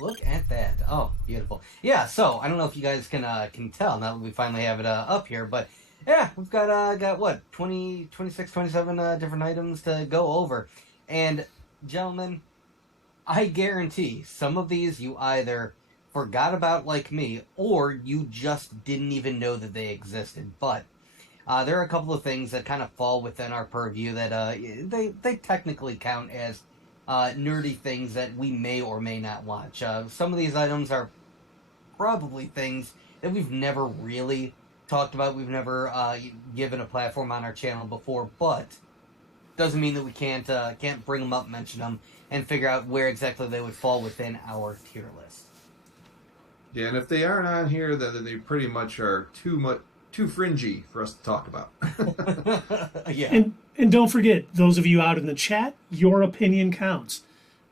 Look at that. Oh, beautiful. Yeah, so I don't know if you guys can tell now that we finally have it up here, but yeah, we've got what, 20, 26, 27 different items to go over. And gentlemen, I guarantee some of these you either forgot about like me or you just didn't even know that they existed. But there are a couple of things that kind of fall within our purview that they technically count as nerdy things that we may or may not watch. Some of these items are probably things that we've never really talked about. We've never given a platform on our channel before, but doesn't mean that we can't bring them up, mention them, and figure out where exactly they would fall within our tier list. Yeah, and if they aren't on here, then they pretty much are too fringy for us to talk about. Yeah. And don't forget, those of you out in the chat, your opinion counts.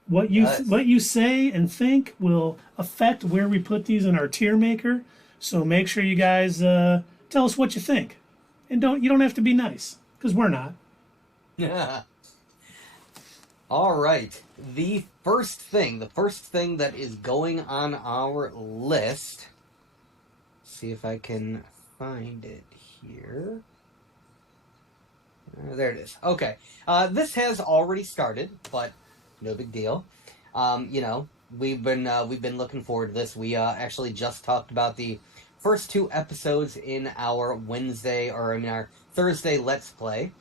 What you say and think will affect where we put these in our tier maker. So make sure you guys tell us what you think, and you don't have to be nice because we're not. Yeah. All right. The first thing that is going on our list. See if I can find it here. There it is. Okay. This has already started, but no big deal. We've been looking forward to this. We actually just talked about the first two episodes in our our Thursday Let's Play.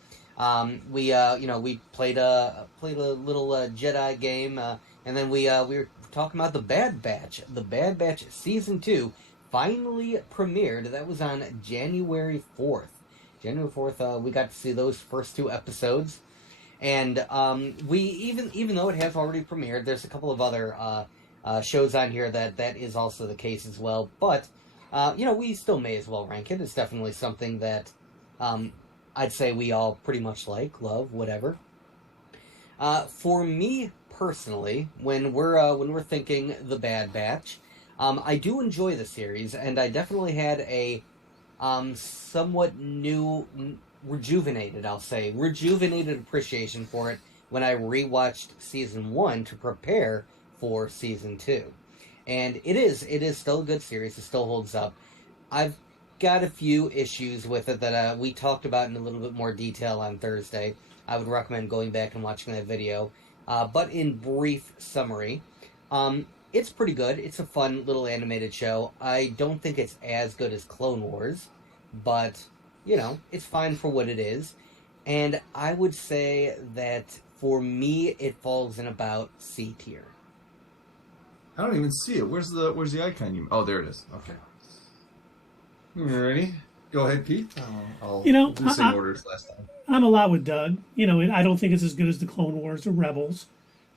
We played a little Jedi game, and then we were talking about the Bad Batch. The Bad Batch season 2 finally premiered. That was on January 4th. January 4th, we got to see those first two episodes. And we even though it has already premiered, there's a couple of other shows on here that is also the case as well. But we still may as well rank it. It's definitely something that I'd say we all pretty much love, whatever. For me personally, when we're thinking the Bad Batch, I do enjoy the series, and I definitely had a somewhat new, rejuvenated appreciation for it when I rewatched season 1 to prepare for season 2. And it is still a good series. It still holds up. I've got a few issues with it that we talked about in a little bit more detail on Thursday. I would recommend going back and watching that video. But in brief summary, it's pretty good. It's a fun little animated show. I don't think it's as good as Clone Wars, but, it's fine for what it is. And I would say that, for me, it falls in about C tier. I don't even see it. Where's the icon? Oh, there it is. Okay. Alrighty. Go ahead, Pete. I'll do the same orders last time. I'm a lot with Doug. I don't think it's as good as the Clone Wars or Rebels.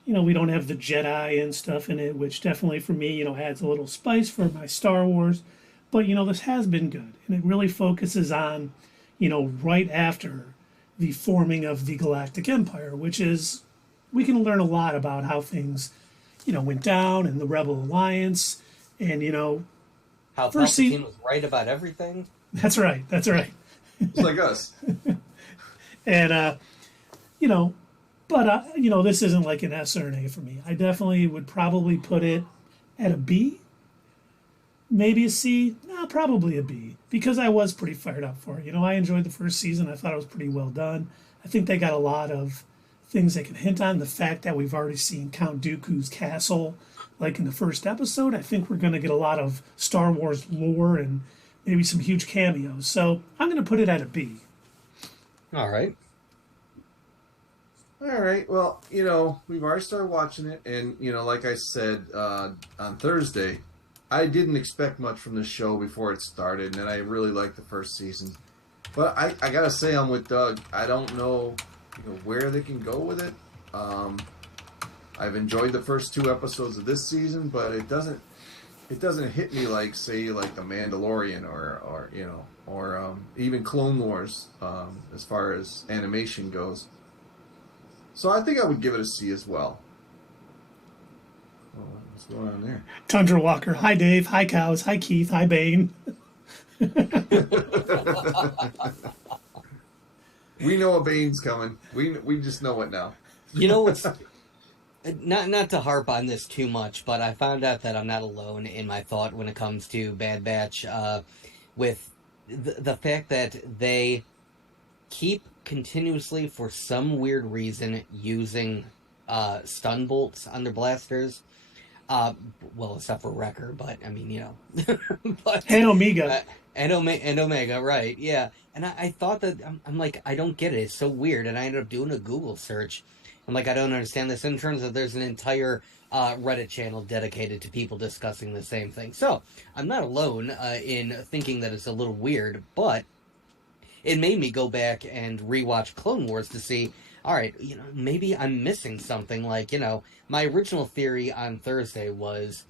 We don't have the Jedi and stuff in it, which definitely for me, adds a little spice for my Star Wars. But, this has been good. And it really focuses on, right after the forming of the Galactic Empire, which is, we can learn a lot about how things, went down and the Rebel Alliance and, how Palpatine was right about everything. That's right. It's like us. And, but, this isn't like an S or an A for me. I definitely would probably put it at a B, maybe a C. No, probably a B, because I was pretty fired up for it. I enjoyed the first season. I thought it was pretty well done. I think they got a lot of things they can hint on. The fact that we've already seen Count Dooku's castle, like in the first episode. I think we're going to get a lot of Star Wars lore and maybe some huge cameos. So I'm going to put it at a B. All right. All right. Well, we've already started watching it, and like I said on Thursday, I didn't expect much from this show before it started, and I really liked the first season. But I gotta say, I'm with Doug. I don't know, where they can go with it. I've enjoyed the first two episodes of this season, but it doesn't hit me like, say, like The Mandalorian or even Clone Wars as far as animation goes. So I think I would give it a C as well. What's going on there? Tundra Walker. Hi, Dave. Hi, Cows. Hi, Keith. Hi, Bane. We know a Bane's coming. We just know it now. not to harp on this too much, but I found out that I'm not alone in my thought when it comes to Bad Batch, with the fact that they keep continuously, for some weird reason, using stun bolts on their blasters. Uh, well, except for Wrecker, but I mean, but And Omega. uh, and Omega, right? Yeah, and I thought that I'm like, I don't get it. It's so weird, and I ended up doing a Google search. I'm like, I don't understand this. In terms of, there's an entire Reddit channel dedicated to people discussing the same thing. So I'm not alone in thinking that it's a little weird, but it made me go back and rewatch Clone Wars to see, all right, maybe I'm missing something. Like, my original theory on Thursday was,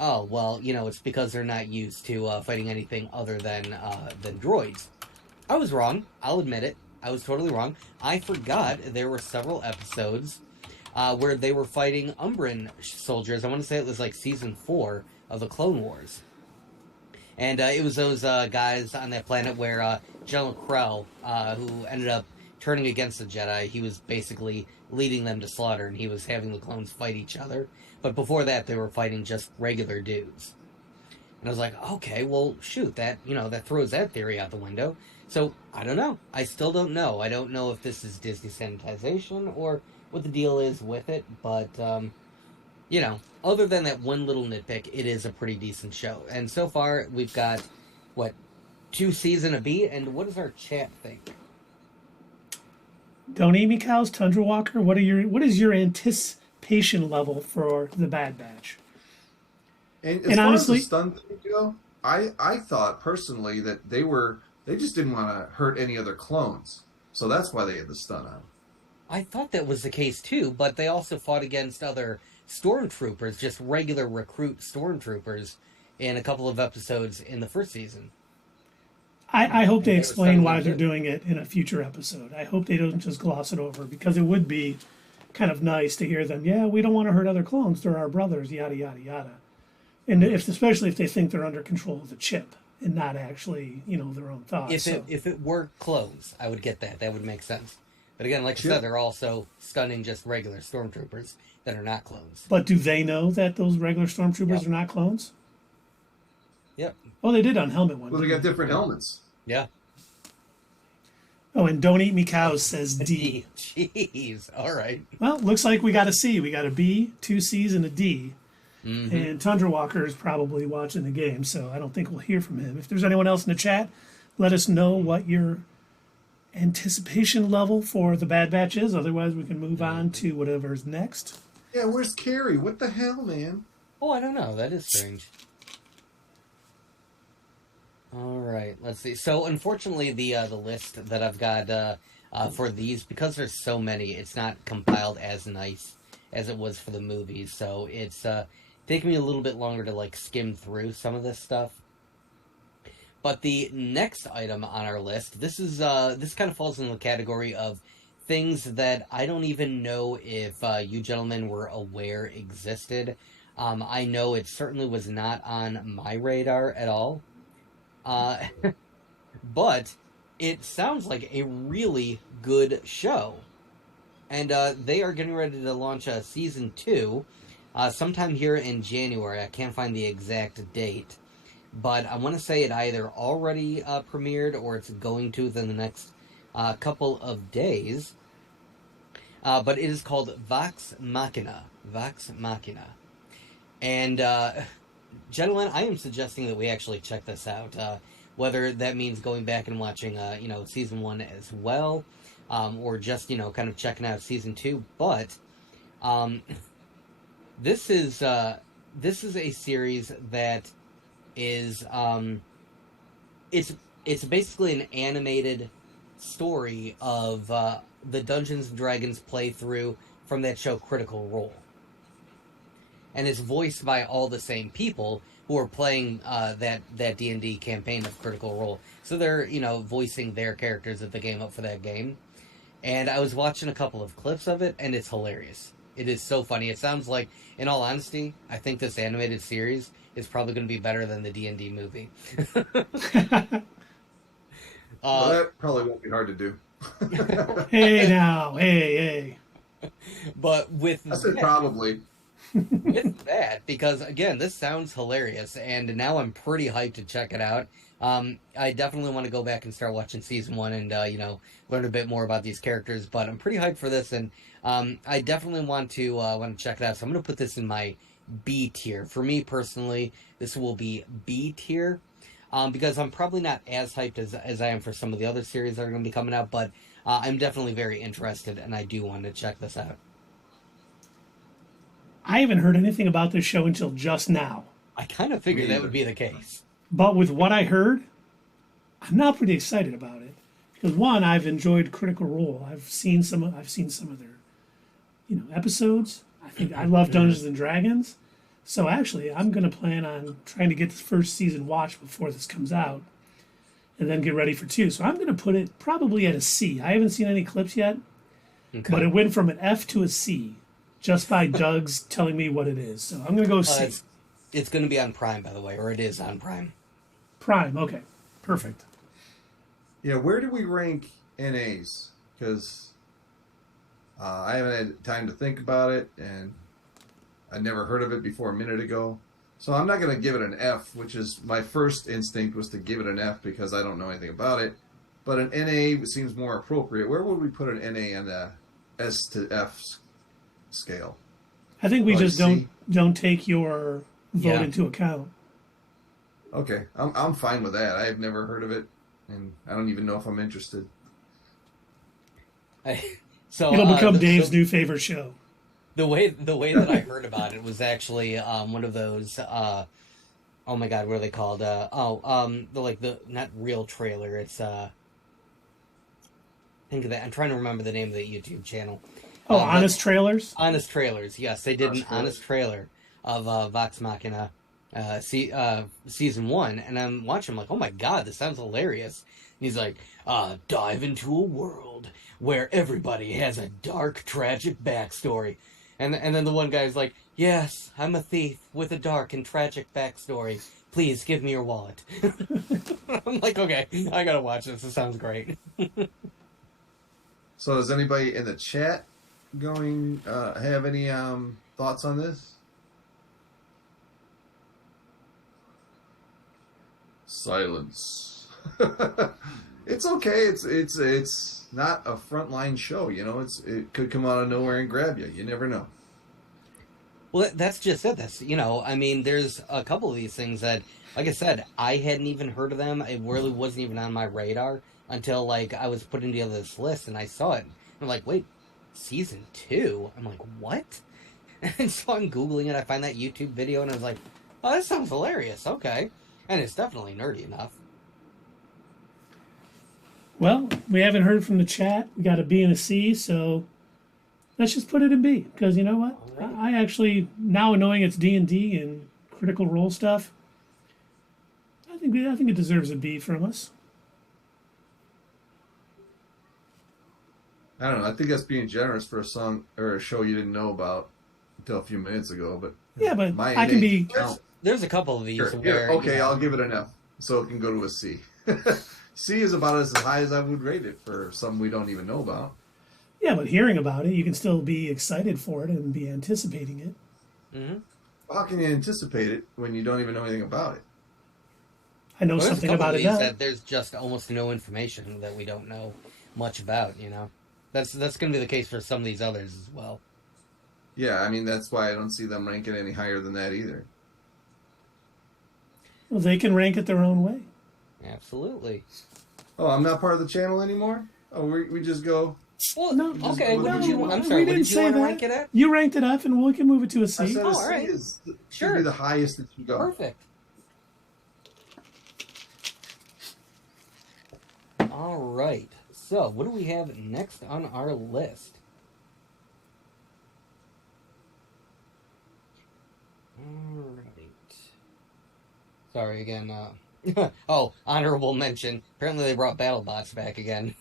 oh, well, it's because they're not used to fighting anything other than droids. I was wrong. I'll admit it. I was totally wrong. I forgot there were several episodes where they were fighting Umbran soldiers. I want to say it was like season 4 of the Clone Wars. And it was those guys on that planet where General Krell, who ended up turning against the Jedi, he was basically leading them to slaughter, and he was having the clones fight each other. But before that, they were fighting just regular dudes. And I was like, okay, well, shoot, that throws that theory out the window. So, I don't know. I still don't know. I don't know if this is Disney sanitization or what the deal is with it, but, other than that one little nitpick, it is a pretty decent show. And so far, we've got, 2 C's and a B, and what does our chat think? Don't eat me cows, Tundra Walker. What is your anticipation level for the Bad Batch? And as far honestly, as the stun thing go, I thought personally that they just didn't want to hurt any other clones, so that's why they had the stun on. I thought that was the case too, but they also fought against other stormtroopers, just regular recruit stormtroopers, in a couple of episodes in the first season. I hope they they were explain stunning why them they're too. doing it in a future episode. I hope they don't just gloss it over, because it would be kind of nice to hear them. Yeah, we don't want to hurt other clones. They're our brothers. Yada yada yada. And especially if they think they're under control of the chip and not actually, their own thoughts. If it were clones, I would get that. That would make sense. But again, like I Chip. said, they're also stunning just regular stormtroopers that are not clones. But do they know that those regular stormtroopers Yep. are not clones? Yep. Oh, they did on Helmet one. Well, they didn't got different helmets. Yeah. Oh, and Don't Eat Me Cows says D. Jeez. All right. Well, looks like we got a C. We got a B, 2 C's, and a D. Mm-hmm. And Tundra Walker is probably watching the game, so I don't think we'll hear from him. If there's anyone else in the chat, let us know what your anticipation level for the Bad Batch is. Otherwise, we can move on to whatever's next. Yeah, where's Carrie? What the hell, man? Oh, I don't know. That is strange. All right, let's see. So, unfortunately, the list that I've got for these, because there's so many, it's not compiled as nice as it was for the movies. So it's taking me a little bit longer to skim through some of this stuff. But the next item on our list, this kind of falls in the category of things that I don't even know if you gentlemen were aware existed. I know it certainly was not on my radar at all. But it sounds like a really good show. And they are getting ready to launch season 2 sometime here in January. I can't find the exact date. But I want to say it either already premiered or it's going to within the next couple of days. But it is called Vox Machina. Vox Machina. And, gentlemen, I am suggesting that we actually check this out. Whether that means going back and watching, season 1 as well, or just, kind of checking out season 2. But this is a series that is it's basically an animated story of the Dungeons and Dragons playthrough from that show Critical Role. And it's voiced by all the same people who are playing that D&D campaign of Critical Role. So they're, voicing their characters that they came up for that game. And I was watching a couple of clips of it, and it's hilarious. It is so funny. It sounds like, in all honesty, I think this animated series is probably going to be better than the D&D movie. Well, that probably won't be hard to do. Hey now, hey. But I said probably. with that, because again, this sounds hilarious, and now I'm pretty hyped to check it out. I definitely want to go back and start watching season one and learn a bit more about these characters. But I'm pretty hyped for this, and I definitely want to check it out. So I'm gonna put this in my B tier. For me personally, this will be B tier. Because I'm probably not as hyped as I am for some of the other series that are going to be coming out, but I'm definitely very interested, and I do want to check this out. I haven't heard anything about this show until just now. I kind of figured that would be the case. But with what I heard, I'm now pretty excited about it. Because one, I've enjoyed Critical Role. I've seen some of their, episodes. I think I love Dungeons and Dragons. So actually, I'm going to plan on trying to get the first season watched before this comes out, and then get ready for two. So I'm going to put it probably at a C. I haven't seen any clips yet, but it went from an F to a C just by Doug's telling me what it is. So I'm going to go C. It's going to be on Prime, by the way, or it is on Prime. Prime, okay. Perfect. Yeah, where do we rank NAs? Because I haven't had time to think about it, and I never heard of it before a minute ago. So I'm not going to give it an F, which is my first instinct was to give it an F because I don't know anything about it. But an NA seems more appropriate. Where would we put an NA on the S to F scale? I think we just don't take your vote into account. Okay, I'm fine with that. I've never heard of it, and I don't even know if I'm interested. It'll become Dave's new favorite show. The way that I heard about it was actually one of those. Oh my God, what are they called? The not real trailer. It's think of that. I'm trying to remember the name of the YouTube channel. Honest Trailers. Honest Trailers. Yes, they did an honest trailer of Vox Machina, season 1, and I'm watching. I'm like, oh my God, this sounds hilarious. And he's like, dive into a world where everybody has a dark, tragic backstory. And then the one guy's like, yes, I'm a thief with a dark and tragic backstory. Please give me your wallet. I'm like, okay, I gotta watch this. This sounds great. So does anybody in the chat have any thoughts on this? Silence. It's okay. It's not a frontline show, it could come out of nowhere and grab you. You never know. Well, that's just it. There's a couple of these things that, like I said, I hadn't even heard of them. It really wasn't even on my radar until, I was putting together this list and I saw it. I'm like, wait, season 2? I'm like, what? And so I'm Googling it. I find that YouTube video and I was like, oh, that sounds hilarious. Okay. And it's definitely nerdy enough. Well, we haven't heard from the chat. We got a B and a C, so let's just put it in B. Because you know what? Right. I actually, now knowing it's D&D and Critical Role stuff, I think it deserves a B from us. I don't know. I think that's being generous for a song or a show you didn't know about until a few minutes ago. But yeah, but I can be. There's a couple of these. Here, okay, I'll give it an F, so it can go to a C. C is about as high as I would rate it for something we don't even know about. Yeah, but hearing about it, you can still be excited for it and be anticipating it. Mm-hmm. How can you anticipate it when you don't even know anything about it? I know something about it now. That there's just almost no information that we don't know much about. That's going to be the case for some of these others as well. Yeah, that's why I don't see them ranking any higher than that either. Well, they can rank it their own way. Absolutely. Oh, I'm not part of the channel anymore? Oh, we just go... Well, no, okay. I'm sorry, what did you want to rank it at? You ranked it up, and we can move it to a C. I said all right. Should be the highest that you go. Perfect. All right. So, what do we have next on our list? All right. Sorry again. Honorable mention. Apparently they brought BattleBots back again.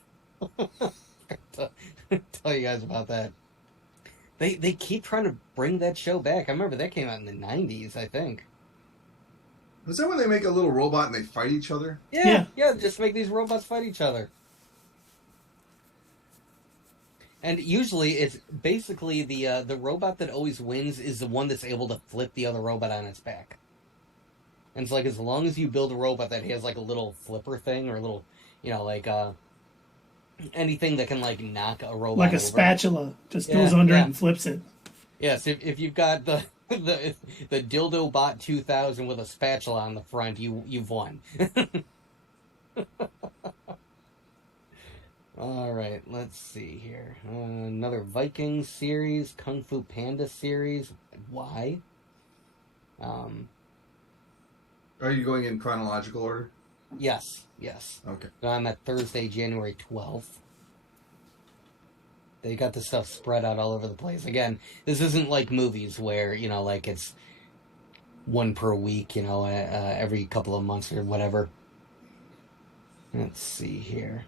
Tell you guys about that. They keep trying to bring that show back. I remember that came out in the 90s, I think. Was that when they make a little robot and they fight each other? Yeah, just make these robots fight each other. And usually it's basically the robot that always wins is the one that's able to flip the other robot on its back. And it's like as long as you build a robot that has like a little flipper thing or a little, like anything that can like knock a Like robot a over. spatula, just goes Yeah, under it yeah. and flips it. Yes, if you've got the dildo bot 2000 with a spatula on the front, you've won. All right, let's see here. Another Vikings series, Kung Fu Panda series. Why? Um, Are you going in chronological order? yes, yes. Okay. So I'm at Thursday, January 12th. They got the stuff spread out all over the place. Again, this isn't like movies where, like it's one per week, every couple of months or whatever. Let's see here.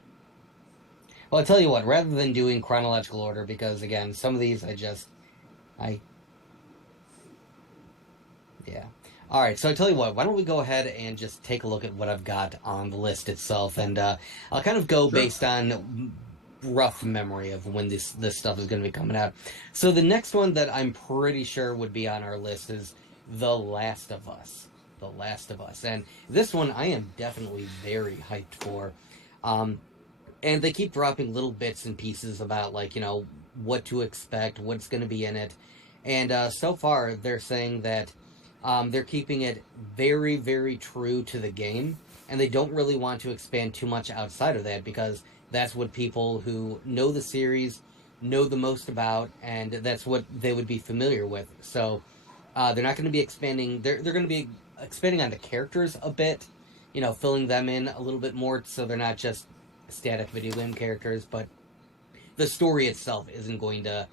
Well, I'll tell you what, rather than doing chronological order, because again, some of these yeah. All right, so I tell you what, why don't we go ahead and just take a look at what I've got on the list itself, and I'll kind of go Sure. based on rough memory of when this stuff is going to be coming out. So the next one that I'm pretty sure would be on our list is The Last of Us. The Last of Us, and this one I am definitely very hyped for. And they keep dropping little bits and pieces about like what to expect, what's going to be in it, and so far they're saying that they're keeping it very, very true to the game, and they don't really want to expand too much outside of that because that's what people who know the series know the most about, and that's what they would be familiar with. So they're not going to be expanding. They're going to be expanding on the characters a bit, filling them in a little bit more, so they're not just static video game characters, but the story itself isn't going to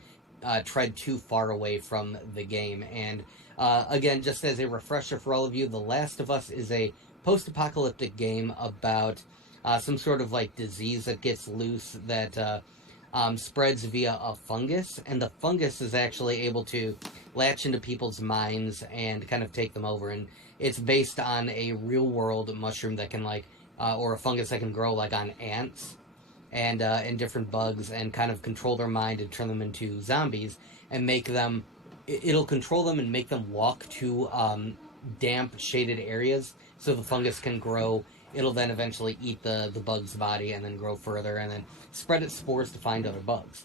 tread too far away from the game. And again, just as a refresher for all of you, The Last of Us is a post-apocalyptic game about some sort of like disease that gets loose that spreads via a fungus, and the fungus is actually able to latch into people's minds and kind of take them over. And it's based on a real-world mushroom that can like, or a fungus that can grow like on ants and different bugs and kind of control their mind and turn them into zombies and make them. It'll control them and make them walk to damp, shaded areas so the fungus can grow. It'll then eventually eat the bug's body and then grow further and then spread its spores to find other bugs.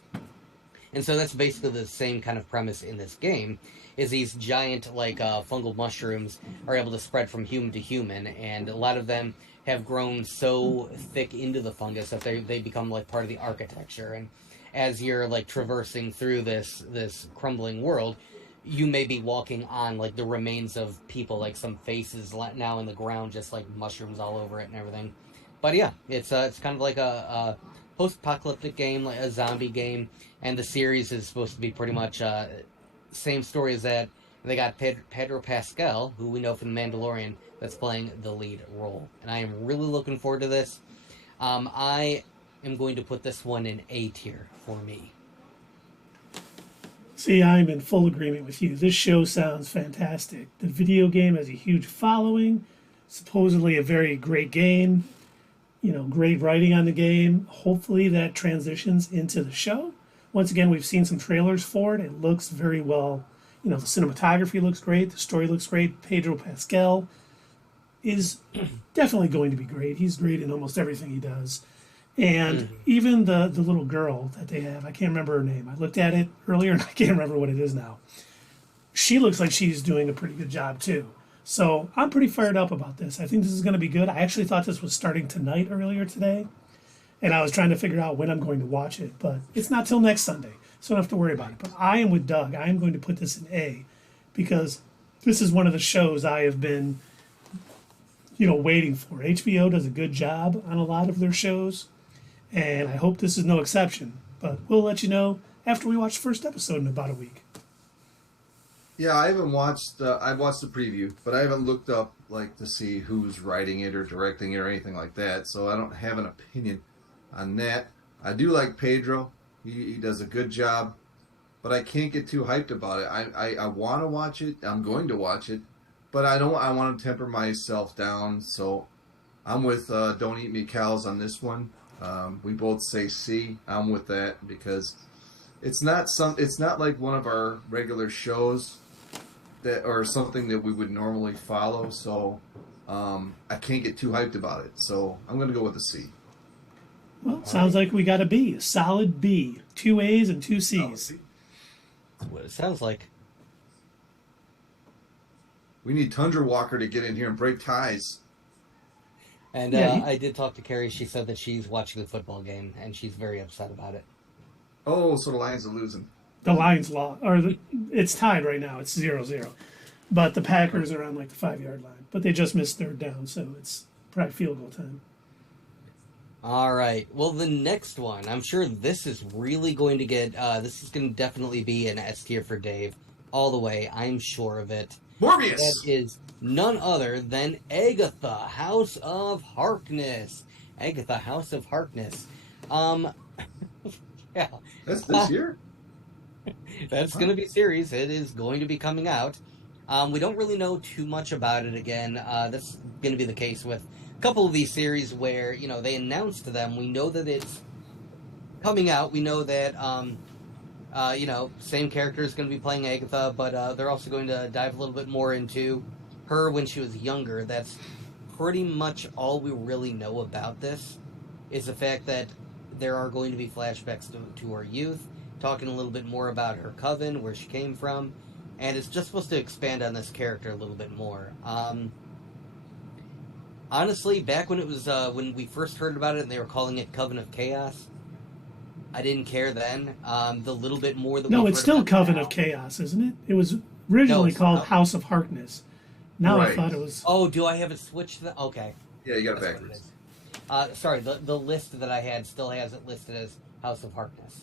And so that's basically the same kind of premise in this game, is these giant, like, fungal mushrooms are able to spread from human to human, and a lot of them have grown so thick into the fungus that they become, like, part of the architecture. And as you're, like, traversing through this crumbling world, you may be walking on, like, the remains of people, like some faces now in the ground, just, like, mushrooms all over it and everything. But yeah, it's kind of like a post-apocalyptic game, like a zombie game, and the series is supposed to be pretty much same story as that. They got Pedro Pascal, who we know from The Mandalorian, that's playing the lead role, and I am really looking forward to this. I am going to put this one in A tier for me. See, I'm in full agreement with you. This show sounds fantastic. The video game has a huge following, supposedly a very great game, great writing on the game. Hopefully that transitions into the show. Once again, we've seen some trailers for it. It looks very well. The cinematography looks great. The story looks great. Pedro Pascal is definitely going to be great. He's great in almost everything he does. And even the little girl that they have, I can't remember her name. I looked at it earlier and I can't remember what it is now. She looks like she's doing a pretty good job too. So I'm pretty fired up about this. I think this is going to be good. I actually thought this was starting tonight earlier today. And I was trying to figure out when I'm going to watch it. But it's not till next Sunday. So I don't have to worry about it. But I am with Doug. I am going to put this in A. Because this is one of the shows I have been, waiting for. HBO does a good job on a lot of their shows. And I hope this is no exception. But we'll let you know after we watch the first episode in about a week. Yeah, I haven't watched. I've watched the preview, but I haven't looked up to see who's writing it or directing it or anything like that. So I don't have an opinion on that. I do like Pedro. He does a good job, but I can't get too hyped about it. I want to watch it. I'm going to watch it, but I don't. I want to temper myself down. So I'm with Don't Eat Me Cows on this one. We both say C. I'm with that because It's not like one of our regular shows that or something that we would normally follow. So I can't get too hyped about it. So I'm going to go with a C. Well, sounds like we got a B, a solid B, 2 A's and 2 C's. That's what it sounds like. We need Tundra Walker to get in here and break ties. And Yeah, I did talk to Carrie. She said that she's watching the football game, and she's very upset about it. Oh, so the Lions are losing. The Lions lost, it's tied right now. It's 0-0. But the Packers are on like the 5-yard line. But they just missed third down, so it's probably field goal time. All right. Well, the next one, I'm sure this is really going to get. This is going to definitely be an S tier for Dave, all the way. I'm sure of it. Morbius! That is none other than Agatha, House of Harkness. Agatha, House of Harkness. Yeah. That's this year? That's going to be series. It is going to be coming out. We don't really know too much about it again. That's going to be the case with a couple of these series where, you know, they announced them. We know that it's coming out. We know that, you know, same character is going to be playing Agatha, but they're also going to dive a little bit more into her when she was younger. That's pretty much all we really know about this, is the fact that there are going to be flashbacks to her youth, talking a little bit more about her coven, where she came from, and it's just supposed to expand on this character a little bit more. Honestly, back when it was when we first heard about it and they were calling it Coven of Chaos, I didn't care then. The little bit more that No, it's still Coven of Chaos, isn't it? It was originally called House of Harkness. Now I thought it was... Oh, do I have it switched? Okay. Yeah, you got it That's backwards. Sorry, the list that I had still has it listed as House of Harkness.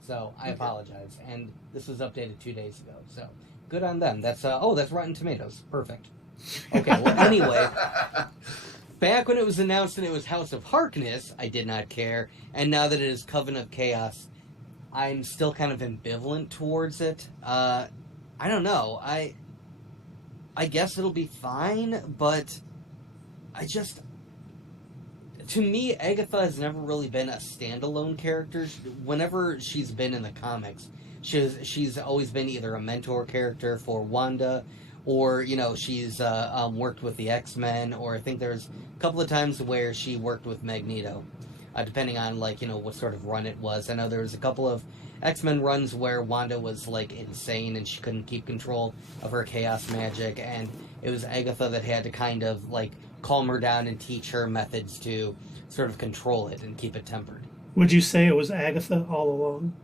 So I apologize, and this was updated 2 days ago. So good on them. That's that's Rotten Tomatoes. Perfect. Okay. Well, anyway, back when it was announced and it was House of Harkness, I did not care, and now that it is Coven of Chaos, I'm still kind of ambivalent towards it. I don't know. I guess it'll be fine, but to me, Agatha has never really been a standalone character. Whenever she's been in the comics, she's always been either a mentor character for Wanda, or, you know, she's worked with the X-Men, or I think there's a couple of times where she worked with Magneto, depending on, like, you know, what sort of run it was. I know there was a couple of X-Men runs where Wanda was, like, insane and she couldn't keep control of her chaos magic, and it was Agatha that had to kind of, like, calm her down and teach her methods to sort of control it and keep it tempered. Would you say it was Agatha all along?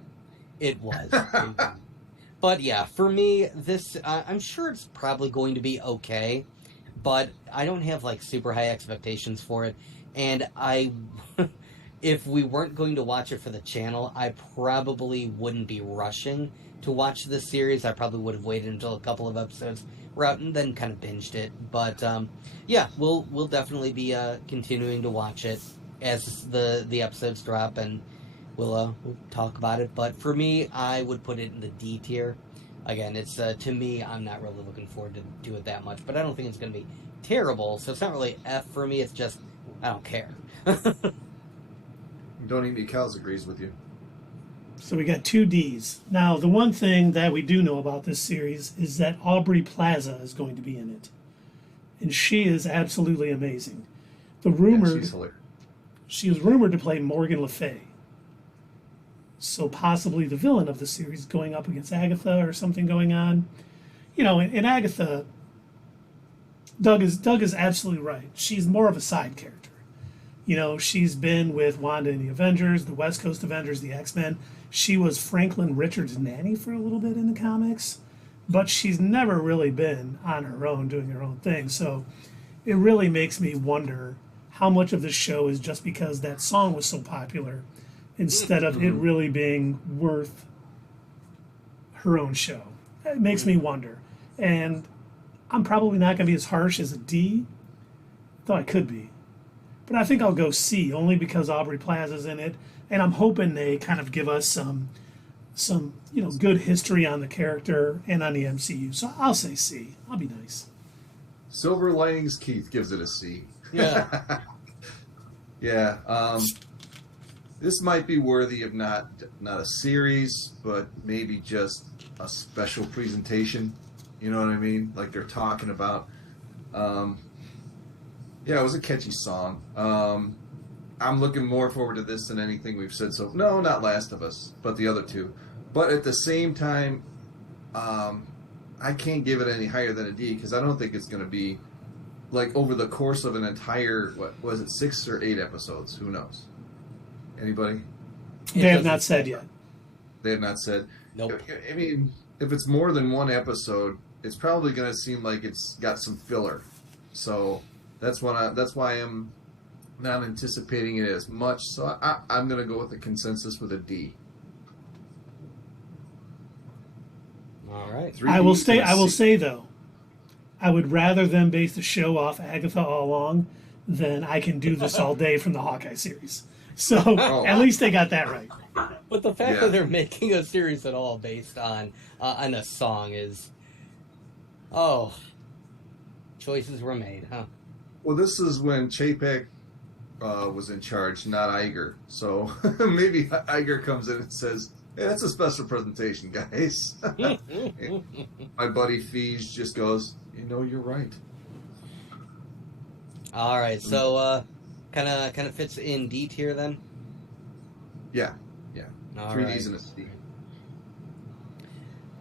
It was. But yeah, for me, this, I'm sure it's probably going to be okay, but I don't have, like, super high expectations for it, and if we weren't going to watch it for the channel, I probably wouldn't be rushing to watch this series. I probably would have waited until a couple of episodes were out and then kind of binged it. But yeah, we'll definitely be continuing to watch it as the episodes drop, and we'll talk about it. But for me, I would put it in the D tier. Again, it's to me, I'm not really looking forward to do it that much, but I don't think it's going to be terrible. So it's not really F for me. It's just I don't care. Don't Eat Me Cows agrees with you. So we got 2 Ds. Now, the one thing that we do know about this series is that Aubrey Plaza is going to be in it. And she is absolutely amazing. She's hilarious. She was rumored to play Morgan Le Fay. So possibly the villain of the series going up against Agatha or something going on. You know, in Agatha, Doug is absolutely right. She's more of a side character. You know, she's been with Wanda in the Avengers, the West Coast Avengers, the X-Men. She was Franklin Richards' nanny for a little bit in the comics, but she's never really been on her own doing her own thing. So it really makes me wonder how much of this show is just because that song was so popular instead of it really being worth her own show. It makes me wonder. And I'm probably not going to be as harsh as a D, though I could be. But I think I'll go C, only because Aubrey Plaza's in it, and I'm hoping they kind of give us some you know, good history on the character and on the MCU. So I'll say C. I'll be nice. Silver Linings Keith gives it a C. Yeah. Yeah. This might be worthy of not a series, but maybe just a special presentation. You know what I mean? Like they're talking about. Um, yeah, it was a catchy song. I'm looking more forward to this than anything we've said so. No, not Last of Us, but the other two. But at the same time, I can't give it any higher than a D because I don't think it's going to be like over the course of an entire, what was it, 6 or 8 episodes? Who knows? Anybody? They have not said yet. They have not said. Nope. I mean, if it's more than one episode, it's probably going to seem like it's got some filler. So that's why I'm not anticipating it as much. So I'm going to go with the consensus with a D. All right. I will say though, I would rather them base the show off Agatha all along than I can do this all day from the Hawkeye series. So at least they got that right. But the fact that they're making a series at all based on a song is, choices were made, huh? Well, this is when Chapek was in charge, not Iger. So maybe Iger comes in and says, "Hey, that's a special presentation, guys." My buddy Feige just goes, "You're right." All right, so kind of fits in D tier then. Yeah. All 3 right. Ds and a C.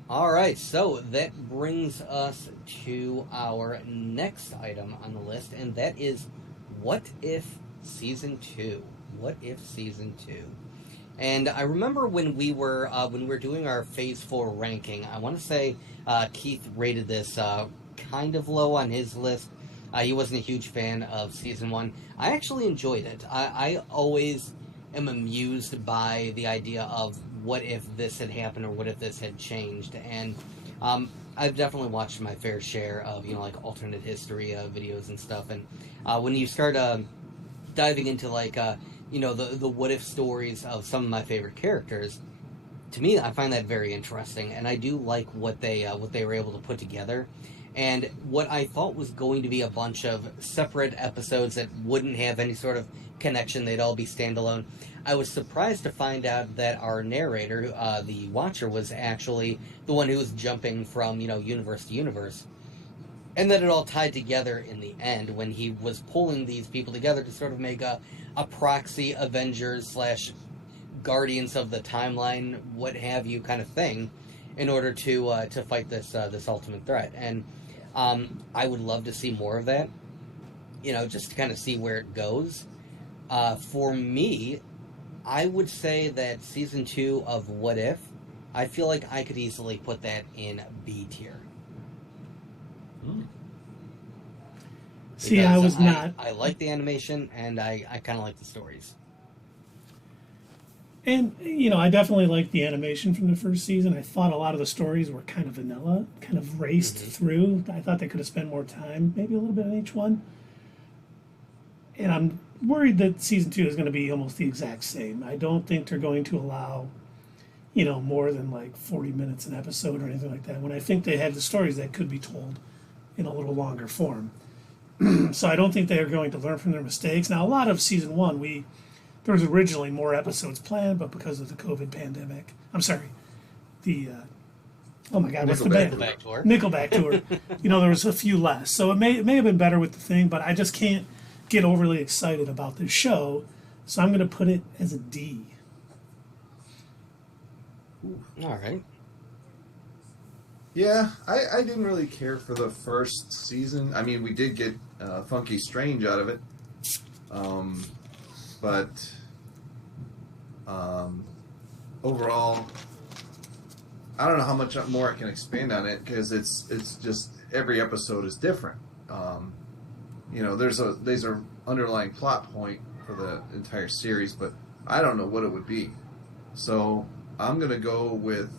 All right, so that brings us to our next item on the list, and that is What If Season 2? What If Season 2? And I remember when we were doing our Phase 4 ranking, I want to say Keith rated this kind of low on his list. He wasn't a huge fan of Season 1. I actually enjoyed it. I always am amused by the idea of what if this had happened or what if this had changed. And I've definitely watched my fair share of, like alternate history videos and stuff. And when you start diving into the what if stories of some of my favorite characters, to me, I find that very interesting, and I do like what they were able to put together. And what I thought was going to be a bunch of separate episodes that wouldn't have any sort of connection, they'd all be standalone. I was surprised to find out that our narrator, the Watcher, was actually the one who was jumping from, universe to universe. And that it all tied together in the end when he was pulling these people together to sort of make a proxy Avengers / Guardians of the Timeline, what have you kind of thing, in order to fight this ultimate threat. And I would love to see more of that, just to kind of see where it goes. For me, I would say that Season 2 of What If, I feel like I could easily put that in B tier. See, I was not. I like the animation, and I kind of like the stories. And, I definitely liked the animation from the first season. I thought a lot of the stories were kind of vanilla, kind of raced through. I thought they could have spent more time, maybe a little bit on each one. And I'm worried that Season 2 is going to be almost the exact same. I don't think they're going to allow, more than like 40 minutes an episode or anything like that, when I think they have the stories that could be told in a little longer form. So I don't think they are going to learn from their mistakes. Now, a lot of Season 1, there was originally more episodes planned, but because of the COVID pandemic, oh my God, what's the band? Nickelback tour. Nickelback tour. There was a few less. So it may have been better with the thing, but I just can't get overly excited about this show. So I'm going to put it as a D. All right. Yeah, I didn't really care for the first season. I mean, we did get Funky Strange out of it. But overall, I don't know how much more I can expand on it because it's just every episode is different. There's a underlying plot point for the entire series, but I don't know what it would be. So I'm gonna go with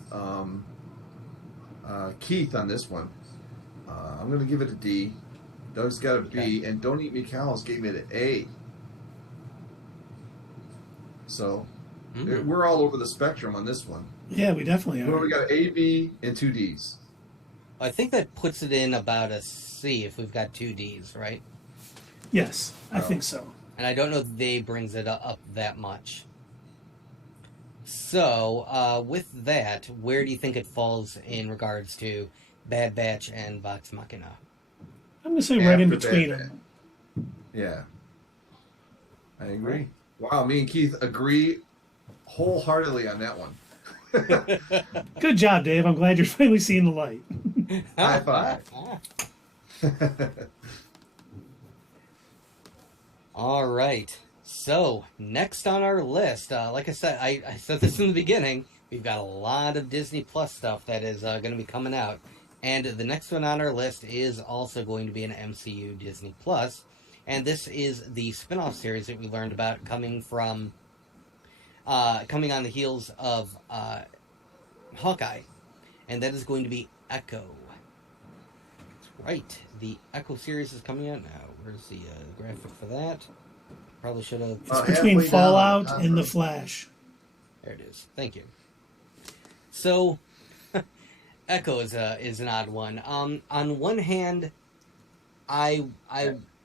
Keith on this one. I'm gonna give it a D. Doug's got a B, and Don't Eat Me Cows gave it an A. So we're all over the spectrum on this one. Yeah, we definitely are. Well, we got A, B, and 2 Ds. I think that puts it in about a C if we've got 2 Ds, right? Yes, I think so. And I don't know if they brings it up that much. So, with that, where do you think it falls in regards to Bad Batch and Vox Machina? I'm going to say right in After Bad between Batch. them. Yeah, I All agree. Wow, me and Keith agree wholeheartedly on that one. Good job, Dave. I'm glad you're finally seeing the light. High five. All right. So, next on our list, like I said, I said this in the beginning, we've got a lot of Disney Plus stuff that is going to be coming out. And the next one on our list is also going to be an MCU Disney Plus. And this is the spin-off series that we learned about coming on the heels of Hawkeye. And that is going to be Echo. That's right. The Echo series is coming out now. Where's the graphic for that? Probably should have. It's between Halfway down on Fallout top and The row. Flash. There it is. Thank you. So, Echo is an odd one. On one hand, I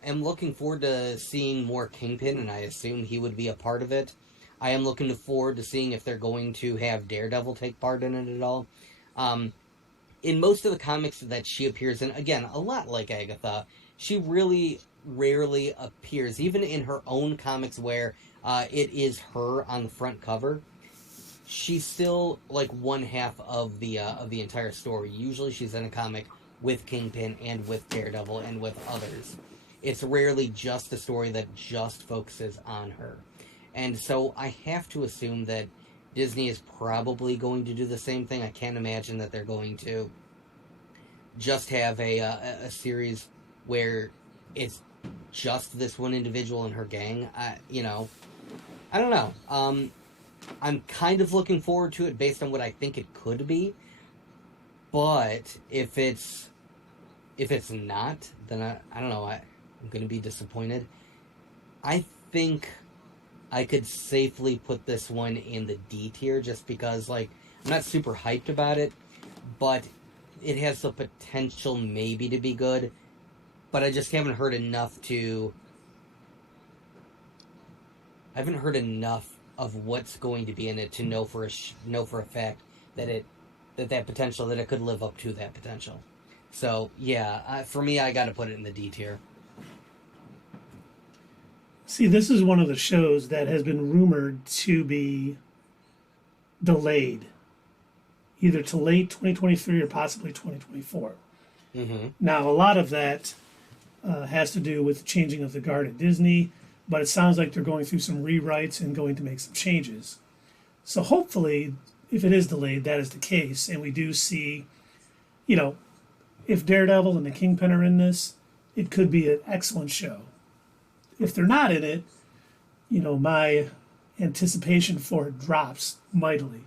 am looking forward to seeing more Kingpin, and I assume he would be a part of it. I am looking forward to seeing if they're going to have Daredevil take part in it at all. Um, in most of the comics that she appears in, again, a lot like Agatha, she really rarely appears, even in her own comics where it is her on the front cover. She's still like one half of the entire story. Usually, she's in a comic with Kingpin and with Daredevil and with others. It's rarely just a story that just focuses on her, and so I have to assume that Disney is probably going to do the same thing. I can't imagine that they're going to just have a series where it's just this one individual and her gang. I don't know. I'm kind of looking forward to it based on what I think it could be. But if it's not, then I don't know. I'm going to be disappointed. I think I could safely put this one in the D tier just because, like, I'm not super hyped about it, but it has the potential maybe to be good. But I just haven't heard enough to. I haven't heard enough of what's going to be in it to know for a fact that that potential that it could live up to that potential. So yeah, for me, I got to put it in the D tier. See, this is one of the shows that has been rumored to be delayed, either to late 2023 or possibly 2024. Mm-hmm. Now, a lot of that has to do with the changing of the guard at Disney, but it sounds like they're going through some rewrites and going to make some changes. So hopefully, if it is delayed, that is the case, and we do see, you know, if Daredevil and the Kingpin are in this, it could be an excellent show. If they're not in it, my anticipation for it drops mightily.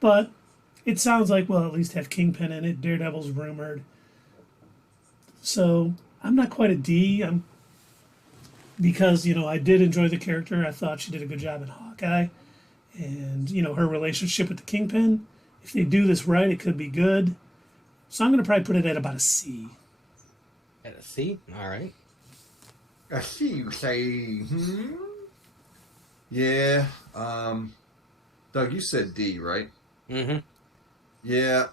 But it sounds like we'll at least have Kingpin in it. Daredevil's rumored. So I'm not quite a D. Because I did enjoy the character. I thought she did a good job in Hawkeye, and her relationship with the Kingpin. If they do this right, it could be good. So I'm going to probably put it at about a C. At a C. All right. I see you say. Yeah. Doug, you said D, right? Mm-hmm. Yeah,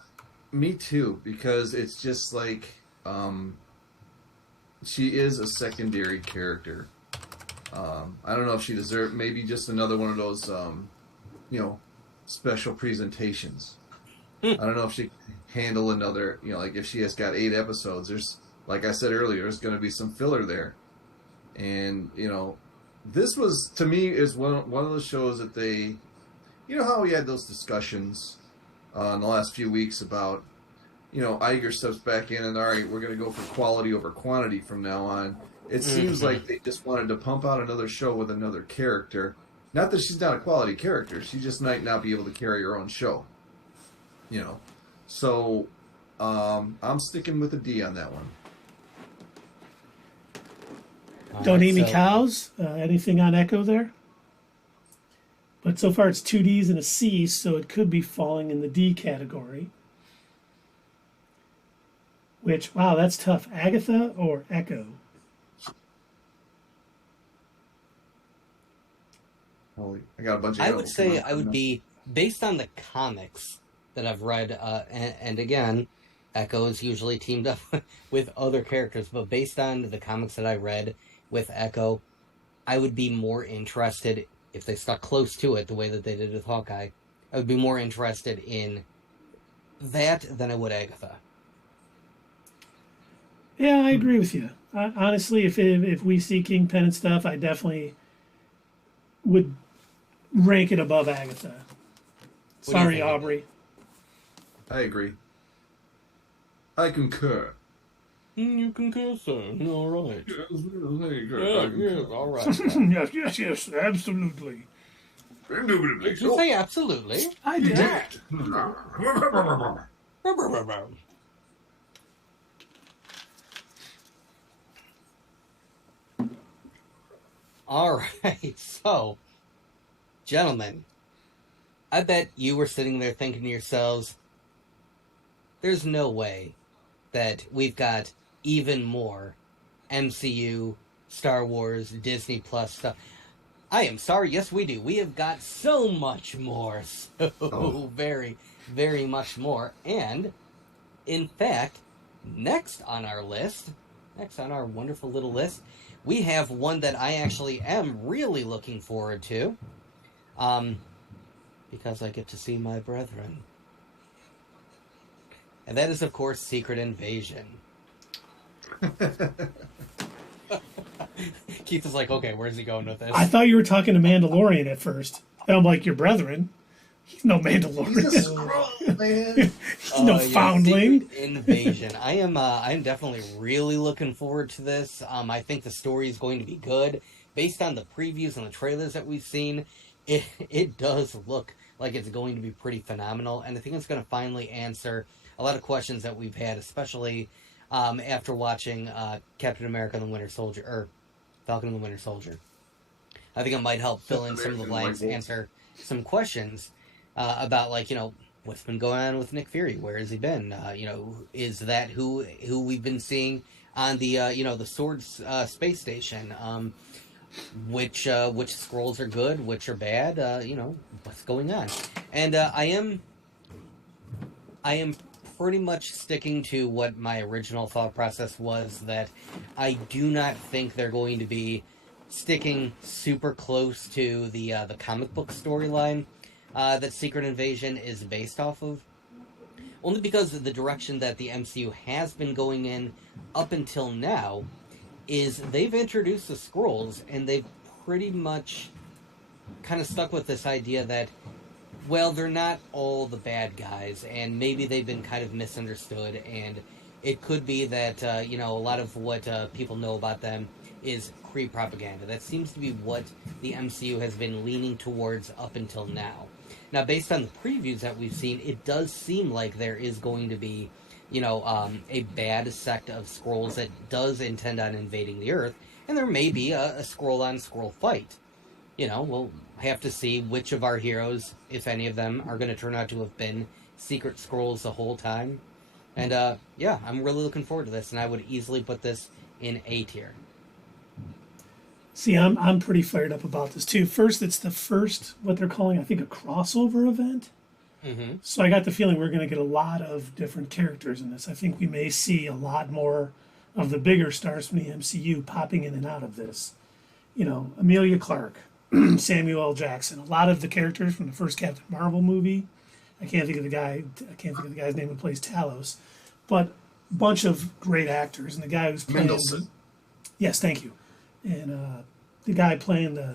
me too. Because it's just like she is a secondary character. I don't know if she deserved maybe just another one of those special presentations. I don't know if she can handle another, like if she has got 8 episodes. There's, like I said earlier, there's going to be some filler there, and this was to me is one of those shows that they, how we had those discussions in the last few weeks about, Iger steps back in and all right, we're going to go for quality over quantity from now on. It seems like they just wanted to pump out another show with another character. Not that she's not a quality character, she just might not be able to carry her own show. So I'm sticking with a D on that one. Don't eat me cows. Anything on Echo there? But so far it's 2 Ds and a C, so it could be falling in the D category. Which, wow, that's tough. Agatha or Echo? Holy, I got a bunch of. I would say I would be based on the comics that I've read, and again, Echo is usually teamed up with other characters, but based on the comics that I read with Echo, I would be more interested if they stuck close to it the way that they did with Hawkeye. I would be more interested in that than I would Agatha. Yeah, I agree with you. Honestly, if we see Kingpin and stuff, I definitely would rank it above Agatha. What do you Sorry, think? Aubrey. I agree. I concur. You can kiss her. All right. All right. Yes, absolutely. Did you say absolutely? I did. All right. So, gentlemen, I bet you were sitting there thinking to yourselves, there's no way that we've got even more MCU, Star Wars, Disney Plus stuff. I am sorry, yes we do. We have got so much more. So very, very much more. And, in fact, next on our wonderful little list, we have one that I actually am really looking forward to. Because I get to see my brethren. And that is, of course, Secret Invasion. Keith is like, okay, where's he going with this? I thought you were talking to Mandalorian at first. And I'm like, your brethren? He's no Mandalorian. He's a scroll, man. He's no foundling. Secret Invasion. I am definitely really looking forward to this. I think the story is going to be good. Based on the previews and the trailers that we've seen, it does look like it's going to be pretty phenomenal. And I think it's going to finally answer a lot of questions that we've had, especially after watching Captain America and the Winter Soldier, or Falcon and the Winter Soldier. I think it might help fill in some of the blanks, answer some questions about, like, you know, what's been going on with Nick Fury? Where has he been? You know, is that who we've been seeing on the you know, the Swords space station? Which scrolls are good, which are bad? You know, what's going on? And I am pretty much sticking to what my original thought process was, that I do not think they're going to be sticking super close to the comic book storyline that Secret Invasion is based off of. Only because of the direction that the MCU has been going in up until now is they've introduced the Skrulls, and they've pretty much kind of stuck with this idea that, well, they're not all the bad guys, and maybe they've been kind of misunderstood, and it could be that, you know, a lot of what people know about them is Kree propaganda. That seems to be what the MCU has been leaning towards up until now. Now, based on the previews that we've seen, it does seem like there is going to be, you know, a bad sect of Skrulls that does intend on invading the Earth, and there may be a Skrull-on-Skrull fight. You know, we'll have to see which of our heroes, if any of them, are going to turn out to have been secret Skrulls the whole time. And, yeah, I'm really looking forward to this, and I would easily put this in A tier. See, I'm pretty fired up about this too. First, it's the first, what they're calling, I think, a crossover event. Mm-hmm. So I got the feeling we're going to get a lot of different characters in this. I think we may see a lot more of the bigger stars from the MCU popping in and out of this. You know, Amelia Clark, Samuel L. Jackson, a lot of the characters from the first Captain Marvel movie. I can't think of the guy's name who plays Talos, but a bunch of great actors. And the guy who's playing Mendelsohn. Yes, thank you. And the guy playing the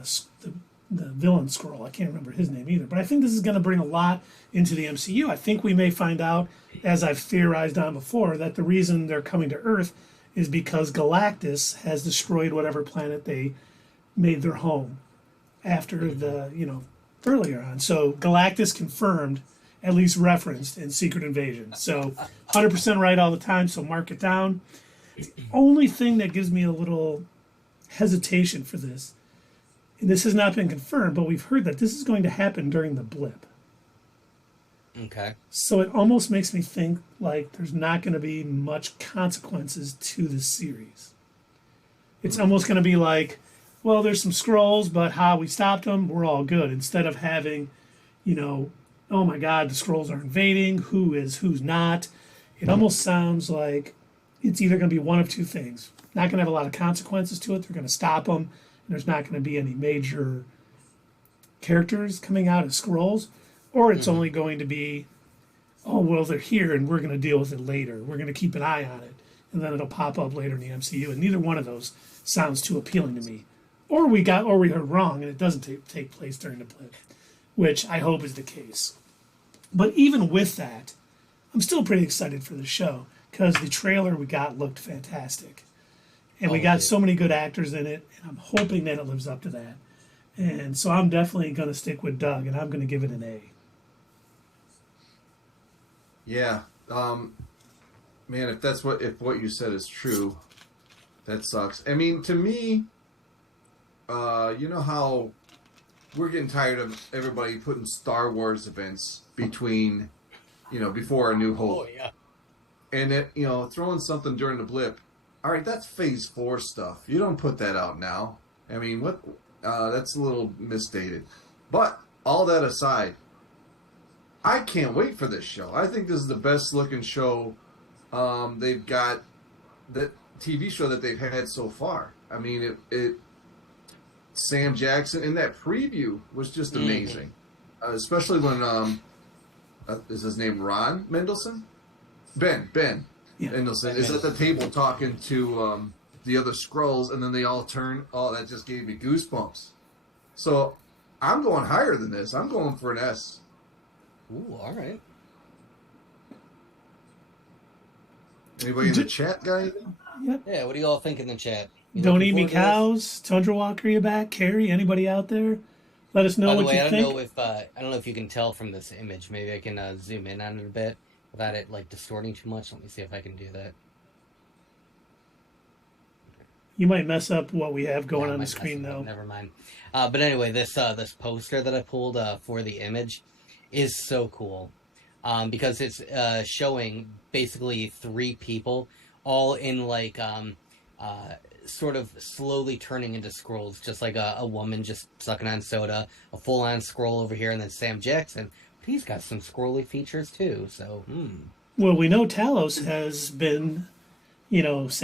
villain Skrull, I can't remember his name either. But I think this is going to bring a lot into the MCU. I think we may find out, as I've theorized on before, that the reason they're coming to Earth is because Galactus has destroyed whatever planet they made their home after the, you know, earlier on. So Galactus confirmed, at least referenced in Secret Invasion. So 100% right all the time, so mark it down. The only thing that gives me a little hesitation for this, and this has not been confirmed, but we've heard that this is going to happen during the blip. Okay. So it almost makes me think like there's not going to be much consequences to this series. It's almost going to be like, well, there's some Skrulls, but we stopped them, we're all good. Instead of having, you know, oh my God, the Skrulls are invading. Who is, who's not? It almost sounds like it's either going to be one of two things. Not going to have a lot of consequences to it. They're going to stop them, and there's not going to be any major characters coming out as Skrulls, or it's only going to be, oh well, they're here, and we're going to deal with it later. We're going to keep an eye on it, and then it'll pop up later in the MCU. And neither one of those sounds too appealing to me. Or we heard wrong, and it doesn't take place during the blip, which I hope is the case. But even with that, I'm still pretty excited for the show because the trailer we got looked fantastic. And we got so many good actors in it, and I'm hoping that it lives up to that. And so I'm definitely going to stick with Doug, and I'm going to give it an A. Yeah. Man, if what you said is true, that sucks. I mean, to me, you know how we're getting tired of everybody putting Star Wars events between, before A New Hope. Oh, yeah. And it, throwing something during the blip. All right, that's Phase 4 stuff. You don't put that out now. I mean, what? That's a little misstated. But all that aside, I can't wait for this show. I think this is the best looking show they've got, that TV show that they've had so far. I mean, Sam Jackson in that preview was just amazing. Especially when, is his name Ron Mendelsohn? Ben Mendelsohn is at the table talking to the other Skrulls, and then they all turn. Oh, that just gave me goosebumps. So I'm going higher than this. I'm going for an S. Ooh, all right. Anybody in the chat, guy? Yep. Yeah, what do you all think in the chat? Don't Eat Me Cows, Tundra Walker, you back? Carrie, anybody out there? Let us know what you think. I don't know if you can tell from this image. Maybe I can zoom in on it a bit without it distorting too much. Let me see if I can do that. You might mess up what we have going on the screen, though. Never mind. But anyway, this poster that I pulled for the image is so cool because it's showing basically three people all in sort of slowly turning into Skrulls, just like a woman just sucking on soda, a full-on Skrull over here, and then Sam Jackson. But he's got some Skrully features too, so. Well, we know Talos has been, has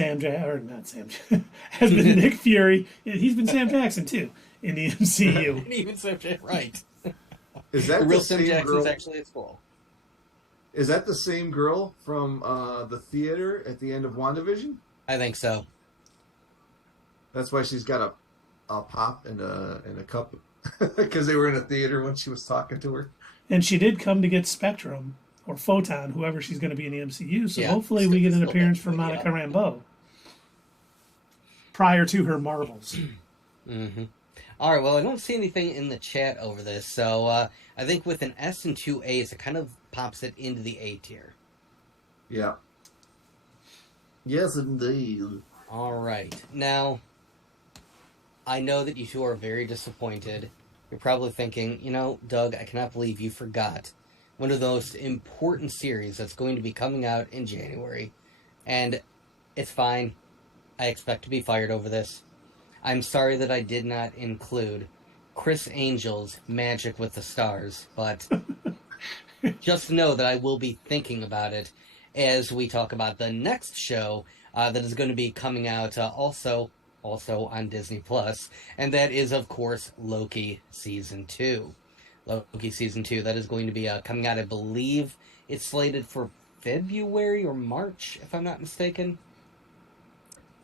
been Nick Fury. He's been Sam Jackson too in the MCU. Even Sam Jackson, right? Is that the real the Sam same Jackson's girl? actually a Skrull. Is that the same girl from the theater at the end of WandaVision? I think so. That's why she's got a pop and a cup because they were in a theater when she was talking to her. And she did come to get Spectrum or Photon, whoever she's going to be in the MCU. So Yeah, hopefully we get an appearance from yeah. Monica Rambeau prior to her Marvels. Mm-hmm. All right, well, I don't see anything in the chat over this, so I think with an S and two A's, it kind of pops it into the A tier. Yeah. Yes, indeed. All right. Now, I know that you two are very disappointed. You're probably thinking, Doug, I cannot believe you forgot one of the most important series that's going to be coming out in January. And it's fine. I expect to be fired over this. I'm sorry that I did not include Chris Angel's Magic with the Stars, but just know that I will be thinking about it as we talk about the next show that is going to be coming out also on Disney Plus, and that is, of course, Loki Season 2. Loki Season 2, that is going to be coming out, I believe it's slated for February or March, if I'm not mistaken.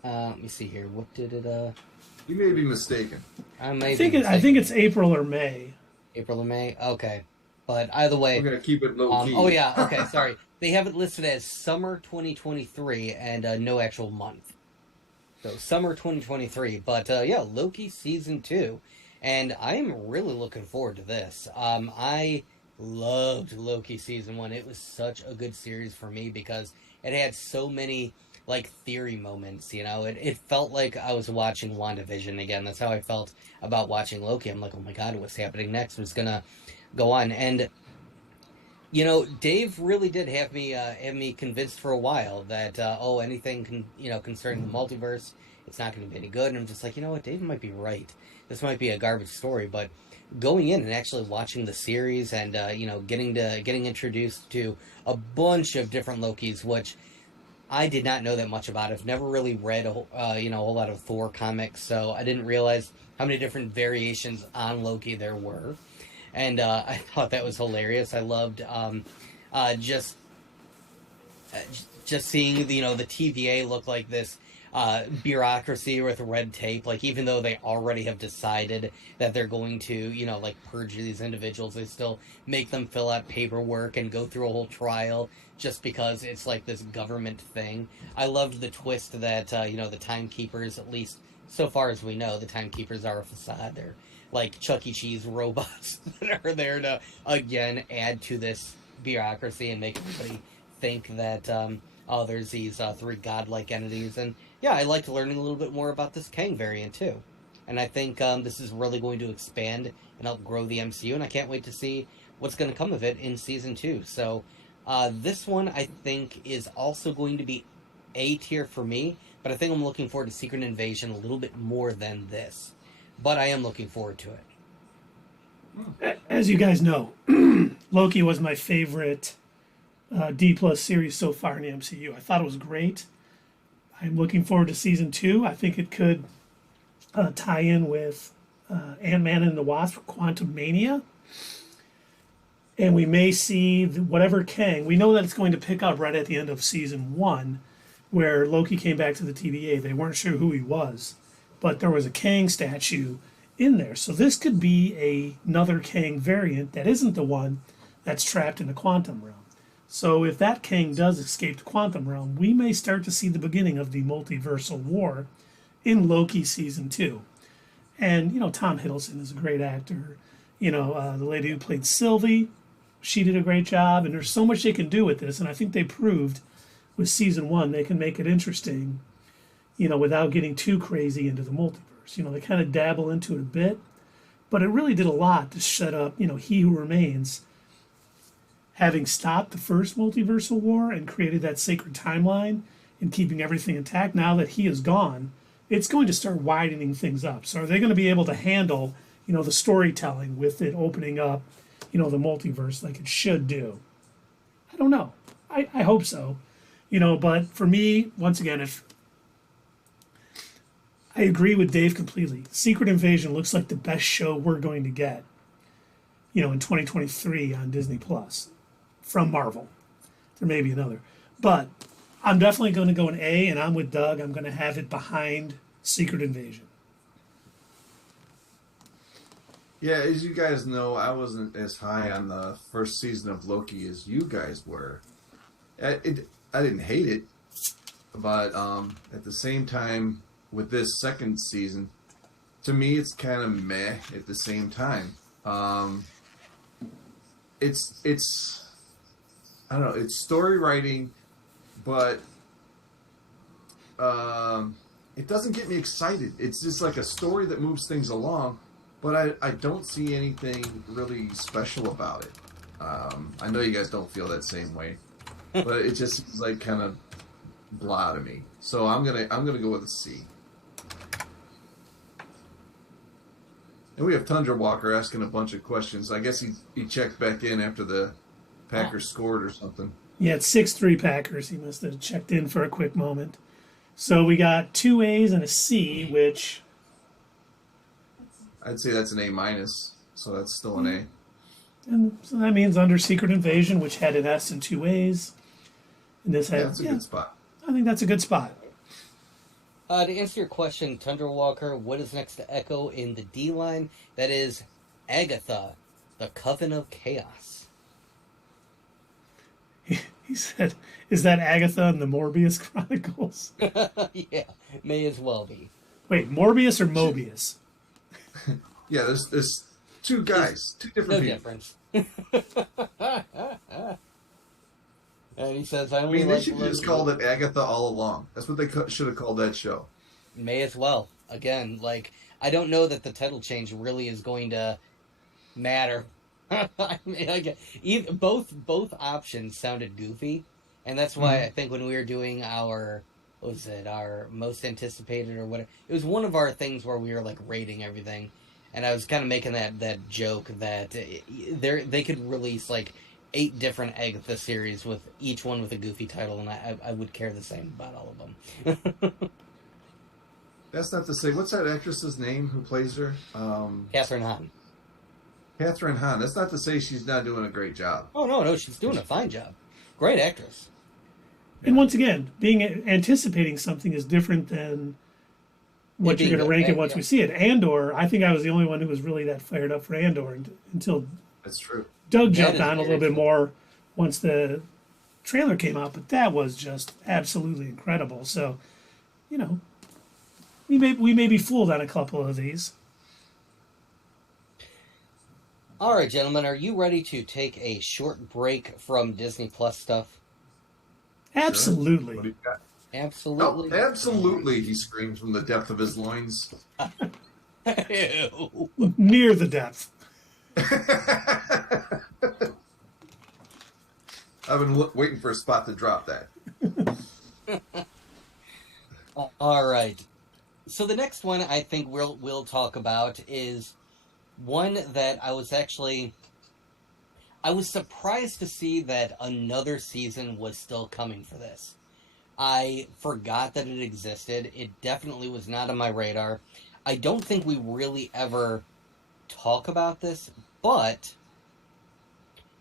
Let me see here. What did it... You may be mistaken. I think it's April or May. April or May? Okay. But either way... We're going to keep it low-key. Oh, yeah, okay, sorry. They have it listed as Summer 2023 and no actual month. So, Summer 2023. But, yeah, Loki Season 2. And I am really looking forward to this. I loved Loki Season 1. It was such a good series for me because it had so many, theory moments, It felt like I was watching WandaVision again. That's how I felt about watching Loki. I'm like, oh my god, what's happening next? What's gonna go on? And, Dave really did have me convinced for a while that, anything concerning the multiverse, it's not going to be any good. And I'm just like, you know what, Dave might be right. This might be a garbage story, but going in and actually watching the series and getting introduced to a bunch of different Lokis, which I did not know that much about. I've never really read a whole lot of Thor comics, so I didn't realize how many different variations on Loki there were, and I thought that was hilarious. I loved uh, just uh, just seeing the TVA look like this bureaucracy with red tape. Like, even though they already have decided that they're going to like purge these individuals, they still make them fill out paperwork and go through a whole trial just because it's like this government thing. I loved the twist that the timekeepers, at least so far as we know, the timekeepers are a facade. They're like Chuck E. Cheese robots that are there to again add to this bureaucracy and make everybody think that oh, there's these three godlike entities. And yeah, I liked learning a little bit more about this Kang variant too. And I think this is really going to expand and help grow the MCU, and I can't wait to see what's going to come of it in season 2. So this one I think is also going to be A tier for me, but I think I'm looking forward to Secret Invasion a little bit more than this. But I am looking forward to it. As you guys know, Loki was my favorite D plus series so far in the MCU. I thought it was great. I'm looking forward to season 2. I think it could tie in with Ant-Man and the Wasp, Quantum Mania. And we may see whatever Kang. We know that it's going to pick up right at the end of season 1, where Loki came back to the TVA. They weren't sure who he was, but there was a Kang statue in there. So this could be another Kang variant that isn't the one that's trapped in the quantum realm. So if that Kang does escape the quantum realm, we may start to see the beginning of the multiversal war in Loki season 2. And, Tom Hiddleston is a great actor. The lady who played Sylvie, she did a great job. And there's so much they can do with this. And I think they proved with season 1 they can make it interesting, without getting too crazy into the multiverse. They kind of dabble into it a bit. But it really did a lot to set up, He Who Remains, having stopped the first multiversal war and created that sacred timeline and keeping everything intact. Now that he is gone, it's going to start widening things up. So are they going to be able to handle, the storytelling with it opening up, the multiverse like it should do? I don't know. I hope so. But for me, once again, if I agree with Dave completely. Secret Invasion looks like the best show we're going to get, in 2023 on Disney Plus from Marvel. There may be another. But I'm definitely going to go an A, and I'm with Doug. I'm going to have it behind Secret Invasion. Yeah, as you guys know, I wasn't as high on the first season of Loki as you guys were. I didn't hate it, but at the same time, with this second season, to me, it's kind of meh at the same time. It's I don't know, it's story writing, but it doesn't get me excited. It's just like a story that moves things along, but I don't see anything really special about it. I know you guys don't feel that same way, but it just seems like kind of blah to me. So I'm gonna go with a C. And we have Tundra Walker asking a bunch of questions. I guess he checked back in after the Packers scored or something. Yeah, it's 6-3 Packers. He must have checked in for a quick moment. So we got 2 A's and a C, which I'd say that's an A minus, so that's still an A. and so that means under Secret Invasion, which had an S and 2 A's. And this had, That's a good spot. I think that's a good spot. To answer your question, Tundra Walker, what is next to Echo in the D line? That is Agatha, the Coven of Chaos. He said, is that Agatha in the Morbius Chronicles? Yeah, may as well be. Wait, Morbius or Mobius? Yeah, there's two guys, two different No people. difference. And he says, I I only mean, they like should have just Loki. called it Agatha all along. That's what they should have called that show. May as well. Again, like, I don't know that the title change really is going to matter. I mean, like, both options sounded goofy, and that's why I think when we were doing our, what was it, our most anticipated or whatever, it was one of our things where we were like rating everything. and I was kind of making that joke that they could release like 8 different Agatha series with each one with a goofy title, and I would care the same about all of them. That's not to say, what's that actress's name who plays her? Catherine Hahn. Catherine Hahn. That's not to say she's not doing a great job. Oh no, she's doing a fine job. Great actress. And once again, being anticipating something is different than what you're going to rank it once we see it. Andor, I think I was the only one who was really that fired up for Andor until That's true. Doug jumped on a little bit more once the trailer came out, but that was just absolutely incredible. So, you know, we may be fooled on a couple of these. All right, gentlemen, are you ready to take a short break from Disney Plus stuff? Absolutely. Sure. What do you got? Absolutely. Oh, absolutely, he screams from the depth of his loins. Ew. Near the depth. I've been waiting for a spot to drop that. All right. So the next one I think we'll talk about is one that I was surprised to see that another season was still coming for this. I forgot that it existed. It definitely was not on my radar. I don't think we really ever talk about this, but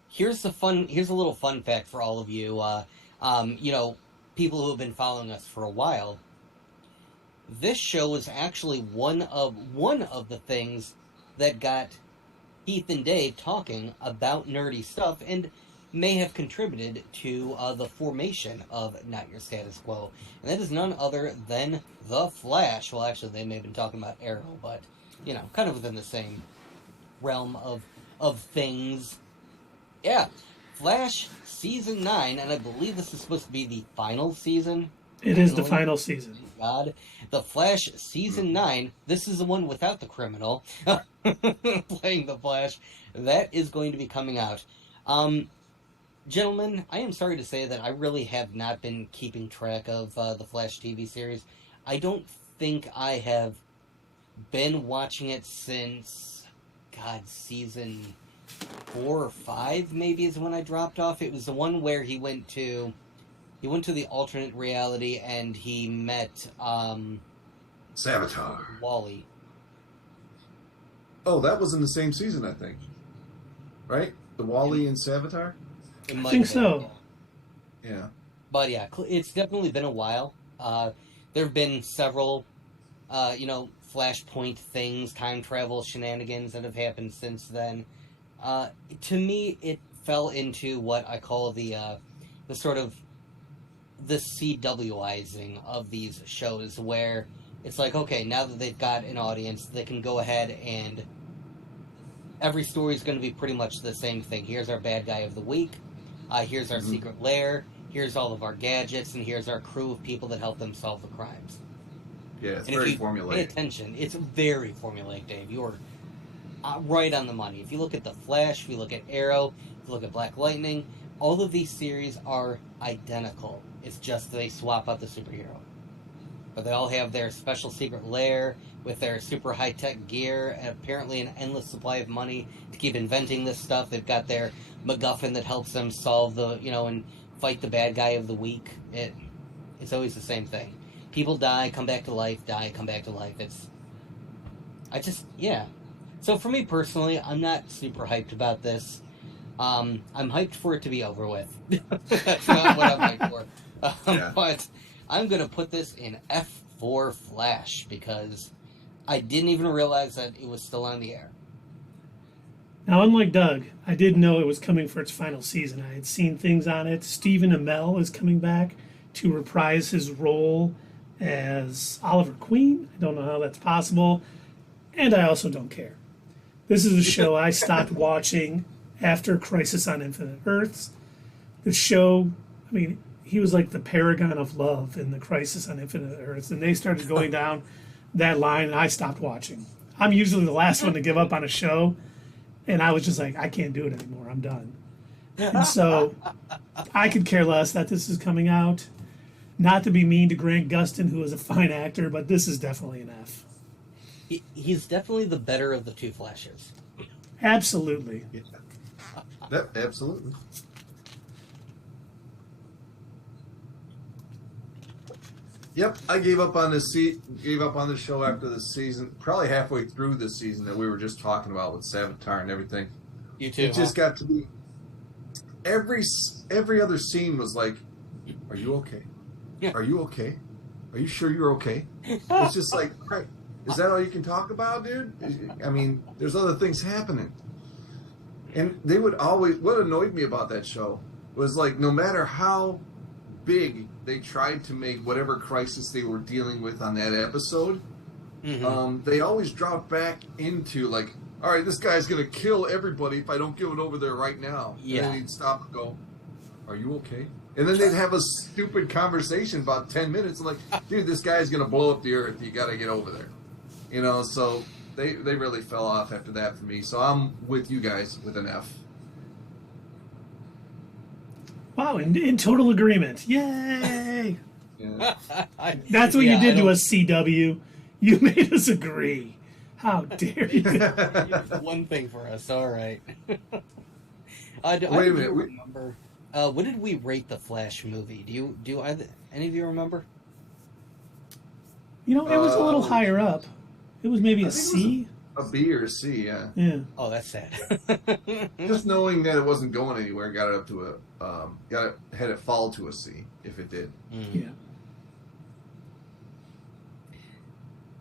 here's a little fun fact for all of you, people who have been following us for a while. This show was actually one of the things that got Heath and Dave talking about nerdy stuff and may have contributed to the formation of Not Your Status Quo. And that is none other than The Flash. Well, actually, they may have been talking about Arrow, but, kind of within the same realm of things. Yeah, Flash Season 9, and I believe this is supposed to be the final season. It is the final season. God. The Flash Season 9, this is the one without the criminal playing the Flash. That is going to be coming out. Gentlemen, I am sorry to say that I really have not been keeping track of the Flash TV series. I don't think I have been watching it since, season 4 or 5 maybe is when I dropped off. It was the one where he went to the alternate reality and he met Savitar. Wally. Oh, that was in the same season, I think. Right? The Wally and Savitar? I think so. Yeah. But yeah, it's definitely been a while. There have been several, Flashpoint things, time travel shenanigans that have happened since then. To me, it fell into what I call the sort of the CWizing of these shows, where it's like, okay, now that they've got an audience, they can go ahead and every story is going to be pretty much the same thing. Here's our bad guy of the week. Here's our secret lair. Here's all of our gadgets, and here's our crew of people that help them solve the crimes. Yeah, it's and very if you formulaic. Pay attention. It's very formulaic, Dave. You're right on the money. If you look at The Flash, if you look at Arrow, if you look at Black Lightning, all of these series are identical. It's just they swap out the superhero. But they all have their special secret lair with their super high-tech gear and apparently an endless supply of money to keep inventing this stuff. They've got their MacGuffin that helps them solve and fight the bad guy of the week. It's always the same thing. People die, come back to life, die, come back to life. So for me personally, I'm not super hyped about this. I'm hyped for it to be over with. That's not what I'm hyped for. But I'm going to put this in F4 Flash because I didn't even realize that it was still on the air. Now, unlike Doug, I did know it was coming for its final season. I had seen things on it. Stephen Amell is coming back to reprise his role as Oliver Queen. I don't know how that's possible. And I also don't care. This is a show I stopped watching after Crisis on Infinite Earths. The show, he was like the paragon of love in the Crisis on Infinite Earths, and they started going down that line, and I stopped watching. I'm usually the last one to give up on a show, and I was just like, I can't do it anymore. I'm done. And so I could care less that this is coming out. Not to be mean to Grant Gustin, who is a fine actor, but this is definitely an F. He's definitely the better of the two Flashes. Absolutely. Yeah. Yep, absolutely. Yep, I gave up on the show after the season, probably halfway through the season that we were just talking about with Savitar and everything. You too. It just got to be every other scene was like, "Are you okay? Yeah. Are you okay? Are you sure you're okay?" It's just like, right, is that all you can talk about, dude? I mean, there's other things happening. And they would always, what annoyed me about that show was like, no matter how big they tried to make whatever crisis they were dealing with on that episode, they always dropped back into like, all right, this guy's going to kill everybody if I don't give it over there right now. Yeah. And then he'd stop and go, "Are you okay?" And then they'd have a stupid conversation about 10 minutes. Like, dude, this guy's going to blow up the earth. You got to get over there. You know, so they really fell off after that for me. So I'm with you guys with an F. Wow, in total agreement. Yay! Yeah. That's what you did to us, CW. You made us agree. How dare you? One thing for us, all right. Wait a minute. Remember? What did we rate the Flash movie? Do any of you remember? You know, it was a little higher up. It was maybe a C. A B or a C, yeah. Yeah. Oh, that's sad. Just knowing that it wasn't going anywhere got it up to had it fall to a C if it did. Yeah.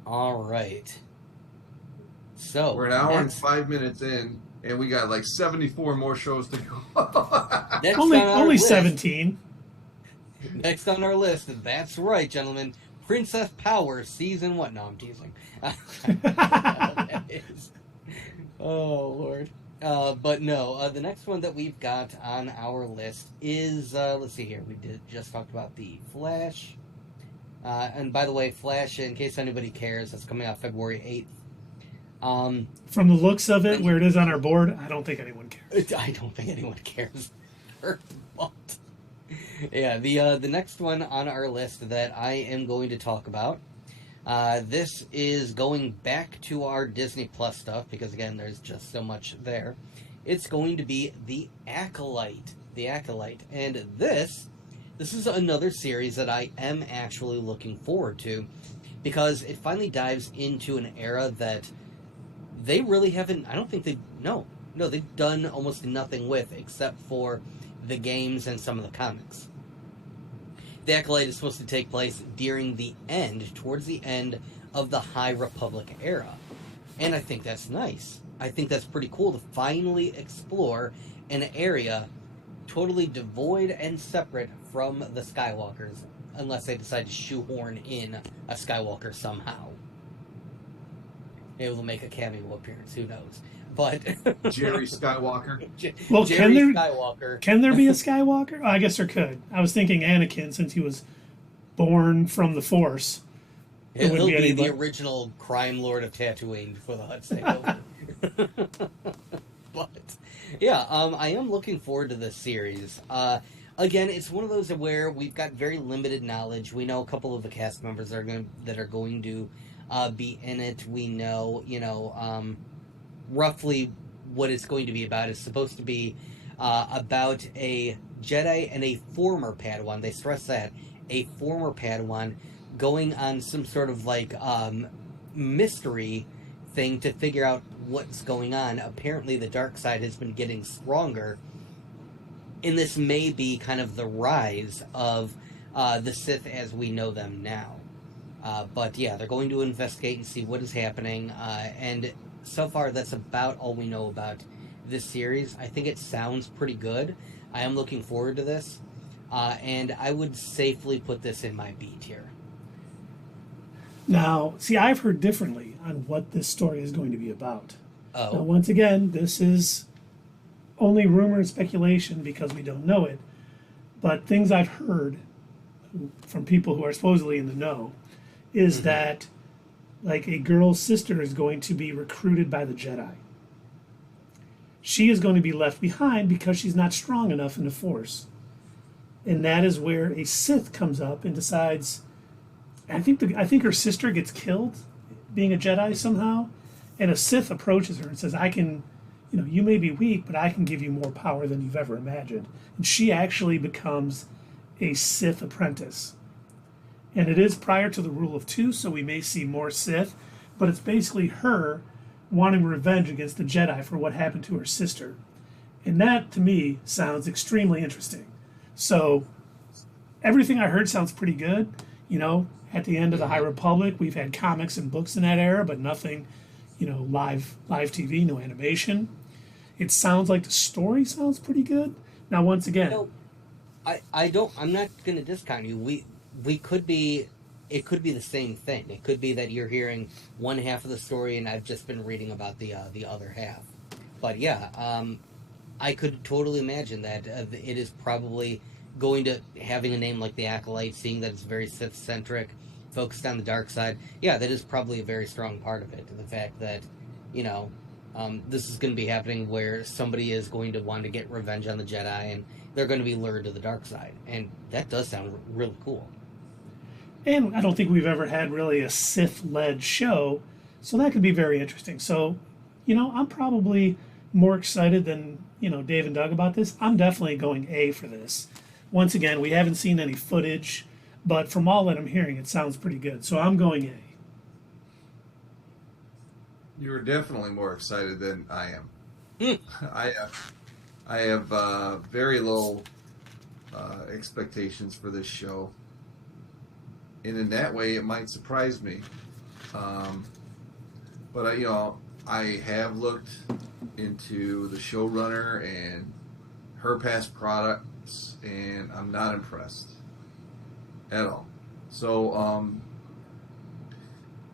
All right. So We're an hour and 5 minutes in, and we got like 74 more shows to go. next Only on our list- 17. Next on our list, that's right, gentlemen. Princess Power season 1. No, I'm teasing. Oh Lord. But no, the next one that we've got on our list is let's see here. We just talked about the Flash. And by the way, Flash, in case anybody cares, that's coming out February 8th. From the looks of it, where it is on our board, I don't think anyone cares. I don't think anyone cares. But yeah, the next one on our list that I am going to talk about. This is going back to our Disney Plus stuff because again, there's just so much there. It's going to be the Acolyte. The Acolyte, and this is another series that I am actually looking forward to because it finally dives into an era that they really haven't. I don't think they've done almost nothing with except for the games and some of the comics. The Acolyte is supposed to take place towards the end of the High Republic era. And I think that's nice. I think that's pretty cool to finally explore an area totally devoid and separate from the Skywalkers, unless they decide to shoehorn in a Skywalker somehow. Maybe they'll make a cameo appearance, who knows. But Jerry Skywalker. Well, Jerry Skywalker. Can there be a Skywalker? Oh, I guess there could. I was thinking Anakin, since he was born from the Force. He'll be the original crime lord of Tatooine before the Hutts take over. But yeah, I am looking forward to this series. Again, it's one of those where we've got very limited knowledge. We know a couple of the cast members that are going to be in it. We know, roughly what it's going to be about. It's supposed to be about a Jedi and a former Padawan. They stress that a former Padawan going on some sort of like mystery thing to figure out what's going on. Apparently the dark side has been getting stronger, and this may be kind of the rise of the Sith as we know them now. But yeah, they're going to investigate and see what is happening, and so far that's about all we know about this series. I think it sounds pretty good. I am looking forward to this, and I would safely put this in my B tier. Now, see, I've heard differently on what this story is going to be about. Oh. Now, once again, this is only rumor and speculation because we don't know it. But things I've heard from people who are supposedly in the know is that, like, a girl's sister is going to be recruited by the Jedi. She is going to be left behind because she's not strong enough in the Force. And that is where a Sith comes up and decides... I think her sister gets killed being a Jedi somehow, and a Sith approaches her and says, "I can, you may be weak, but I can give you more power than you've ever imagined." And she actually becomes a Sith apprentice. And it is prior to the Rule of Two, so we may see more Sith, but it's basically her wanting revenge against the Jedi for what happened to her sister. And that, to me, sounds extremely interesting. So everything I heard sounds pretty good. At the end of the High Republic, we've had comics and books in that era, but nothing, live TV, no animation. It sounds like the story sounds pretty good. Now, once again, I'm not going to discount you. We could be, it could be the same thing. It could be that you're hearing one half of the story and I've just been reading about the other half. But yeah, I could totally imagine that it is probably going to having a name like the Acolyte, seeing that it's very Sith-centric, focused on the dark side. Yeah, that is probably a very strong part of it. The fact that, this is going to be happening where somebody is going to want to get revenge on the Jedi and they're going to be lured to the dark side. And that does sound really cool. and I don't think we've ever had really a Sith-led show, so that could be very interesting. So, I'm probably more excited than, Dave and Doug about this. I'm definitely going A for this. Once again, we haven't seen any footage, but from all that I'm hearing, it sounds pretty good. So I'm going A. You're definitely more excited than I am. Mm. I have very low expectations for this show, and in that way, it might surprise me. But I have looked into the showrunner and her past products, and I'm not impressed at all. So,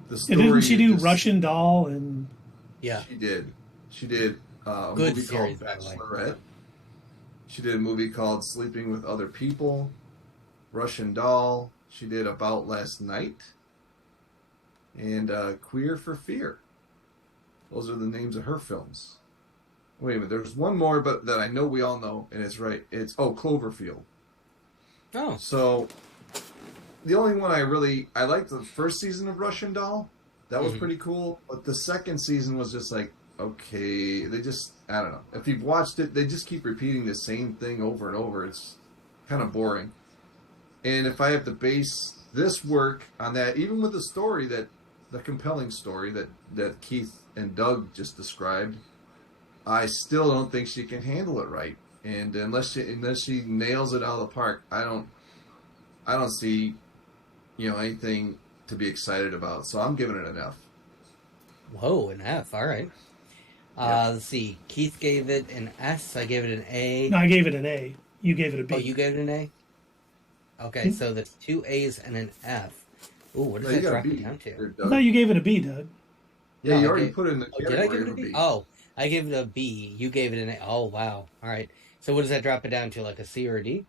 the story. And didn't she do just, Russian Doll and? Yeah. She did. She did a Good movie series, called by the way. Bachelorette. She did a movie called Sleeping with Other People, Russian Doll. She did About Last Night, and Queer for Fear. Those are the names of her films. Wait a minute, there's one more, but that I know we all know, and it's right. It's Cloverfield. Oh. So the only one I liked the first season of Russian Doll. That was pretty cool, but the second season was just like, okay, I don't know. If you've watched it, they just keep repeating the same thing over and over. It's kind of boring. And if I have to base this work on that, even with the compelling story that Keith and Doug just described, I still don't think she can handle it right. And unless she nails it out of the park, I don't see, anything to be excited about. So I'm giving it an F. Whoa, an F. All right. Yeah. Let's see. Keith gave it an S. I gave it an A. No, I gave it an A. You gave it a B. Oh, you gave it an A? Okay, so that's 2 A's and an F. Ooh, what does that drop it down to? I thought you gave it a B, Doug. Yeah, No, you I already gave- put it in the Oh, did I category give it of a a B? B. Oh, I gave it a B. You gave it an A. Oh, wow. All right. So what does that drop it down to? Like a C or a D?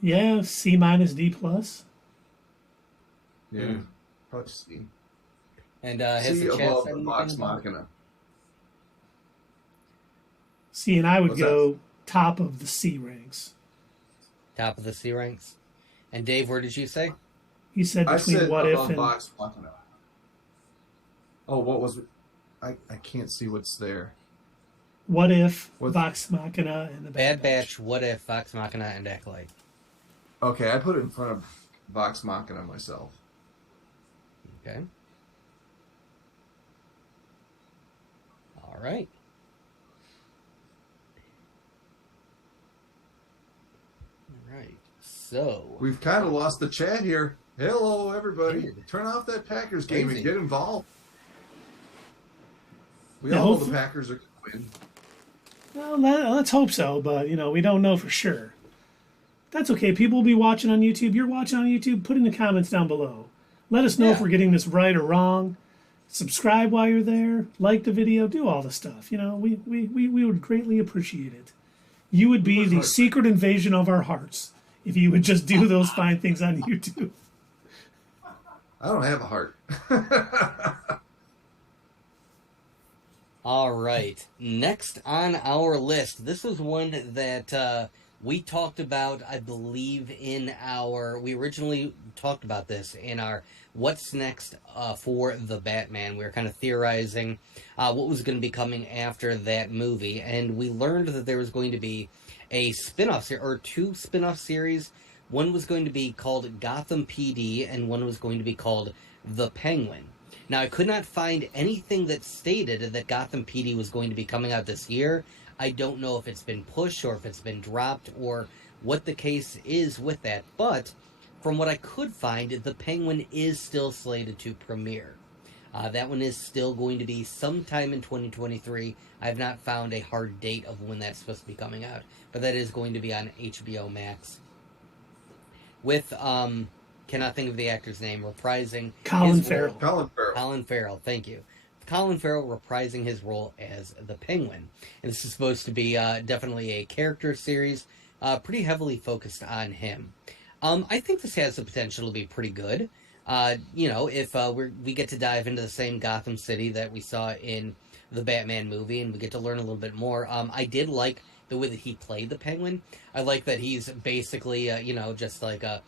Yeah, C minus D plus. Yeah, probably C. And has C the chat above said the anything Vox about it? Machina. C, and I would What's go top of the C ranks. Top of the C ranks. And Dave, where did you say? You said I between said What If above and Vox Machina. Oh, what was it? I can't see what's there. What If, What's- Vox Machina, and the Bad Batch, What If, Vox Machina, and Acolyte. Okay, I put it in front of Vox Machina myself. Okay. All right. All right. So We've kind of lost the chat here. Hello, everybody. Dude. Turn off that Packers game Crazy. and get involved. We Yeah, all know the hopefully- Packers are going to win. Well, let's hope so, but we don't know for sure. That's okay. People will be watching on YouTube. You're watching on YouTube. Put in the comments down below. Let us know if Yeah. we're getting this right or wrong. Subscribe while you're there. Like the video. Do all the stuff. We would greatly appreciate it. You would be the secret invasion of our hearts if you would just do those fine things on YouTube. I don't have a heart. all right. Next on our list, this was one that we talked about, I believe, we originally talked about this in our What's Next for the Batman. We were kind of theorizing what was going to be coming after that movie, and we learned that there was going to be a spin-off or two spin-off series. One was going to be called Gotham PD, and one was going to be called The Penguin. Now, I could not find anything that stated that Gotham PD was going to be coming out this year. I don't know if it's been pushed or if it's been dropped or what the case is with that. But from what I could find, The Penguin is still slated to premiere. That one is still going to be sometime in 2023. I have not found a hard date of when that's supposed to be coming out, but that is going to be on HBO Max. With cannot think of the actor's name, reprising Colin his Farrell. role. Colin Farrell. Colin Farrell, thank you. Colin Farrell reprising his role as the Penguin. And this is supposed to be definitely a character series, pretty heavily focused on him. I think this has the potential to be pretty good. If we get to dive into the same Gotham City that we saw in the Batman movie, and we get to learn a little bit more. I did like the way that he played the Penguin. I like that he's basically, just like a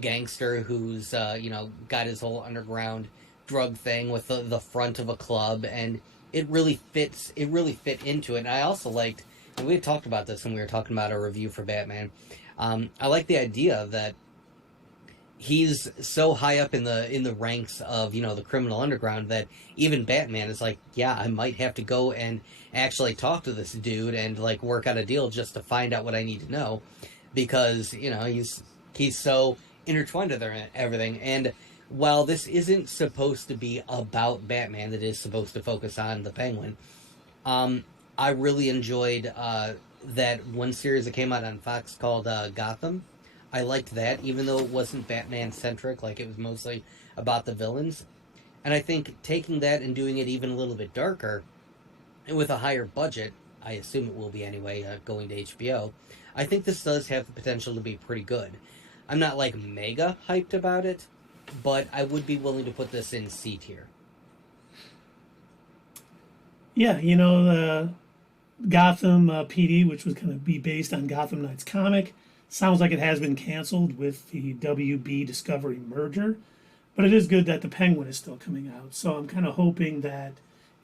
gangster who's, got his whole underground drug thing with the front of a club, and it really fits. It really fit into it. And I also liked, and we had talked about this when we were talking about our review for Batman. I like the idea that he's so high up in the ranks of the criminal underground that even Batman is like, yeah, I might have to go and actually talk to this dude and like work out a deal just to find out what I need to know, because he's so intertwined with everything. And while this isn't supposed to be about Batman, it is supposed to focus on the Penguin. I really enjoyed that one series that came out on Fox called Gotham. I liked that, even though it wasn't Batman centric, like it was mostly about the villains. And I think taking that and doing it even a little bit darker, and with a higher budget, I assume it will be anyway, going to HBO, I think this does have the potential to be pretty good. I'm not like mega hyped about it, but I would be willing to put this in C tier. Yeah, the Gotham PD, which was going to be based on Gotham Knights comic, sounds like it has been canceled with the WB Discovery merger, but it is good that the Penguin is still coming out. So I'm kind of hoping that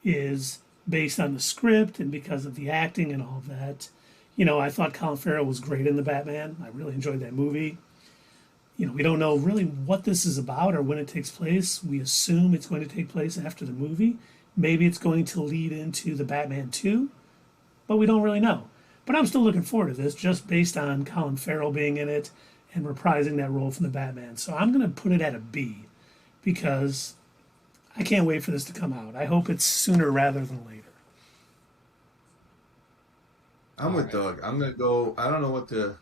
is based on the script and because of the acting and all that. I thought Colin Farrell was great in the Batman. I really enjoyed that movie. We don't know really what this is about or when it takes place. We assume it's going to take place after the movie. Maybe it's going to lead into the Batman 2, but we don't really know. But I'm still looking forward to this just based on Colin Farrell being in it and reprising that role from the Batman. So I'm going to put it at a B because I can't wait for this to come out. I hope it's sooner rather than later. I'm with Doug. I'm gonna go. I don't know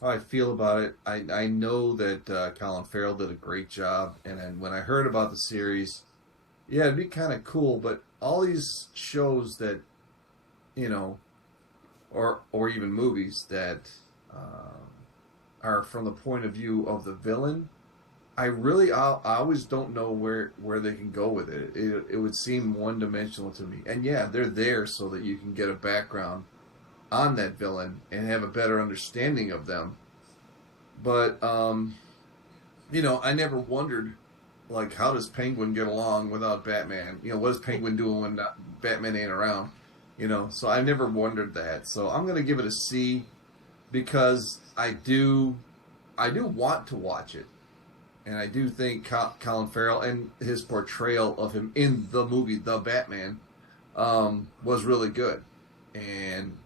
how I feel about it. I know that Colin Farrell did a great job, and then when I heard about the series, yeah, it'd be kind of cool. But all these shows that, or even movies that are from the point of view of the villain, I always don't know where they can go with it. It would seem one dimensional to me. And yeah, they're there so that you can get a background on that villain and have a better understanding of them. But I never wondered, like, how does Penguin get along without Batman? What is Penguin doing when Batman ain't around? So I never wondered that. So I'm gonna give it a C because I do want to watch it. And I do think Colin Farrell and his portrayal of him in the movie The Batman was really good. And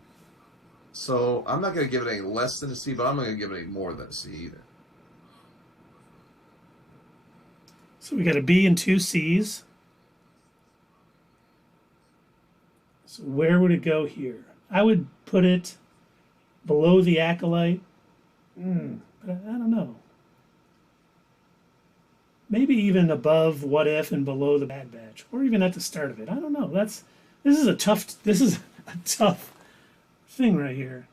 so I'm not going to give it any less than a C, but I'm not going to give it any more than a C either. So we got a B and two C's. So where would it go here? I would put it below the Acolyte. But I don't know. Maybe even above What If and below the Bad Batch, or even at the start of it. I don't know. This is a tough thing right here.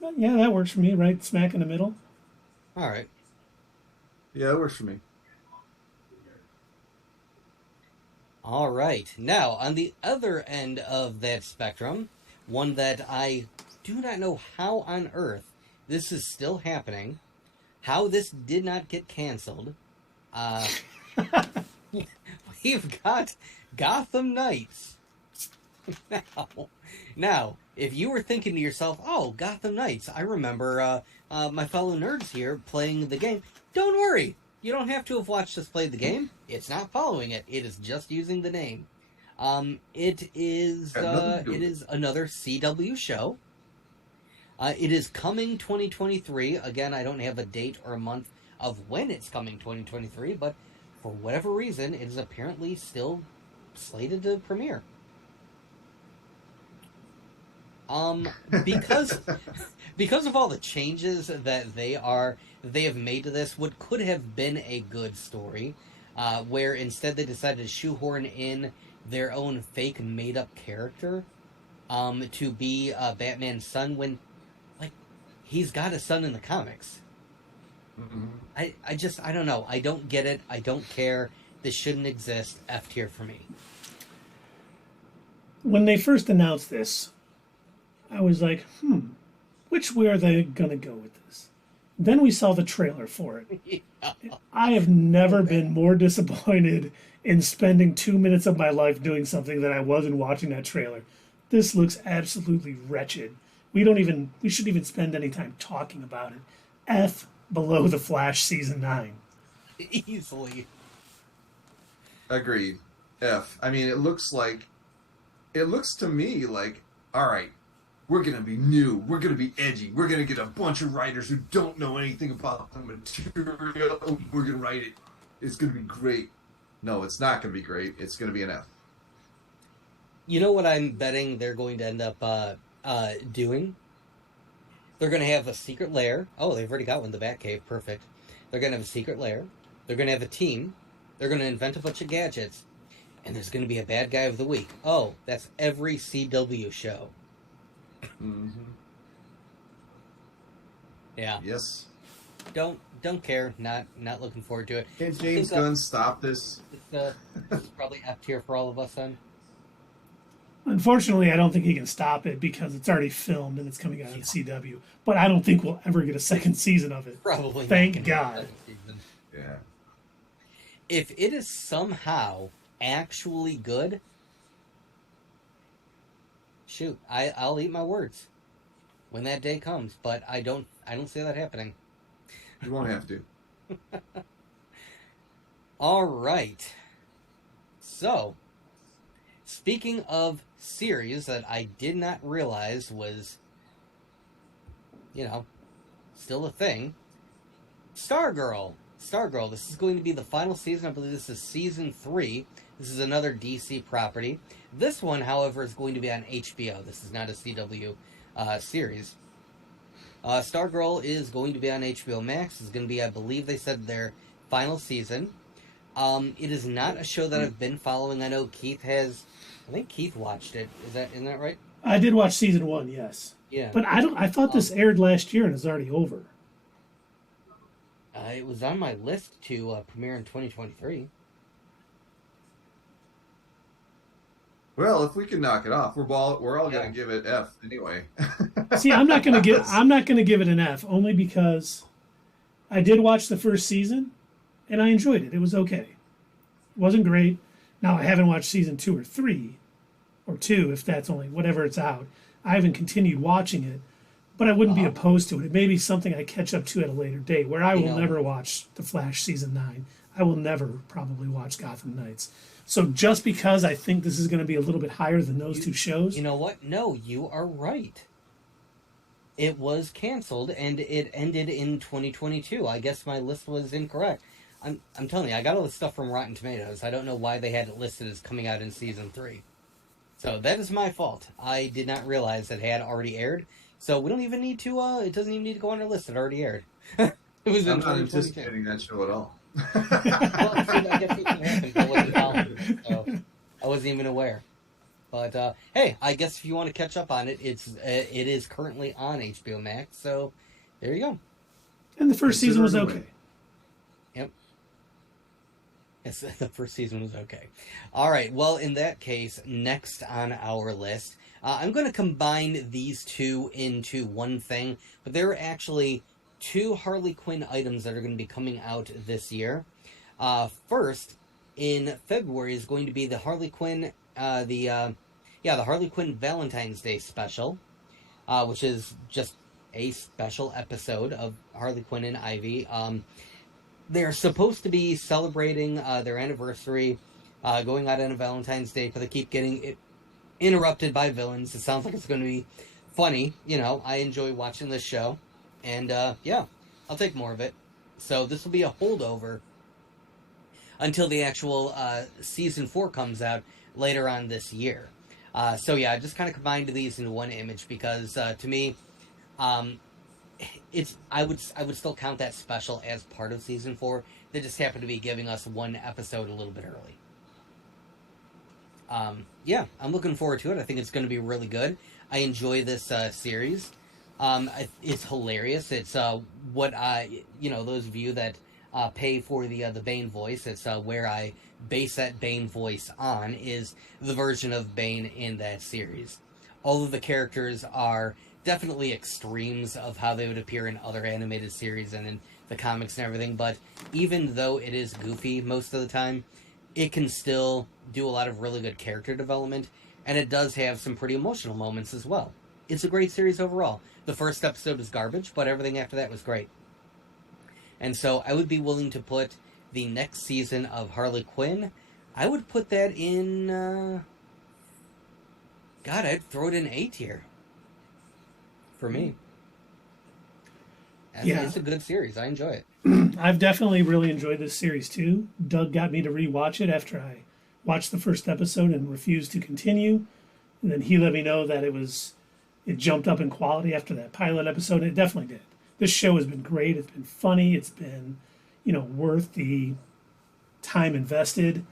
But yeah, that works for me, right smack in the middle. All right. Yeah, it works for me. All right. Now, on the other end of that spectrum, one that I do not know how on earth this is still happening, how this did not get canceled. Uh, we've got Gotham Knights. Now, now, if you were thinking to yourself, "Oh, Gotham Knights, I remember my fellow nerds here playing the game." Don't worry, you don't have to have watched us play the game. It's not following it. It is just using the name. It is Got nothing to do it with is another CW show. It is coming 2023. Again, I don't have a date or a month of when it's coming 2023, but for whatever reason, it is apparently still slated to premiere. Because because of all the changes that they have made to this, what could have been a good story, where instead they decided to shoehorn in their own fake made up character, to be Batman's son when, like, he's got a son in the comics. Mhm. I don't know. I don't get it. I don't care. This shouldn't exist. F tier for me. When they first announced this, I was like, which way are they going to go with this? Then we saw the trailer for it. I have never been more disappointed in spending 2 minutes of my life doing something that I wasn't watching that trailer. This looks absolutely wretched. We shouldn't even spend any time talking about it. F below the Flash season 9. Easily. Agreed. F. I mean, it looks to me like, all right, we're going to be new. We're going to be edgy. We're going to get a bunch of writers who don't know anything about the material. We're going to write it. It's going to be great. No, it's not going to be great. It's going to be an F. You know what I'm betting they're going to end up doing? They're going to have a secret lair. Oh, they've already got one, the Batcave. Perfect. They're going to have a secret lair. They're going to have a team. They're going to invent a bunch of gadgets. And there's going to be a bad guy of the week. Oh, that's every CW show. Mm-hmm. Yeah. Yes. Don't care. Not looking forward to it. Can James Gunn stop this? It's probably F tier for all of us then. Unfortunately, I don't think he can stop it because it's already filmed and it's coming out on CW. But I don't think we'll ever get a second season of it. Probably not Thank gonna be a God. second season. Yeah. If it is somehow actually good, shoot, I'll eat my words when that day comes. But I don't see that happening. You won't have to. All right. So, speaking of series that I did not realize was, still a thing, Stargirl. Stargirl, this is going to be the final season. I believe this is season 3. This is another DC property. This one, however, is going to be on HBO. This is not a CW series. Stargirl is going to be on HBO Max. It's going to be, I believe they said, their final season. It is not a show that I've been following. I know Keith has. I think Keith watched it. Isn't that right? I did watch season 1, yes. Yeah. But I thought this aired last year and it's already over. It was on my list to premiere in 2023. Well, if we can knock it off, we're all going to give it F anyway. See, I'm not gonna give it an F only because I did watch the first season and I enjoyed it. It was okay. It wasn't great. Now I haven't watched season 2 or 3 or 2 if that's only whatever it's out. I haven't continued watching it, but I wouldn't be opposed to it. It may be something I catch up to at a later date. Where I will never watch The Flash season 9. I will never probably watch Gotham Knights. So just because I think this is going to be a little bit higher than those two shows, You know what? No, you are right. It was canceled and it ended in 2022. I guess my list was incorrect. I'm telling you, I got all this stuff from Rotten Tomatoes. I don't know why they had it listed as coming out in season 3. So that is my fault. I did not realize it had already aired. So we don't even need to. It doesn't even need to go on our list. It already aired. It was I'm in not 2022. anticipating that show at all. Well, see, I guess it can happen. I wasn't following it, so I wasn't even aware. But hey, I guess if you want to catch up on it, it is currently on HBO Max. So there you go. and the first season was okay. Yep. Yes, the first season was okay. All right. Well, in that case, next on our list, I'm going to combine these two into one thing, but there are actually two Harley Quinn items that are going to be coming out this year. First, in February is going to be the Harley Quinn, the Harley Quinn Valentine's Day special, which is just a special episode of Harley Quinn and Ivy. They're supposed to be celebrating their anniversary, going out on a Valentine's Day, but they keep getting interrupted by villains. It sounds like it's going to be funny. I enjoy watching this show, and yeah, I'll take more of it. So this will be a holdover until the actual season 4 comes out later on this year. So yeah, I just kind of combined these into one image because to me, um, I would still count that special as part of season 4. They just happen to be giving us one episode a little bit early. Yeah, I'm looking forward to it. I think it's going to be really good. I enjoy this series. It's hilarious. It's what those of you that pay for the Bane voice. It's where I base that Bane voice on is the version of Bane in that series. All of the characters are definitely extremes of how they would appear in other animated series and in the comics and everything, but even though it is goofy most of the time, it can still do a lot of really good character development, and it does have some pretty emotional moments as well. It's a great series overall. The first episode was garbage, but everything after that was great. And so I would be willing to put the next season of Harley Quinn, I would put that in, I'd throw it in A tier. For me. Yeah. It's a good series. I enjoy it. I've definitely really enjoyed this series too. Doug got me to rewatch it after I watched the first episode and refused to continue. And then he let me know that it jumped up in quality after that pilot episode. And it definitely did. This show has been great. It's been funny. It's been, worth the time invested.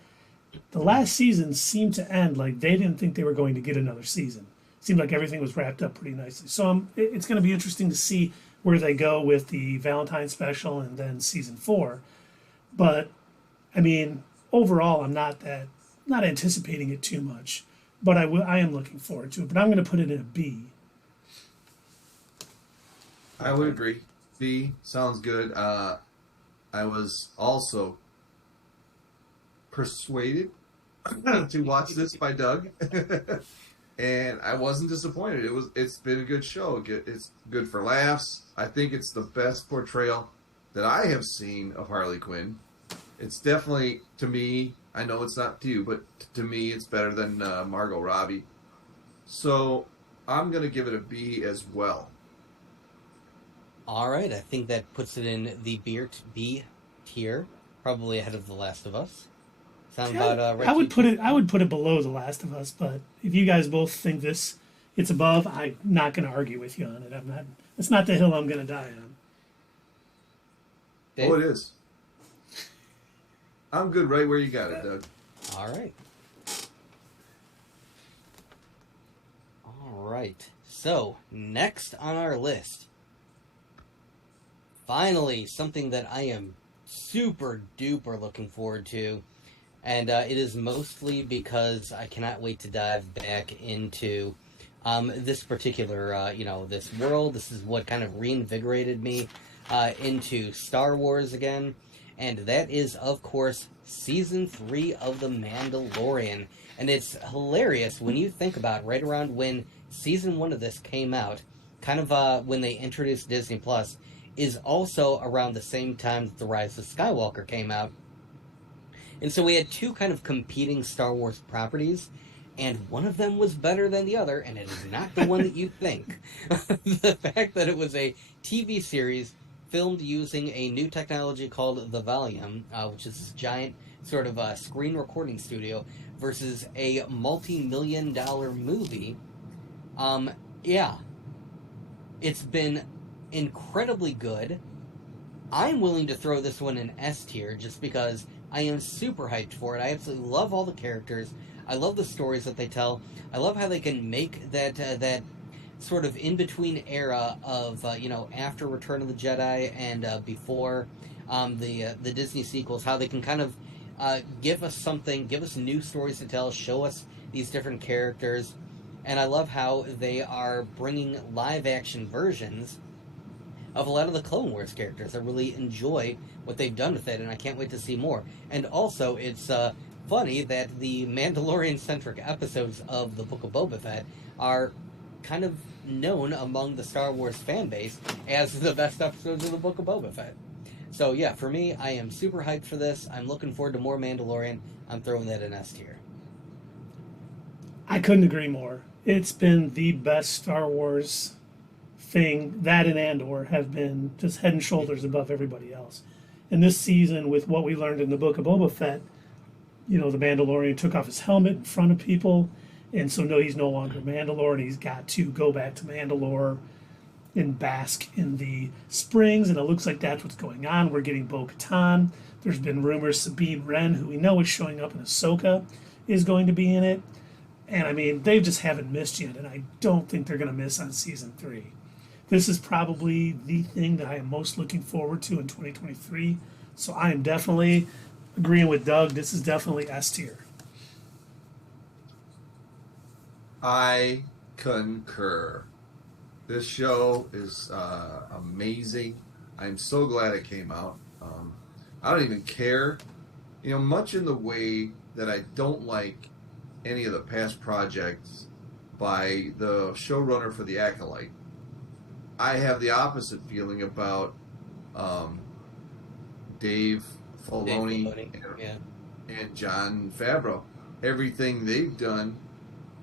The last season seemed to end like they didn't think they were going to get another season. Seemed like everything was wrapped up pretty nicely. So it's going to be interesting to see where they go with the Valentine special and then season 4. But I mean, overall, I'm not anticipating it too much. But I am looking forward to it. But I'm going to put it in a B. I would agree. B sounds good. I was also persuaded to watch this by Doug. And I wasn't disappointed. It's been a good show. It's good for laughs. I think it's the best portrayal that I have seen of Harley Quinn. It's definitely, to me, I know it's not to you, but to me, it's better than Margot Robbie. So I'm going to give it a B as well. All right, I think that puts it in the B tier, probably ahead of The Last of Us. Sound about right? I would put it below The Last of Us, but if you guys both think it's above, I'm not going to argue with you on it. It's not the hill I'm going to die on. Dave? Oh, it is. I'm good right where you got it, Doug. All right. All right. So, next on our list, finally, something that I am super duper looking forward to. And it is mostly because I cannot wait to dive back into this particular, this world. This is what kind of reinvigorated me into Star Wars again. And that is, of course, Season 3 of The Mandalorian. And it's hilarious when you think about right around when Season 1 of this came out, kind of when they introduced Disney Plus, is also around the same time that The Rise of Skywalker came out. And so we had two kind of competing Star Wars properties, and one of them was better than the other, and it is not the one that you think. The fact that it was a TV series filmed using a new technology called the Volume, which is this giant sort of screen recording studio, versus a multi-million-dollar movie. Yeah. It's been incredibly good. I'm willing to throw this one in S tier just because I am super hyped for it. I absolutely love all the characters. I love the stories that they tell. I love how they can make that sort of in-between era of, after Return of the Jedi and before the Disney sequels, how they can kind of Give us something, give us new stories to tell, show us these different characters. And I love how they are bringing live action versions of a lot of the Clone Wars characters. I really enjoy what they've done with it, and I can't wait to see more. And also, it's funny that the Mandalorian centric episodes of the Book of Boba Fett are kind of known among the Star Wars fan base as the best episodes of the Book of Boba Fett. So yeah, for me, I am super hyped for this. I'm looking forward to more Mandalorian. I'm throwing that in S tier. I couldn't agree more. It's been the best Star Wars thing. That and Andor have been just head and shoulders above everybody else. And this season, with what we learned in the Book of Boba Fett, you know, the Mandalorian took off his helmet in front of people, and so no, he's no longer Mandalore, and he's got to go back to Mandalore and bask in the springs, and it looks like that's what's going on. We're getting Bo-Katan. There's been rumors Sabine Wren, who we know is showing up in Ahsoka, is going to be in it. And I mean, they just haven't missed yet, and I don't think they're going to miss on season 3. This is probably the thing that I am most looking forward to in 2023. So I am definitely agreeing with Doug. This is definitely S tier. I concur. This show is amazing. I'm so glad it came out. I don't even care, much in the way that I don't like any of the past projects by the showrunner for the Acolyte. I have the opposite feeling about Dave Filoni, and Jon Favreau. Everything they've done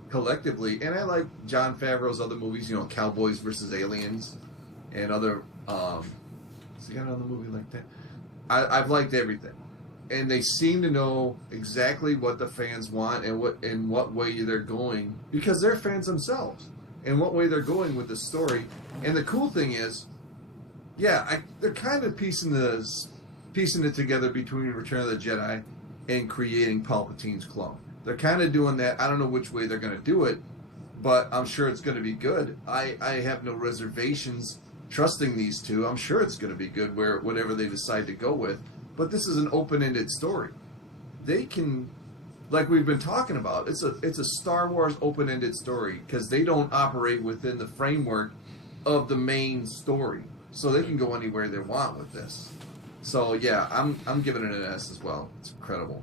collectively, and I like Jon Favreau's other movies, Cowboys versus Aliens, and other. Has he got another movie like that? I've liked everything, and they seem to know exactly what the fans want and what way they're going, because they're fans themselves, and what way they're going with the story. And the cool thing is, they're kind of piecing it together between Return of the Jedi and creating Palpatine's clone. They're kind of doing that. I don't know which way they're going to do it, but I'm sure it's going to be good. I have no reservations trusting these two. I'm sure it's going to be good whatever they decide to go with. But this is an open-ended story. They can, like we've been talking about, it's a Star Wars open-ended story because they don't operate within the framework of the main story, so they can go anywhere they want with this. So yeah, I'm giving it an S as well. It's incredible.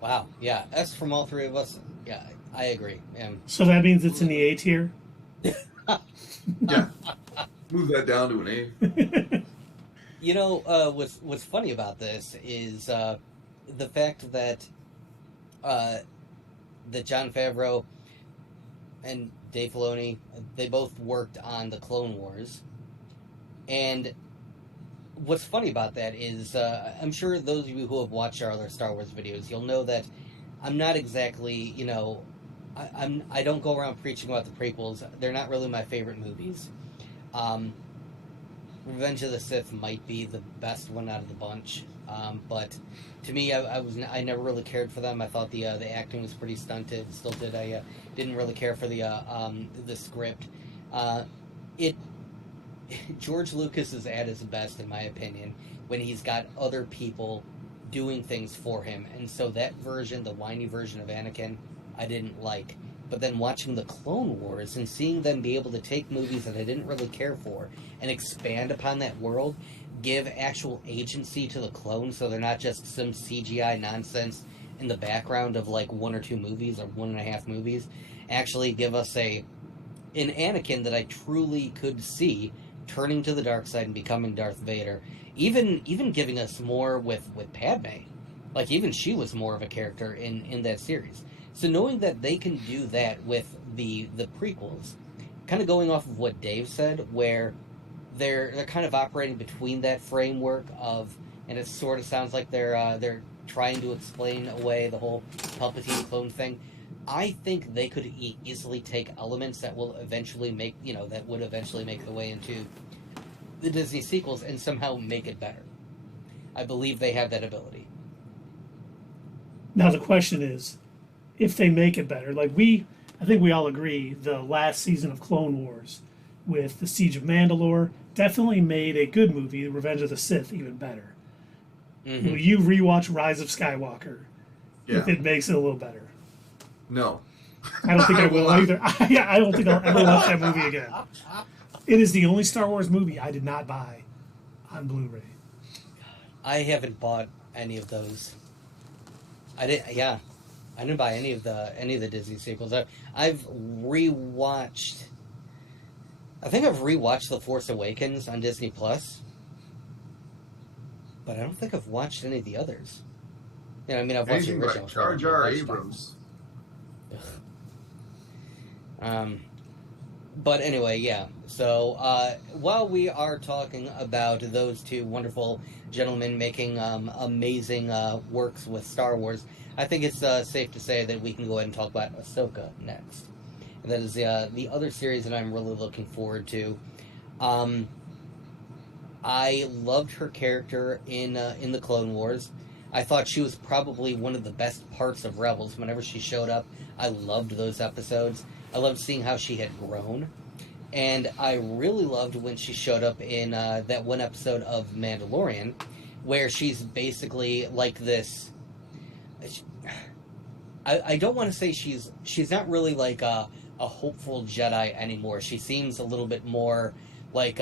Wow, yeah, S from all three of us. Yeah, I agree. So that means it's in the A tier? Yeah, move that down to an A. What's funny about this is the fact that Jon Favreau and Dave Filoni, they both worked on the Clone Wars. And what's funny about that is, I'm sure those of you who have watched our other Star Wars videos, you'll know that I'm not exactly, I don't go around preaching about the prequels. They're not really my favorite movies. Revenge of the Sith might be the best one out of the bunch, but to me, I never really cared for them. I thought the acting was pretty stunted. Still did. I didn't really care for the script. George Lucas is at his best, in my opinion, when he's got other people doing things for him. And so that version, the whiny version of Anakin, I didn't like. But then watching the Clone Wars and seeing them be able to take movies that I didn't really care for and expand upon that world, give actual agency to the clones so they're not just some CGI nonsense in the background of like 1 or 2 movies or 1.5 movies, actually give us an Anakin that I truly could see turning to the dark side and becoming Darth Vader. Even giving us more with Padme. Like, even she was more of a character in that series. So knowing that they can do that with the prequels, kind of going off of what Dave said, where they're kind of operating between that framework of, and it sort of sounds like they're trying to explain away the whole Palpatine clone thing. I think they could easily take elements that will eventually make, that would eventually make the way into the Disney sequels and somehow make it better. I believe they have that ability. Now the question is, if they make it better, I think we all agree, the last season of Clone Wars with the Siege of Mandalore definitely made a good movie, Revenge of the Sith, even better. Will you rewatch Rise of Skywalker if Yeah. it makes it a little better? No. I don't think I will not. either. I don't think I'll ever watch that movie again. It is the only Star Wars movie I did not buy on Blu-ray. I haven't bought any of those. I didn't. Yeah, I didn't buy any of the Disney sequels. I've rewatched. I think I've rewatched The Force Awakens on Disney Plus, but I don't think I've watched any of the others. You know, I mean, I've watched the Anything original. by Jar trilogy, Jar I've watched them. Abrams. Um, but anyway, yeah. So while we are talking about those two wonderful gentlemen making amazing works with Star Wars, I think it's safe to say that we can go ahead and talk about Ahsoka next. That is the other series that I'm really looking forward to. Um, I loved her character in the Clone Wars. I thought she was probably one of the best parts of Rebels. Whenever she showed up, I loved those episodes. I loved seeing how she had grown. And I really loved when she showed up in that one episode of Mandalorian, where she's basically like this. I don't want to say she's not really like a hopeful Jedi anymore. She seems a little bit more like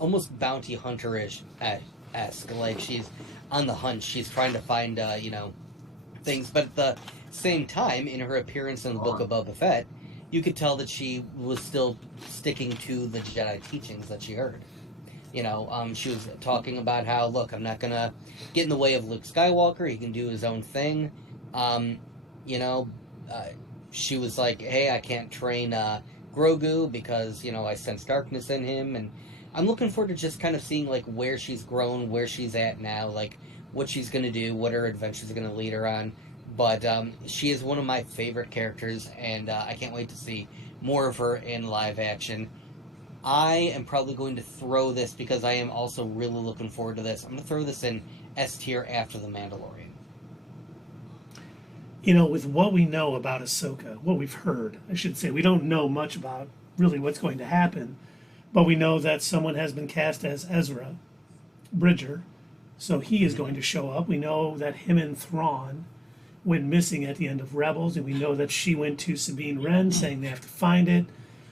almost bounty hunter-ish esque. Like she's on the hunt. She's trying to find things, but at the same time, in her appearance in the Book of Boba Fett, you could tell that she was still sticking to the Jedi teachings that she heard. She was talking about how, look, I'm not gonna get in the way of Luke Skywalker. He can do his own thing. Um, you know, uh, she was like, hey, I can't train Grogu because I sense darkness in him, and I'm looking forward to just kind of seeing like where she's grown, where she's at now, like what she's gonna do, what her adventures are gonna lead her on. But she is one of my favorite characters, and I can't wait to see more of her in live action. I am probably going to throw this because I am also really looking forward to this. I'm going to throw this in S tier after The Mandalorian. With what we know about Ahsoka, what we've heard, I should say, we don't know much about really what's going to happen, but we know that someone has been cast as Ezra Bridger, so he is going to show up. We know that him and Thrawn went missing at the end of Rebels, and we know that she went to Sabine Wren saying they have to find it.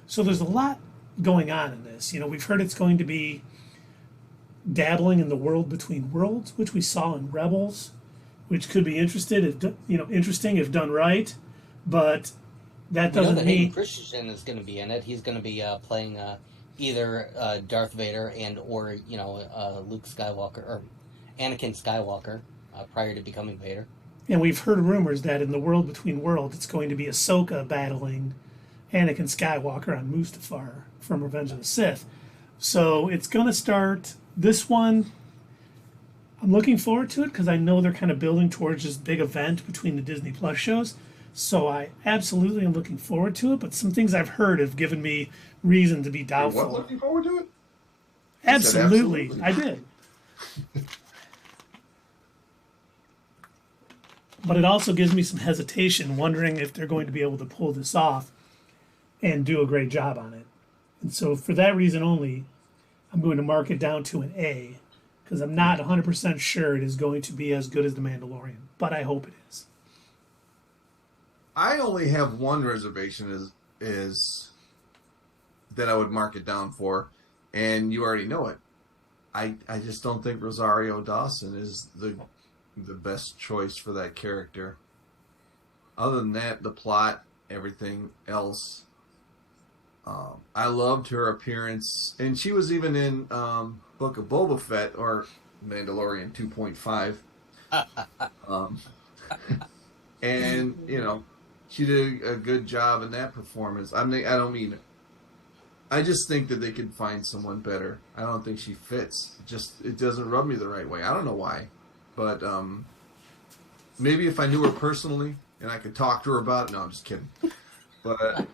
So there's a lot going on in this. We've heard it's going to be dabbling in the world between worlds, which we saw in Rebels, which could be interesting if done right, but that doesn't that mean Hayden Christensen is going to be in it. He's going to be playing either Darth Vader and or Luke Skywalker or Anakin Skywalker prior to becoming Vader. And we've heard rumors that in the world between worlds, it's going to be Ahsoka battling Anakin Skywalker on Mustafar from Revenge of the Sith. So it's going to start this one. I'm looking forward to it because I know they're kind of building towards this big event between the Disney Plus shows. So I absolutely am looking forward to it. But some things I've heard have given me reason to be doubtful. What, looking forward to it? Absolutely. I did. But it also gives me some hesitation, wondering if they're going to be able to pull this off and do a great job on it. And so for that reason only, I'm going to mark it down to an A, because I'm not 100% sure it is going to be as good as The Mandalorian, but I hope it is. I only have one reservation is that I would mark it down for, and you already know it. I just don't think Rosario Dawson is the best choice for that character. Other than that, the plot, everything else. I loved her appearance, and she was even in Book of Boba Fett or Mandalorian 2.5. And she did a good job in that performance. I just think that they could find someone better. I don't think she fits. It doesn't rub me the right way. I don't know why. But maybe if I knew her personally and I could talk to her about it. No, I'm just kidding. But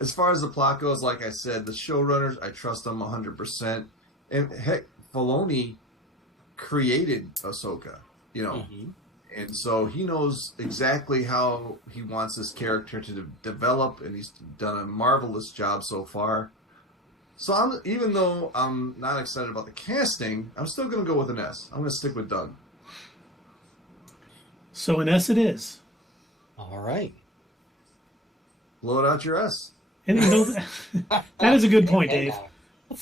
as far as the plot goes, like I said, the showrunners, I trust them 100%. And heck, Filoni created Ahsoka, and so he knows exactly how he wants this character to develop, and he's done a marvelous job so far. So even though I'm not excited about the casting, I'm still going to go with an S. I'm going to stick with Doug. So an S it is. All right. Blow it out your S. And that is a good point, Hey, Dave. now.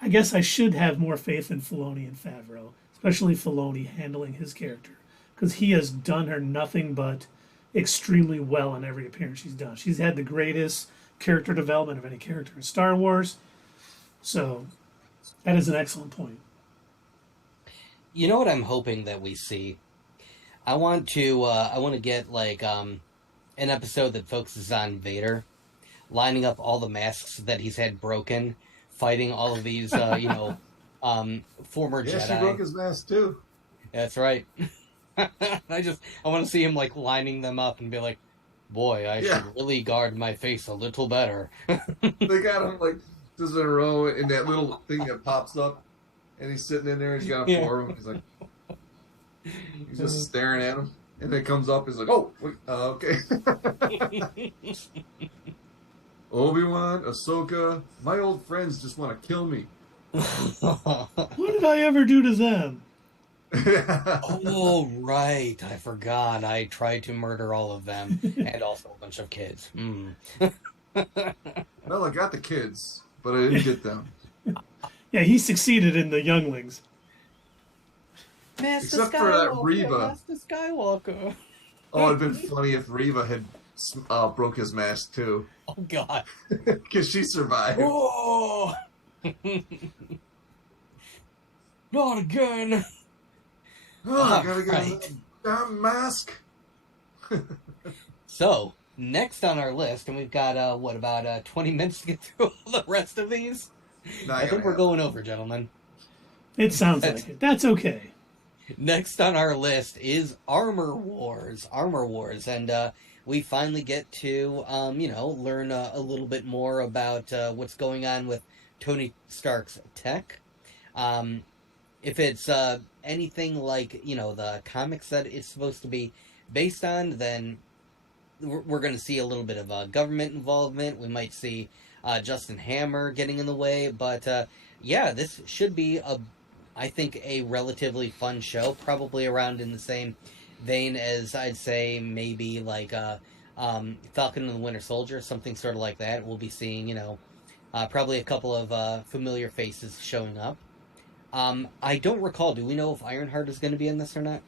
I guess I should have more faith in Filoni and Favreau, especially Filoni handling his character, because he has done her nothing but extremely well in every appearance she's done. She's had the greatest character development of any character in Star Wars. So that is an excellent point. You know what I'm hoping that we see? I want to get like an episode that focuses on Vader lining up all the masks that he's had broken, fighting all of these former Yeah, Jedi. she broke his mask too. That's right. I want to see him like lining them up and be like, "Boy, I Yeah. should really guard my face a little better." They got him like just in a row in that little thing that pops up, and he's sitting in there. He's got Yeah. four of them. He's like, he's just staring at him, and then it comes up. He's like, "Oh, wait, okay." Obi-Wan, Ahsoka, my old friends just want to kill me. What did I ever do to them? Oh, right. I forgot. I tried to murder all of them and also a bunch of kids. Well, I got the kids, but I didn't get them. Yeah, he succeeded in the younglings. Master Except for that Reva. Master Skywalker. Oh, it'd been funny if Reva had broke his mask too, Oh, God. because she survived. Oh! Not again. Oh, I gotta get Right. a damn mask. So, next on our list, and we've got, about 20 minutes to get through all the rest of these? I think we're going over, gentlemen. It sounds like it. That's okay. Next on our list is Armor Wars. And we finally get to, learn a little bit more about what's going on with Tony Stark's tech. If it's anything like, the comics that it's supposed to be based on, then we're going to see a little bit of government involvement. We might see Justin Hammer getting in the way. But, this should be, I think, a relatively fun show. Probably around in the same vein as, I'd say, maybe like Falcon and the Winter Soldier, something sort of like that. We'll be seeing, probably a couple of familiar faces showing up. I don't recall. Do we know if Ironheart is going to be in this or not?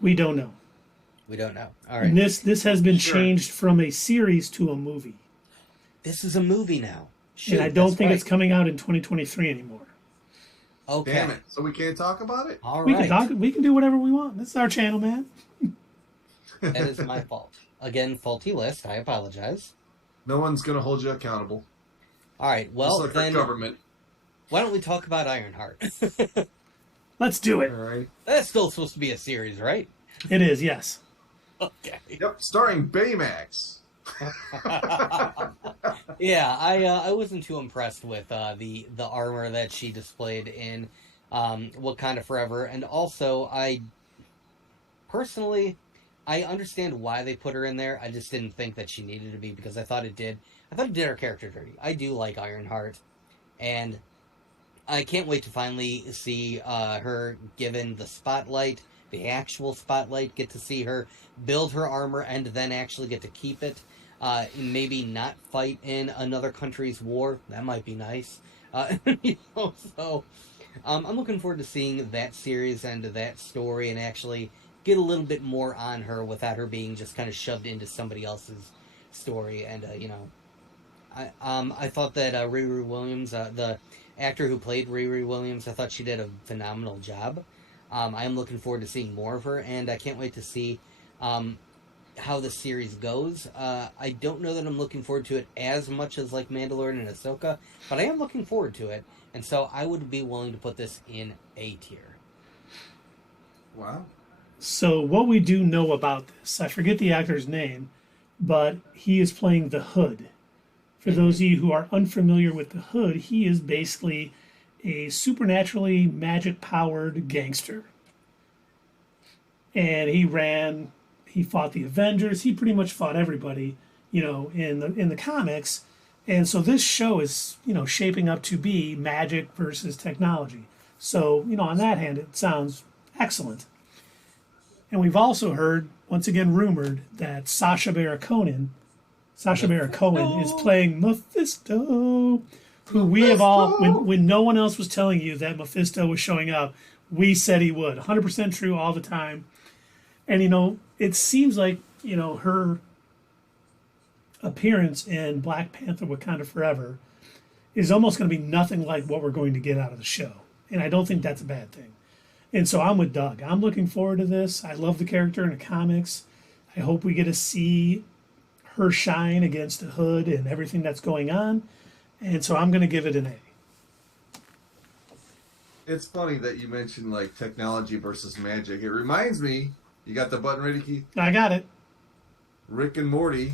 We don't know. We don't know. All right. And this has been Sure. changed from a series to a movie. This is a movie now. Shoot, And I don't that's think right. it's coming out in 2023 anymore. Okay. Damn it! So we can't talk about it. All We right. can talk. We can do whatever we want. This is our channel, man. That is my fault. Again, faulty list. I apologize. No one's gonna hold you accountable. All right. Well, Just like then, the government. why don't we talk about Ironheart? Let's do All it. right. That's still supposed to be a series, right? It is, yes. Okay. Yep. Starring Baymax. Yeah, I wasn't too impressed with the armor that she displayed in Wakanda Forever, and also I understand why they put her in there. I just didn't think that she needed to be, because I thought it did her character dirty. I do like Ironheart, and I can't wait to finally see her given the spotlight, the actual spotlight, get to see her build her armor and then actually get to keep it. Maybe not fight in another country's war. That might be nice. So I'm looking forward to seeing that series and that story and actually get a little bit more on her without her being just kind of shoved into somebody else's story. And, I thought that Riri Williams, the actor who played Riri Williams, I thought she did a phenomenal job. I am looking forward to seeing more of her, and I can't wait to see how the series goes. I don't know that I'm looking forward to it as much as like Mandalorian and Ahsoka, but I am looking forward to it, and so I would be willing to put this in A tier. Wow. So what we do know about this, I forget the actor's name, but he is playing the Hood. For those of you who are unfamiliar with the Hood, he is basically a supernaturally magic-powered gangster. And he fought the Avengers. He pretty much fought everybody, in the comics. And so this show is, shaping up to be magic versus technology. So, on that hand, it sounds excellent. And we've also heard, once again rumored, that Sacha Baron Cohen is playing Mephisto, who we have all, when no one else was telling you that Mephisto was showing up, we said he would. 100% true all the time. And, it seems like, her appearance in Black Panther Wakanda Forever is almost going to be nothing like what we're going to get out of the show. And I don't think that's a bad thing. And so I'm with Doug. I'm looking forward to this. I love the character in the comics. I hope we get to see her shine against the hood and everything that's going on. And so I'm going to give it an A. It's funny that you mentioned like technology versus magic. It reminds me, you got the button ready, Keith? I got it. Rick and Morty.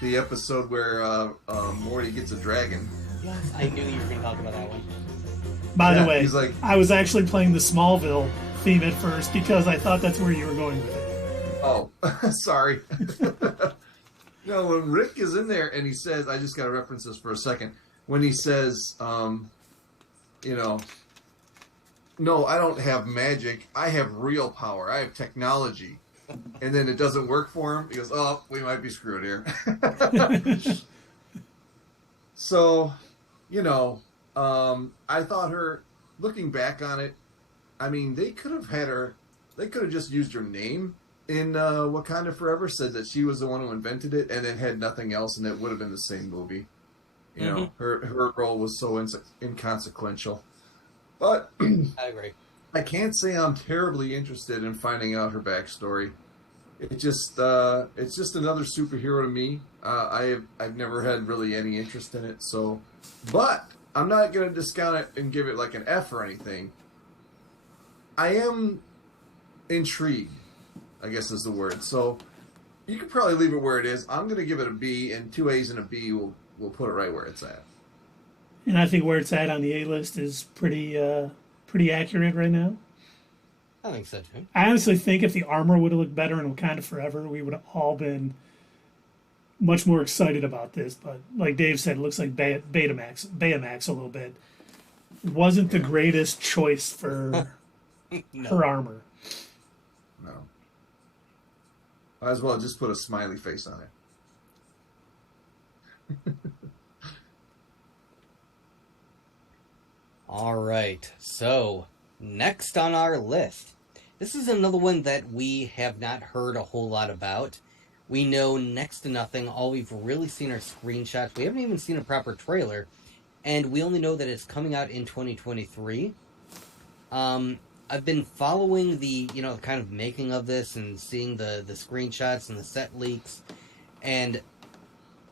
The episode where Morty gets a dragon. Yes, I knew you were going to talk about that one. By the way, he's like, I was actually playing the Smallville theme at first because I thought that's where you were going with it. Oh, sorry. No, when Rick is in there and he says, I just got to reference this for a second. When he says, no, I don't have magic. I have real power. I have technology. And then it doesn't work for him. He goes, oh, we might be screwed here. So, I thought her, looking back on it, I mean, they could have just used her name in Wakanda Forever, said that she was the one who invented it, and then had nothing else, and it would have been the same movie. Her role was so inconsequential. But I agree. I can't say I'm terribly interested in finding out her backstory. It's just another superhero to me. I've never had really any interest in it. So, but I'm not going to discount it and give it like an F or anything. I am intrigued, I guess is the word. So you could probably leave it where it is. I'm going to give it a B, and 2 A's and a B will put it right where it's at. And I think where it's at on the A list is pretty accurate right now. I think so too. I honestly think if the armor would have looked better in Wakanda Forever, we would have all been much more excited about this. But like Dave said, it looks like Baymax a little bit. It wasn't the greatest choice for her armor. No. Might as well just put a smiley face on it. All right, so next on our list, this is another one that we have not heard a whole lot about. We know next to nothing. All we've really seen are screenshots. We haven't even seen a proper trailer, and we only know that it's coming out in 2023. I've been following the, kind of making of this and seeing the screenshots and the set leaks, and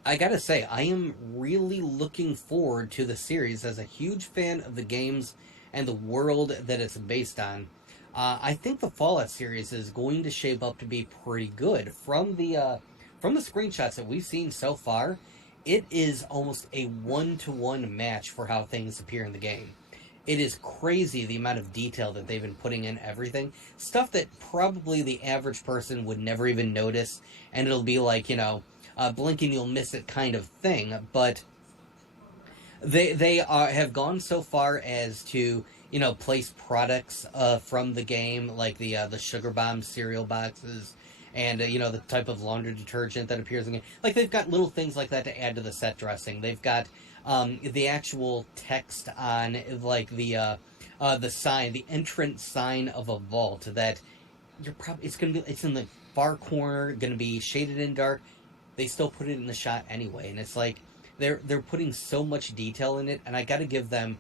I gotta say, I am really looking forward to the series as a huge fan of the games and the world that it's based on. I think the Fallout series is going to shape up to be pretty good. From the screenshots that we've seen so far, it is almost a 1-to-1 match for how things appear in the game. It is crazy the amount of detail that they've been putting in everything. Stuff that probably the average person would never even notice, and it'll be like, blink and you'll miss it kind of thing. But they have gone so far as to, place products from the game, like the Sugar Bomb cereal boxes, and the type of laundry detergent that appears in the game. Like, they've got little things like that to add to the set dressing. They've got the actual text on, like, the sign, the entrance sign of a vault that it's in the far corner, gonna be shaded in dark. They still put it in the shot anyway, and it's like they're putting so much detail in it, and I got to give them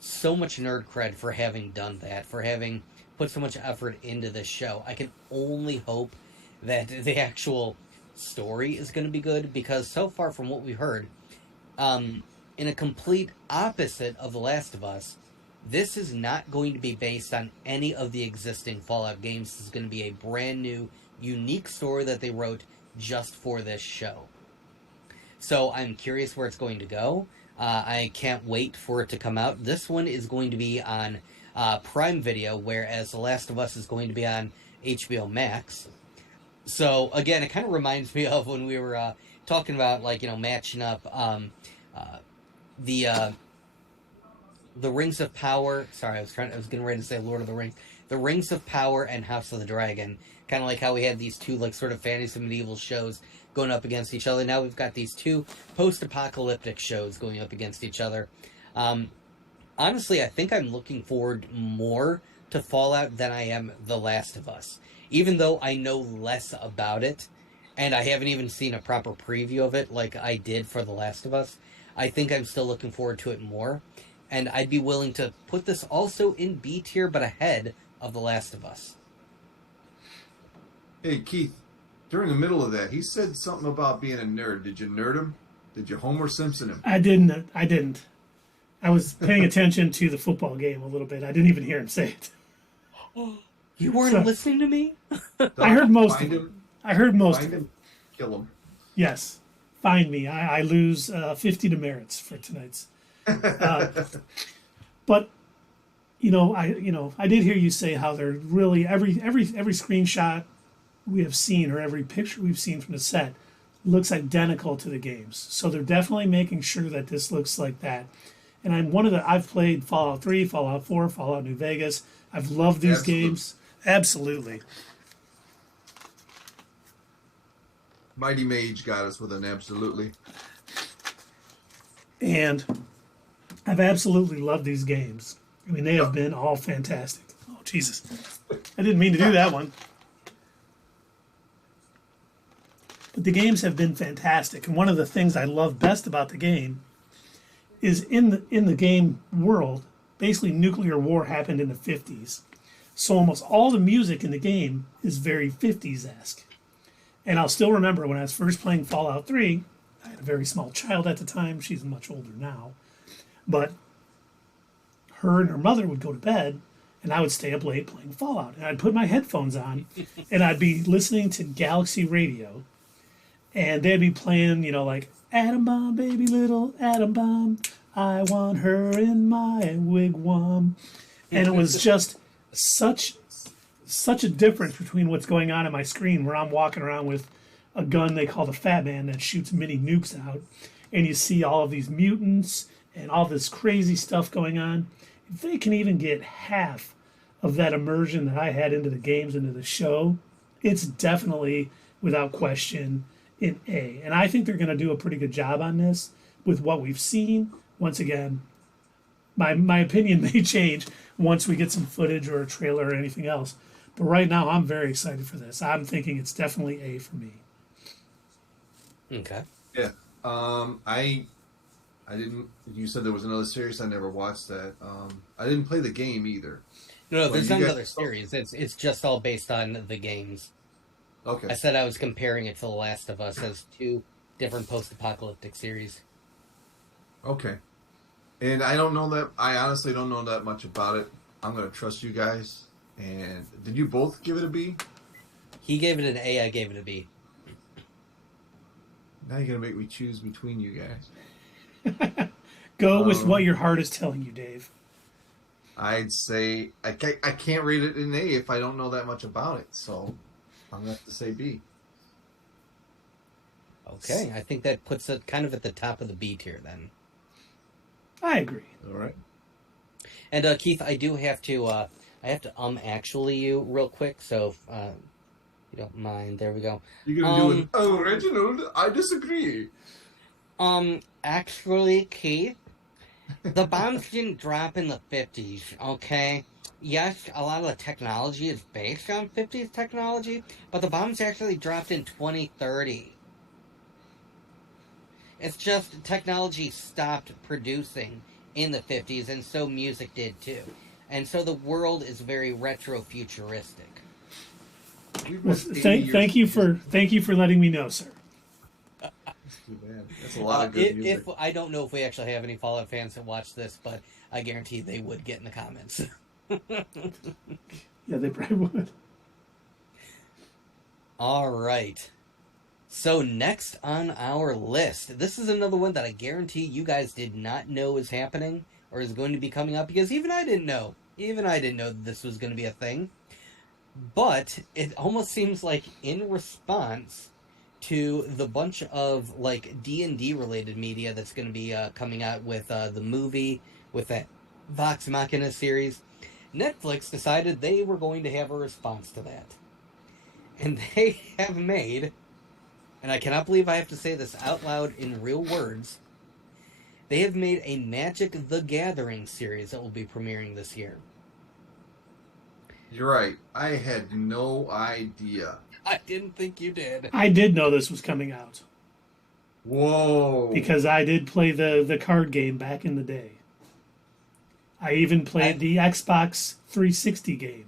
so much nerd cred for having done that, for having put so much effort into this show. I can only hope that the actual story is going to be good, because so far from what we've heard, in a complete opposite of The Last of Us, this is not going to be based on any of the existing Fallout games. This is going to be a brand new, unique story that they wrote just for this show. So I'm curious where it's going to go. I can't wait for it to come out. This one is going to be on Prime Video, whereas The Last of Us is going to be on HBO Max. So again, it kind of reminds me of when we were talking about like matching up uh, the uh, the Rings of Power. Sorry, I was getting ready to say Lord of the Rings. The Rings of Power and House of the Dragon. Kind of like how we had these two like sort of fantasy medieval shows going up against each other. Now we've got these two post-apocalyptic shows going up against each other. Um, Honestly, I think I'm looking forward more to Fallout than I am The Last of Us. Even though I know less about it, and I haven't even seen a proper preview of it like I did for The Last of Us, I think I'm still looking forward to it more. And I'd be willing to put this also in B tier, but ahead of The Last of Us. Hey, Keith, during the middle of that, he said something about being a nerd. Did you nerd him? Did you Homer Simpson him? I didn't. I didn't. I was paying attention to the football game a little bit. I didn't even hear him say it. You weren't So- listening to me? I heard most of Find it. him. I heard most Find of it. him. Kill him. Yes. Find me. I lose 50 demerits for tonight's. But I did hear you say how they're really every screenshot we have seen or every picture we've seen from the set looks identical to the games. So they're definitely making sure that this looks like that. And I've played Fallout 3, Fallout 4, Fallout New Vegas. I've loved these Absolutely. games. Absolutely. Mighty Mage got us with an absolutely. And I've absolutely loved these games. I mean, they have been all fantastic. Oh, Jesus. I didn't mean to do that one. But the games have been fantastic. And one of the things I love best about the game is in the game world, basically nuclear war happened in the 50s. So almost all the music in the game is very 50s-esque. And I'll still remember when I was first playing Fallout 3, I had a very small child at the time. She's much older now. But her and her mother would go to bed, and I would stay up late playing Fallout. And I'd put my headphones on, and I'd be listening to Galaxy Radio, and they'd be playing, like, Atom Bomb, baby little Atom Bomb, I want her in my wigwam. And it was just such a difference between what's going on my screen, where I'm walking around with a gun they call the Fat Man that shoots mini nukes out, and you see all of these mutants and all this crazy stuff going on. If they can even get half of that immersion that I had into the games, into the show, it's definitely, without question, in A. And I think they're going to do a pretty good job on this with what we've seen. Once again, my opinion may change once we get some footage or a trailer or anything else. But right now, I'm very excited for this. I'm thinking it's definitely A for me. Okay. Yeah. I didn't. You said there was another series. I never watched that. I didn't play the game either. No, Well, there's you not guys- another series. It's just all based on the games. I Okay. said I was comparing it to The Last of Us as two different post-apocalyptic series. Okay. And I don't know that. I honestly don't know that much about it. I'm gonna trust you guys. And did you both give it a B? He gave it an A, I gave it a B. Now you're gonna make me choose between you guys. Go with what your heart is telling you, Dave. I'd say I can't rate it an A if I don't know that much about it. So I'm gonna have to say B. Okay, I think that puts it kind of at the top of the B tier then. I agree. All right. And Keith, I do have to actually you real quick, so if you don't mind, there we go. You're gonna do it. Oh, Reginald, I disagree. Actually, Keith, the bombs didn't drop in the 50s, okay? Yes, a lot of the technology is based on 50s technology, but the bombs actually dropped in 2030. It's just technology stopped producing in the 50s, and so music did too. And so the world is very retro-futuristic. We've Well, missed 80 years thank you of for letting me know, sir. music. Too bad. That's a lot of good music. If I don't know if we actually have any Fallout fans that watch this, but I guarantee they would get in the comments. Yeah, they probably would. All right. So next on our list, this is another one that I guarantee you guys did not know is happening or is going to be coming up, because even I didn't know. Even I didn't know that this was going to be a thing. But it almost seems like in response to the bunch of like D&D related media that's going to be coming out with the movie, with that Vox Machina series, Netflix decided they were going to have a response to that. And they have made, and I cannot believe I have to say this out loud in real words, they have made a Magic the Gathering series that will be premiering this year. You're right. I had no idea. I didn't think you did. I did know this was coming out Whoa. because I did play the card game back in the day. I even played the Xbox 360 game.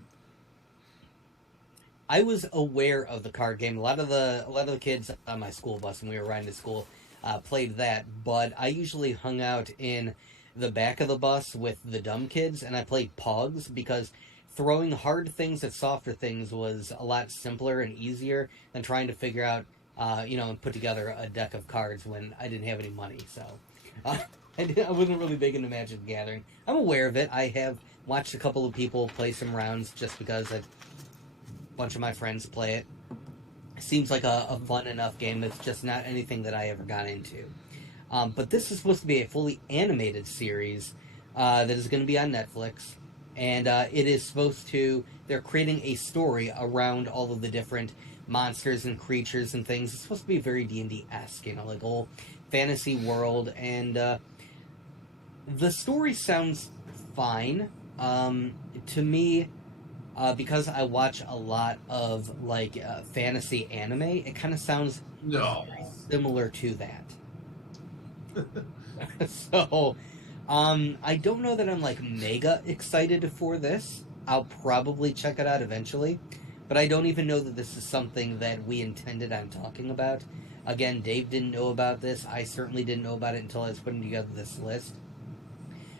I was aware of the card game. A lot of the kids on my school bus when we were riding to school played that, but I usually hung out in the back of the bus with the dumb kids, and I played Pogs because throwing hard things at softer things was a lot simpler and easier than trying to figure out, and put together a deck of cards when I didn't have any money. So I wasn't really big into Magic the Gathering. I'm aware of it. I have watched a couple of people play some rounds just because a bunch of my friends play it. Seems like a fun enough game. It's just not anything that I ever got into. But this is supposed to be a fully animated series that is going to be on Netflix. And it is supposed to... They're creating a story around all of the different monsters and creatures and things. It's supposed to be very D&D-esque, like a whole fantasy world. And the story sounds fine. To me... because I watch a lot of fantasy anime, it kind of sounds similar to that. So, I don't know that I'm mega excited for this. I'll probably check it out eventually, but I don't even know that this is something that we intended on talking about. Again, Dave didn't know about this. I certainly didn't know about it until I was putting together this list.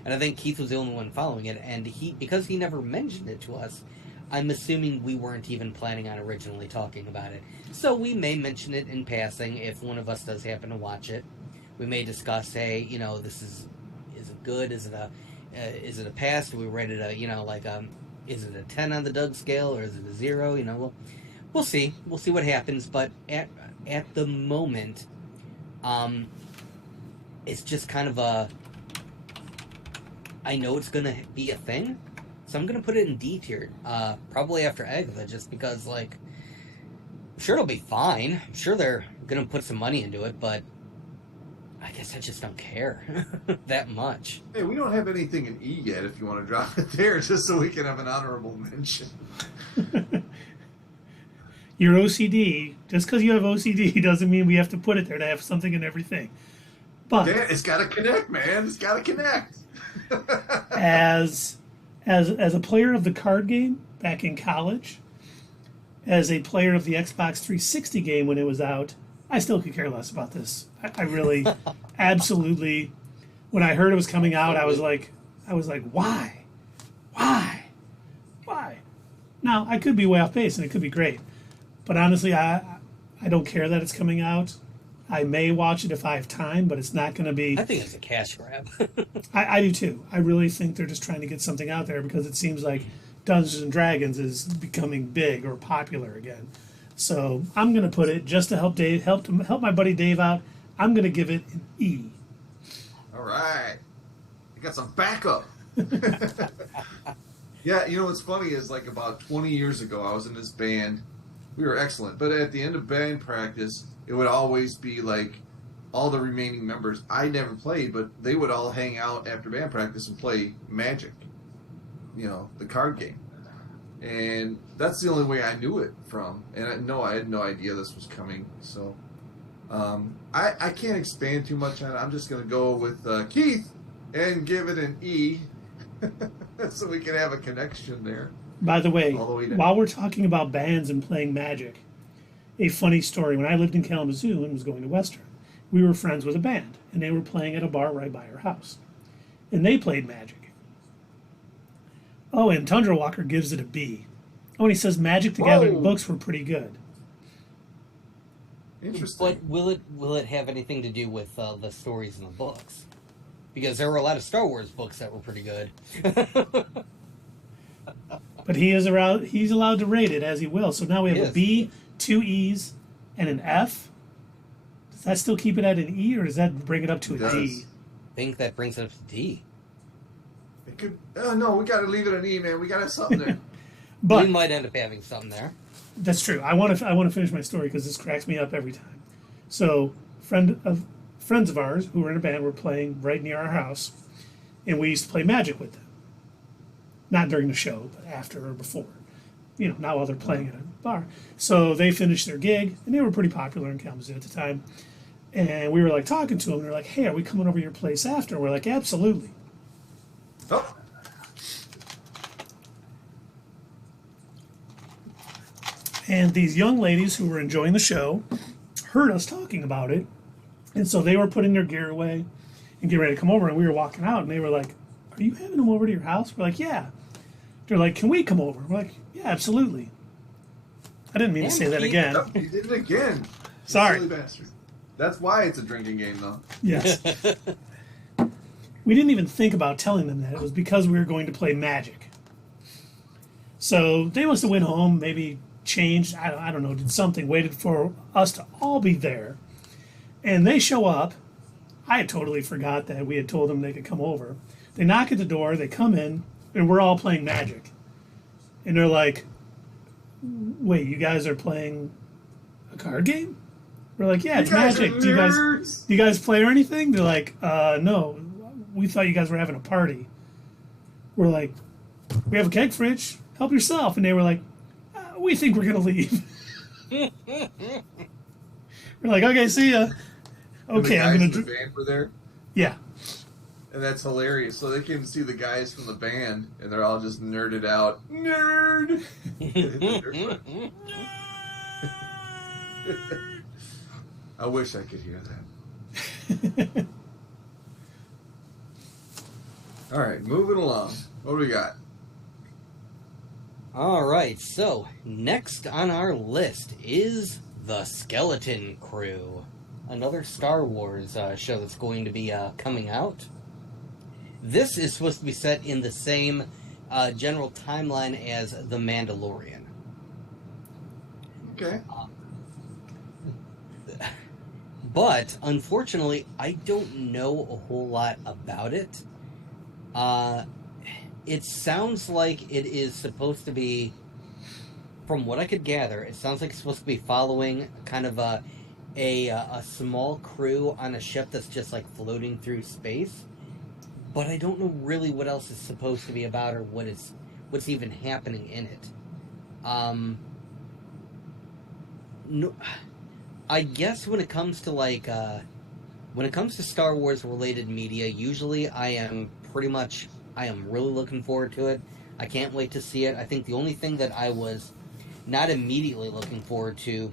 And I think Keith was the only one following it, and because he never mentioned it to us, I'm assuming we weren't even planning on originally talking about it. So we may mention it in passing if one of us does happen to watch it. We may discuss, hey, this is it good? Is it a pass? Do we rate it is it a 10 on the Doug scale or is it a 0? We'll see. We'll see what happens. But at the moment, it's just kind of I know it's gonna be a thing. So I'm going to put it in D tier, probably after Agatha, just because, I'm sure it'll be fine. I'm sure they're going to put some money into it, but I guess I just don't care that much. Hey, we don't have anything in E yet if you want to drop it there, just so we can have an honorable mention. Your OCD, just because you have OCD doesn't mean we have to put it there to have something in everything. But yeah, it's got to connect, man. It's got to connect. As a player of the card game back in college, as a player of the Xbox 360 game when it was out, I still could care less about this. I really, absolutely, when I heard it was coming out, I was like, why? Now, I could be way off base and it could be great, but honestly, I don't care that it's coming out. I may watch it if I have time, but it's not going to be... I think it's a cash grab. I do too. I really think they're just trying to get something out there because it seems like Dungeons and Dragons is becoming big or popular again. So I'm going to put it, just to help my buddy Dave out, I'm going to give it an E. All right. You got some backup. Yeah, what's funny is about 20 years ago, I was in this band. We were excellent. But at the end of band practice... it would always be all the remaining members. I never played, but they would all hang out after band practice and play Magic, the card game. And that's the only way I knew it from. And I had no idea this was coming. So I can't expand too much on it. I'm just going to go with Keith and give it an E so we can have a connection there. By the way, while we're talking about bands and playing Magic, a funny story. When I lived in Kalamazoo and was going to Western, we were friends with a band, and they were playing at a bar right by our house. And they played Magic. Oh, and Tundra Walker gives it a B. Oh, and he says Magic the Gathering books were pretty good. Interesting. But will it have anything to do with the stories in the books? Because there were a lot of Star Wars books that were pretty good. But he's allowed to rate it as he will. So now we have a B, 2 E's, and an F. Does that still keep it at an E, or does that bring it up to It a D? does. I think that brings it up to D. It could. Oh no, we got to leave it at E, man. We got to have something there. But We might end up having something there. that's true. I want to finish my story because this cracks me up every time. So, friends of ours who were in a band were playing right near our house, and we used to play Magic with them. Not during the show, but after or before. You know, now while they're playing at a bar. So they finished their gig, and they were pretty popular in Kalamazoo at the time. And we were like talking to them, and they're like, "Hey, are we coming over to your place after?" And we're like, "Absolutely." Oh, And these young ladies who were enjoying the show heard us talking about it. And so they were putting their gear away and getting ready to come over. And we were walking out, and they were like, "Are you having them over to your house?" We're like, "Yeah." They're like, "Can we come over?" We're like, "Yeah, absolutely." I didn't mean to say that Keith. again. yep, you did it again. Sorry. Silly bastard. That's why it's a drinking game, though. Yes. We didn't even think about telling them that. It was because we were going to play Magic. So they must have went home, maybe changed, I don't know, did something, waited for us to all be there. And they show up. I had totally forgot that we had told them they could come over. They knock at the door, they come in, and we're all playing Magic. And they're like, "Wait, you guys are playing a card game?" We're like, "Yeah, it's You guys are Magic. nerds. Do you guys play or anything?" They're like, "No, we thought you guys were having a party." We're like, "We have a keg fridge. Help yourself." And they were like, "We think we're gonna leave." We're like, "Okay, see ya." And Okay, the I'm guys gonna. in the band were there, Yeah, and that's hilarious. So they came to see the guys from the band, and they're all just nerded out. Nerd. I wish I could hear that. All right, moving along. What do we got? All right, so next on our list is the Skeleton Crew, another Star Wars show that's going to be coming out. This is supposed to be set in the same general timeline as The Mandalorian. Okay. But, unfortunately, I don't know a whole lot about it. It sounds like it is supposed to be, from what I could gather, it sounds like it's supposed to be following kind of a small crew on a ship that's just like floating through space. But I don't know really what else it's supposed to be about or what's even happening in it. No, I guess when it comes to Star Wars related media, usually I am really looking forward to it. I can't wait to see it. I think the only thing that I was not immediately looking forward to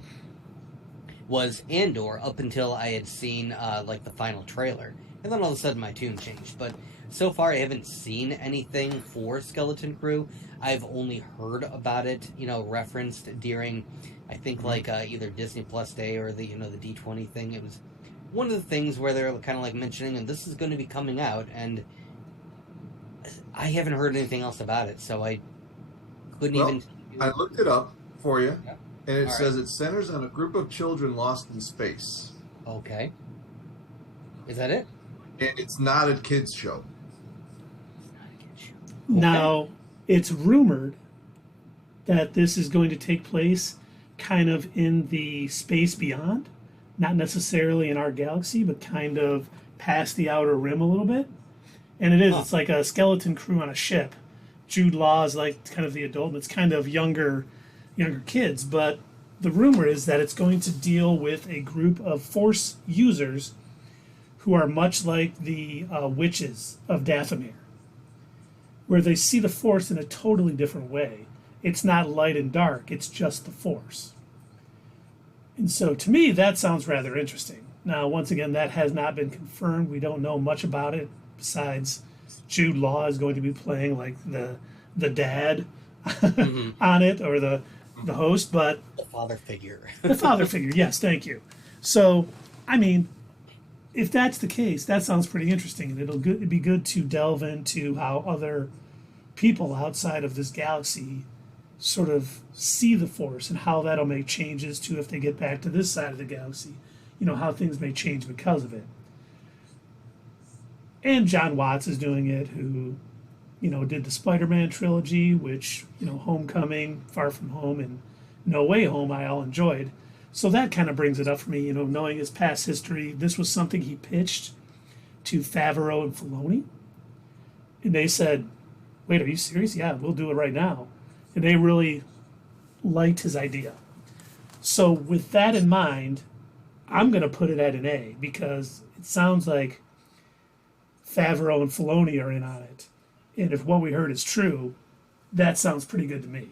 was Andor up until I had seen like the final trailer, and then all of a sudden my tune changed. But so far I haven't seen anything for Skeleton Crew. I've only heard about it, referenced during, I think like either Disney Plus Day or the the D20 thing. It was one of the things where they're kind of like mentioning, and this is going to be coming out, and I haven't heard anything else about it, so I couldn't even. I looked it up for you, Yeah. and it All says it centers on a group of children lost in space. Okay. Is that it? And it's not a kids show. Now, it's rumored that this is going to take place kind of in the space beyond, not necessarily in our galaxy, but kind of past the outer rim a little bit. And it is, it's like a skeleton crew on a ship. Jude Law is like kind of the adult, and it's kind of younger kids. But the rumor is that it's going to deal with a group of Force users who are much like the witches of Dathomir, where they see the Force in a totally different way. It's not light and dark, it's just the Force. And so to me, that sounds rather interesting. Now, once again, that has not been confirmed. We don't know much about it, besides Jude Law is going to be playing like the dad on it, or the host, but The father figure. the father figure, yes, thank you. So, I mean, if that's the case, that sounds pretty interesting, and it'd be good to delve into how other people outside of this galaxy sort of see the Force and how that'll make changes to if they get back to this side of the galaxy. how things may change because of it. And John Watts is doing it, who, did the Spider-Man trilogy, which, Homecoming, Far From Home, and No Way Home I all enjoyed. So that kind of brings it up for me, knowing his past history. This was something he pitched to Favreau and Filoni. And they said, wait, are you serious? Yeah, we'll do it right now. And they really liked his idea. So with that in mind, I'm going to put it at an A, because it sounds like Favreau and Filoni are in on it. And if what we heard is true, that sounds pretty good to me.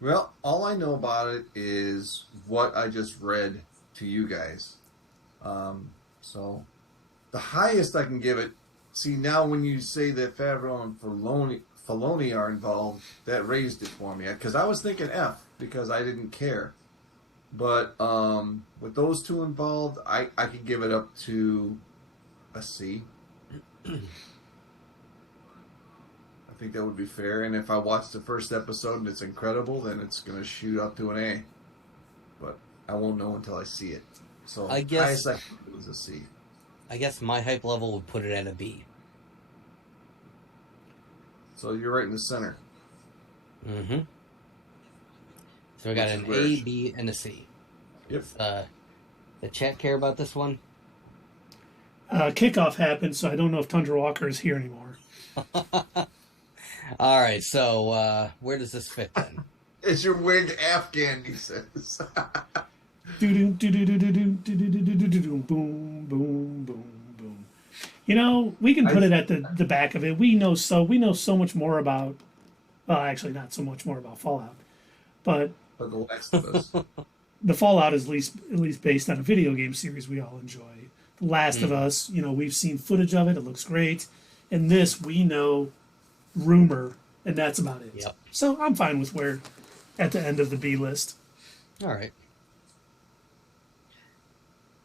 Well, all I know about it is what I just read to you guys. So the highest I can give it. See, now when you say that Favreau and Filoni are involved, that raised it for me, because I was thinking F, because I didn't care. But with those two involved, I could give it up to a C. I think that would be fair. And if I watch the first episode and it's incredible, then it's going to shoot up to an A. But I won't know until I see it. So I guess highest I could give it was a C. I guess my hype level would put it at a B. So you're right in the center. Mm-hmm. So we got an A, B, and a C. Yep. The chat care about this one? Kickoff happened, so I don't know if Tundra Walker is here anymore. All right, so where does this fit then? It's your wig Afghan, he says. Boom, boom, boom, boom. We can put it at the back of it. We know so much more about. Well, actually, not so much more about Fallout, but The Last of Us. the Fallout is at least based on a video game series we all enjoy. The Last of Us, we've seen footage of it. It looks great. And this, we know, rumor, and that's about it. Yep. So I'm fine with where at the end of the B list. All right.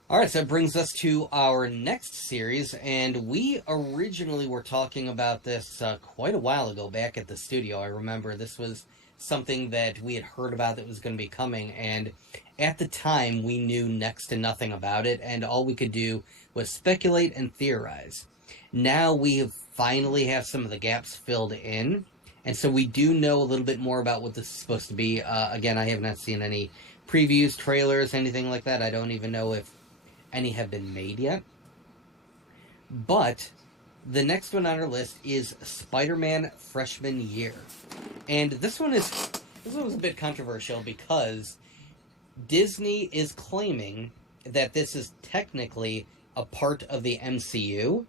All right, so that brings us to our next series, and we originally were talking about this quite a while ago back at the studio. I remember this was something that we had heard about that was going to be coming, and at the time we knew next to nothing about it, and all we could do was speculate and theorize. Now we finally have some of the gaps filled in, and so we do know a little bit more about what this is supposed to be. Again, I have not seen any previews, trailers, anything like that. I don't even know if any have been made yet. But the next one on our list is Spider-Man Freshman Year. And this one was a bit controversial because Disney is claiming that this is technically a part of the MCU.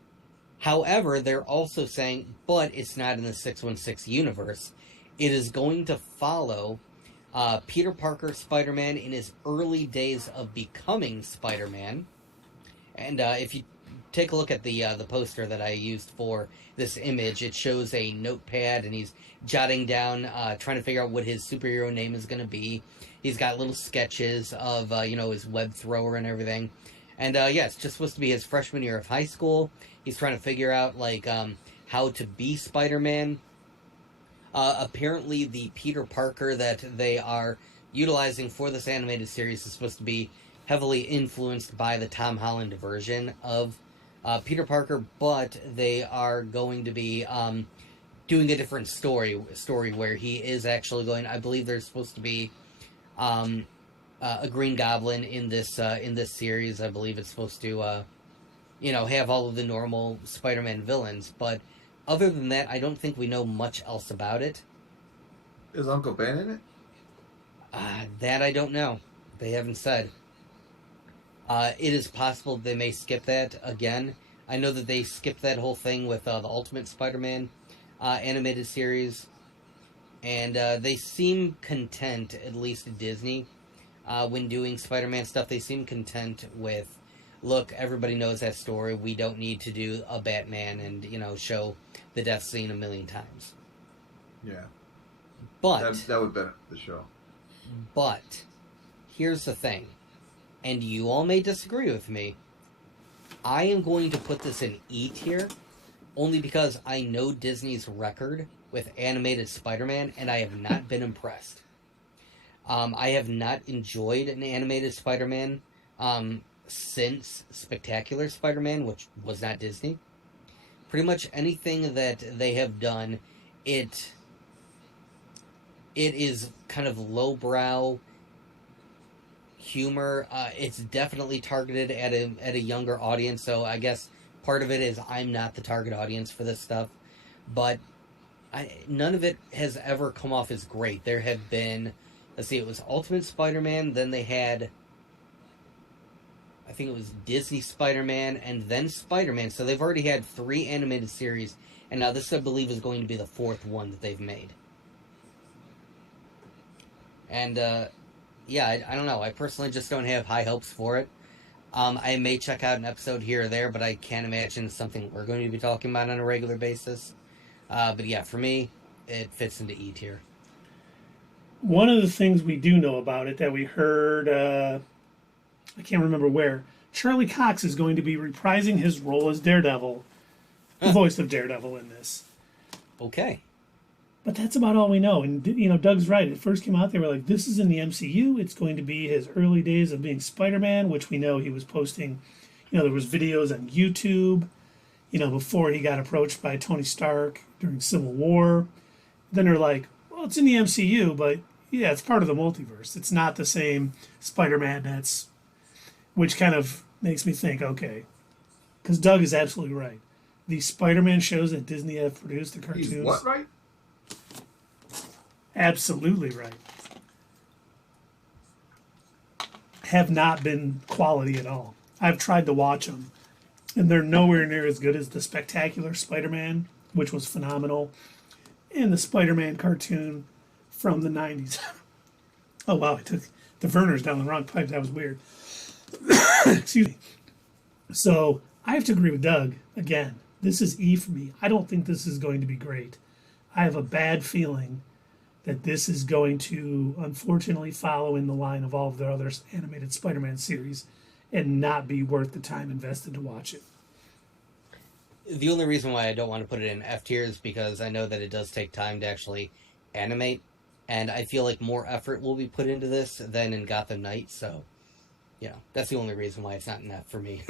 However, they're also saying, but it's not in the 616 universe. It is going to follow Peter Parker Spider-Man in his early days of becoming Spider-Man. And if you take a look at the poster that I used for this image, it shows a notepad, and he's jotting down, trying to figure out what his superhero name is going to be. He's got little sketches of, his web thrower and everything. And, it's just supposed to be his freshman year of high school. He's trying to figure out, how to be Spider-Man. Apparently, the Peter Parker that they are utilizing for this animated series is supposed to be heavily influenced by the Tom Holland version of Peter Parker, but they are going to be doing a different story where he is actually going. I believe there's supposed to be a Green Goblin in this series. I believe it's supposed to have all of the normal Spider-Man villains, but other than that, I don't think we know much else about it. Is Uncle Ben in it? That I don't know. They haven't said. It is possible they may skip that again. I know that they skipped that whole thing with the Ultimate Spider-Man animated series. And they seem content, at least Disney, when doing Spider-Man stuff. They seem content with, look, everybody knows that story. We don't need to do a Batman and, show the death scene a million times. Yeah. But that would benefit the show. But here's the thing, and you all may disagree with me. I am going to put this in E tier, only because I know Disney's record with animated Spider-Man, and I have not been impressed. I have not enjoyed an animated Spider-Man since Spectacular Spider-Man, which was not Disney. Pretty much anything that they have done, it it is kind of lowbrow humor. It's definitely targeted at a younger audience, so I guess part of it is I'm not the target audience for this stuff. But none of it has ever come off as great. There have been, let's see, it was Ultimate Spider-Man, then they had, I think it was Disney Spider-Man, and then Spider-Man. So they've already had 3 animated series, and now this, I believe, is going to be the 4th one that they've made. And, yeah, I don't know. I personally just don't have high hopes for it. I may check out an episode here or there, but I can't imagine it's something we're going to be talking about on a regular basis. But yeah, for me, it fits into E tier. One of the things we do know about it that we heard, I can't remember where, Charlie Cox is going to be reprising his role as Daredevil, the voice of Daredevil in this. Okay. But that's about all we know. And, you know, Doug's right. It first came out, they were like, this is in the MCU. It's going to be his early days of being Spider-Man, which we know he was posting. You know, there was videos on YouTube, you know, before he got approached by Tony Stark during Civil War. Then they're like, well, it's in the MCU, but yeah, it's part of the multiverse. It's not the same Spider-Man that's, which kind of makes me think, okay, because Doug is absolutely right. The Spider-Man shows that Disney have produced, the cartoons. He's what, right? Absolutely right. Have not been quality at all. I've tried to watch them, and they're nowhere near as good as the Spectacular Spider-Man, which was phenomenal, and the Spider-Man cartoon from the 90s. Oh, wow, I took the Verners down the wrong pipe. That was weird. Excuse me. So I have to agree with Doug. Again, this is E for me. I don't think this is going to be great. I have a bad feeling that this is going to unfortunately follow in the line of all of their other animated Spider-Man series and not be worth the time invested to watch it. The only reason why I don't want to put it in F tier is because I know that it does take time to actually animate, and I feel like more effort will be put into this than in Gotham Knights, so, you know, that's the only reason why it's not an F for me.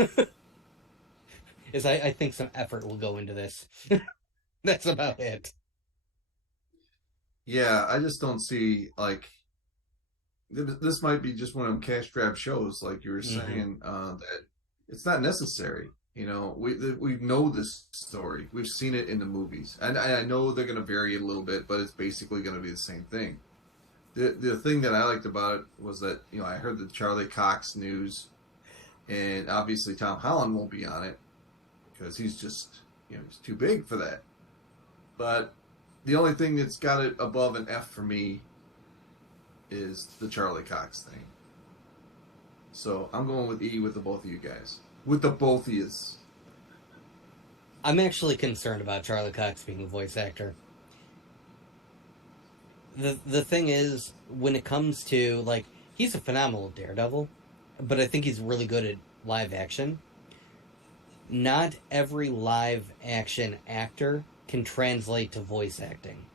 Is I think some effort will go into this. That's about it. Yeah, I just don't see like this might be just one of them cash grab shows, like you were saying, that it's not necessary. You know, we know this story. We've seen it in the movies, and I know they're going to vary it a little bit, but it's basically going to be the same thing. The thing that I liked about it was that, you know, I heard the Charlie Cox news, and obviously Tom Holland won't be on it because he's just, you know, he's too big for that. But the only thing that's got it above an F for me is the Charlie Cox thing. So I'm going with E with the both of you guys. With the both of yous. I'm actually concerned about Charlie Cox being the voice actor. The thing is, when it comes to, like, he's a phenomenal Daredevil, but I think he's really good at live action. Not every live action actor can translate to voice acting.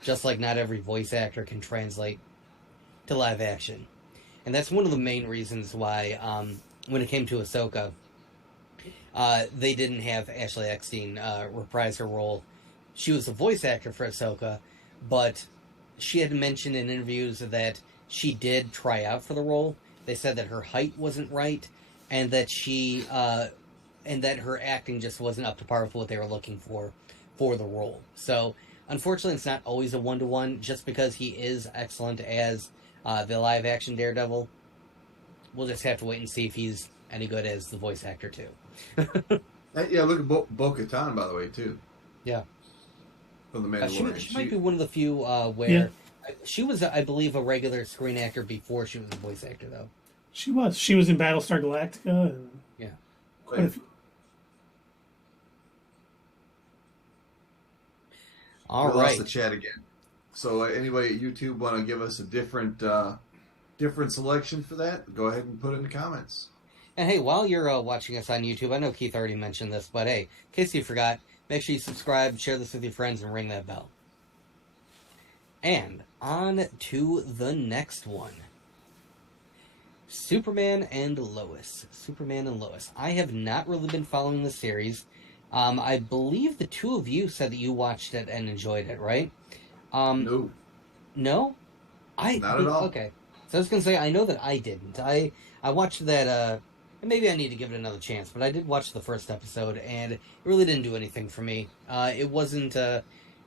Just like not every voice actor can translate to live action. And that's one of the main reasons why, when it came to Ahsoka, they didn't have Ashley Eckstein reprise her role. She was a voice actor for Ahsoka, but she had mentioned in interviews that she did try out for the role. They said that her height wasn't right, and that and that her acting just wasn't up to par with what they were looking for the role. So, unfortunately, it's not always a one-to-one. Just because he is excellent as the live-action Daredevil, we'll just have to wait and see if he's any good as the voice actor, too. Yeah, look at Bo-Katan, by the way, too. Yeah. From the Mandalorian. She might be one of the few where... She was, I believe, a regular screen actor before she was a voice actor, though. She was. She was in Battlestar Galactica. And yeah. Quite a few. We lost the chat again. So anybody at YouTube want to give us a different selection for that? Go ahead and put it in the comments. And hey, while you're watching us on YouTube, I know Keith already mentioned this, but hey, in case you forgot, make sure you subscribe, share this with your friends, and ring that bell. And on to the next one. Superman and Lois. Superman and Lois. I have not really been following the series. I believe the two of you said that you watched it and enjoyed it, right? No, No? not at all. Okay. So I was gonna say I know that I didn't. I watched that and maybe I need to give it another chance, but I did watch the first episode and it really didn't do anything for me. It wasn't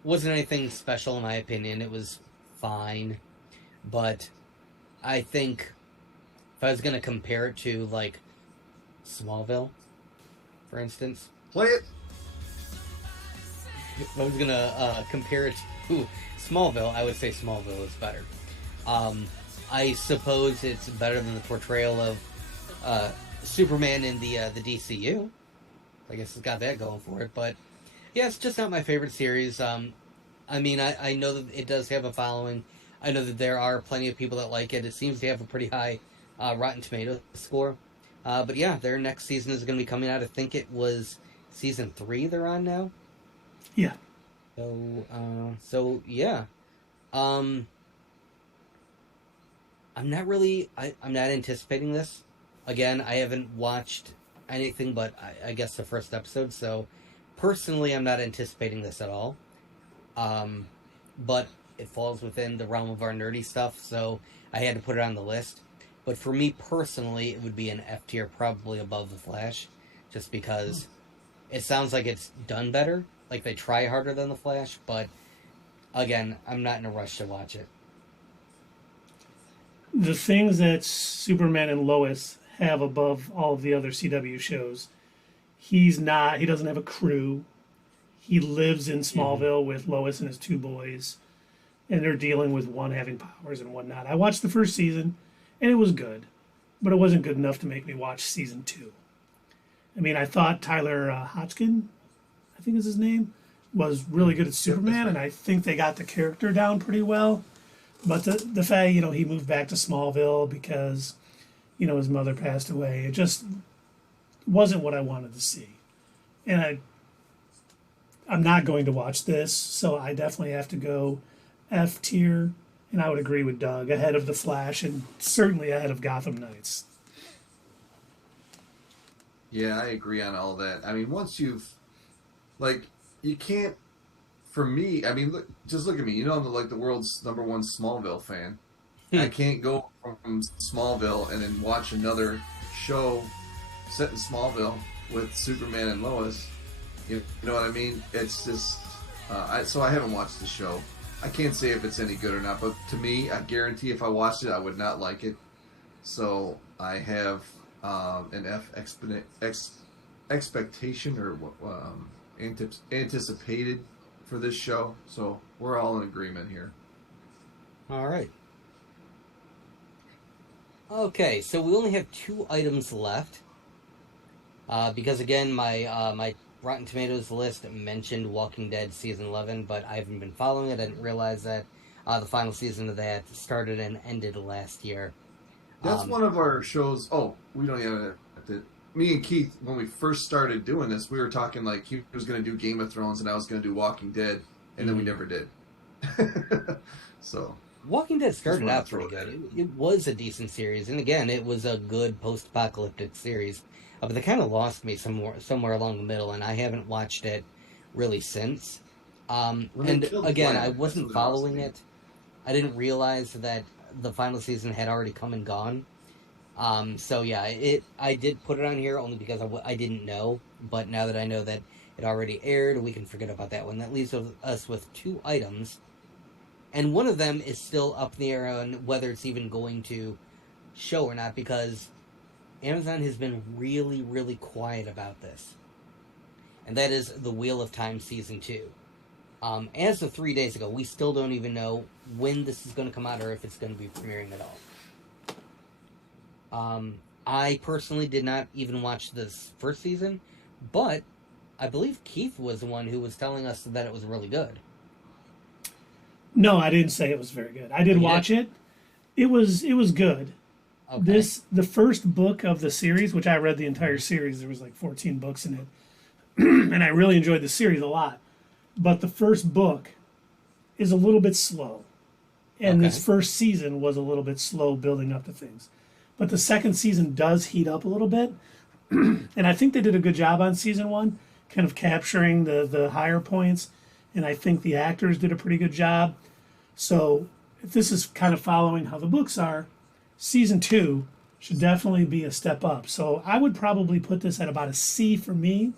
anything special in my opinion. It was fine. But I think if I was gonna compare it to like Smallville, for instance, Play it. if I was gonna compare it to Smallville, I would say Smallville is better. I suppose it's better than the portrayal of Superman in the DCU. I guess it's got that going for it, but yeah, it's just not my favorite series. I mean, I know that it does have a following. I know that there are plenty of people that like it. It seems to have a pretty high Rotten Tomatoes score. But yeah, their next season is going to be coming out. I think it was season 3 they're on now. Yeah. So yeah. I'm not really. I'm not anticipating this. Again, I haven't watched anything but I guess the first episode. So personally, I'm not anticipating this at all. But it falls within the realm of our nerdy stuff, so I had to put it on the list. But for me personally, it would be an F tier, probably above The Flash, just because it sounds like it's done better. Like they try harder than The Flash, but again, I'm not in a rush to watch it. The things that Superman and Lois have above all of the other CW shows, he doesn't have a crew. He lives in Smallville with Lois and his two boys, and they're dealing with one having powers and one not. I watched the first season, and it was good, but it wasn't good enough to make me watch season 2. I mean, I thought Tyler Hodgkin, I think is his name, was really good at Superman, and I think they got the character down pretty well. But the fact, he moved back to Smallville because, his mother passed away. It just wasn't what I wanted to see. And I'm not going to watch this, so I definitely have to go F tier. And I would agree with Doug, ahead of The Flash and certainly ahead of Gotham Knights. Yeah, I agree on all that. I mean, once you can't. For me, I mean, just look at me. I'm the world's #1 Smallville fan. I can't go from Smallville and then watch another show set in Smallville with Superman and Lois. You know what I mean? It's just so I haven't watched the show. I can't say if it's any good or not, but to me, I guarantee if I watched it, I would not like it. So I have an expectation or anticipated for this show. So we're all in agreement here. All right. Okay, so we only have 2 items left. Because again, my Rotten Tomatoes list mentioned Walking Dead season 11, but I haven't been following it. I didn't realize that the final season of that started and ended last year. That's one of our shows. Oh, we don't even have to. Me and Keith, when we first started doing this, we were talking like he was going to do Game of Thrones and I was going to do Walking Dead, and then we never did. So Walking Dead started out pretty good. It was a decent series, and again, it was a good post-apocalyptic series. But they kind of lost me somewhere along the middle, and I haven't watched it really since. And again, I wasn't following it. I didn't realize that the final season had already come and gone. So yeah, I did put it on here only because I didn't know. But now that I know that it already aired, we can forget about that one. That leaves us with 2 items. And one of them is still up in the air on whether it's even going to show or not, because Amazon has been really, really quiet about this. And that is The Wheel of Time Season 2. As of 3 days ago, we still don't even know when this is going to come out or if it's going to be premiering at all. I personally did not even watch this first season, but I believe Keith was the one who was telling us that it was really good. No, I didn't say it was very good. I did watch it. It was good. Okay. The first book of the series, which I read the entire series, there was like 14 books in it, and I really enjoyed the series a lot. But the first book is a little bit slow. And Okay. this first season was a little bit slow building up to things. But the second season does heat up a little bit. And I think they did a good job on season one, kind of capturing the higher points. And I think the actors did a pretty good job. So if this is kind of following how the books are, season two should definitely be a step up. So I would probably put this at about a C for me,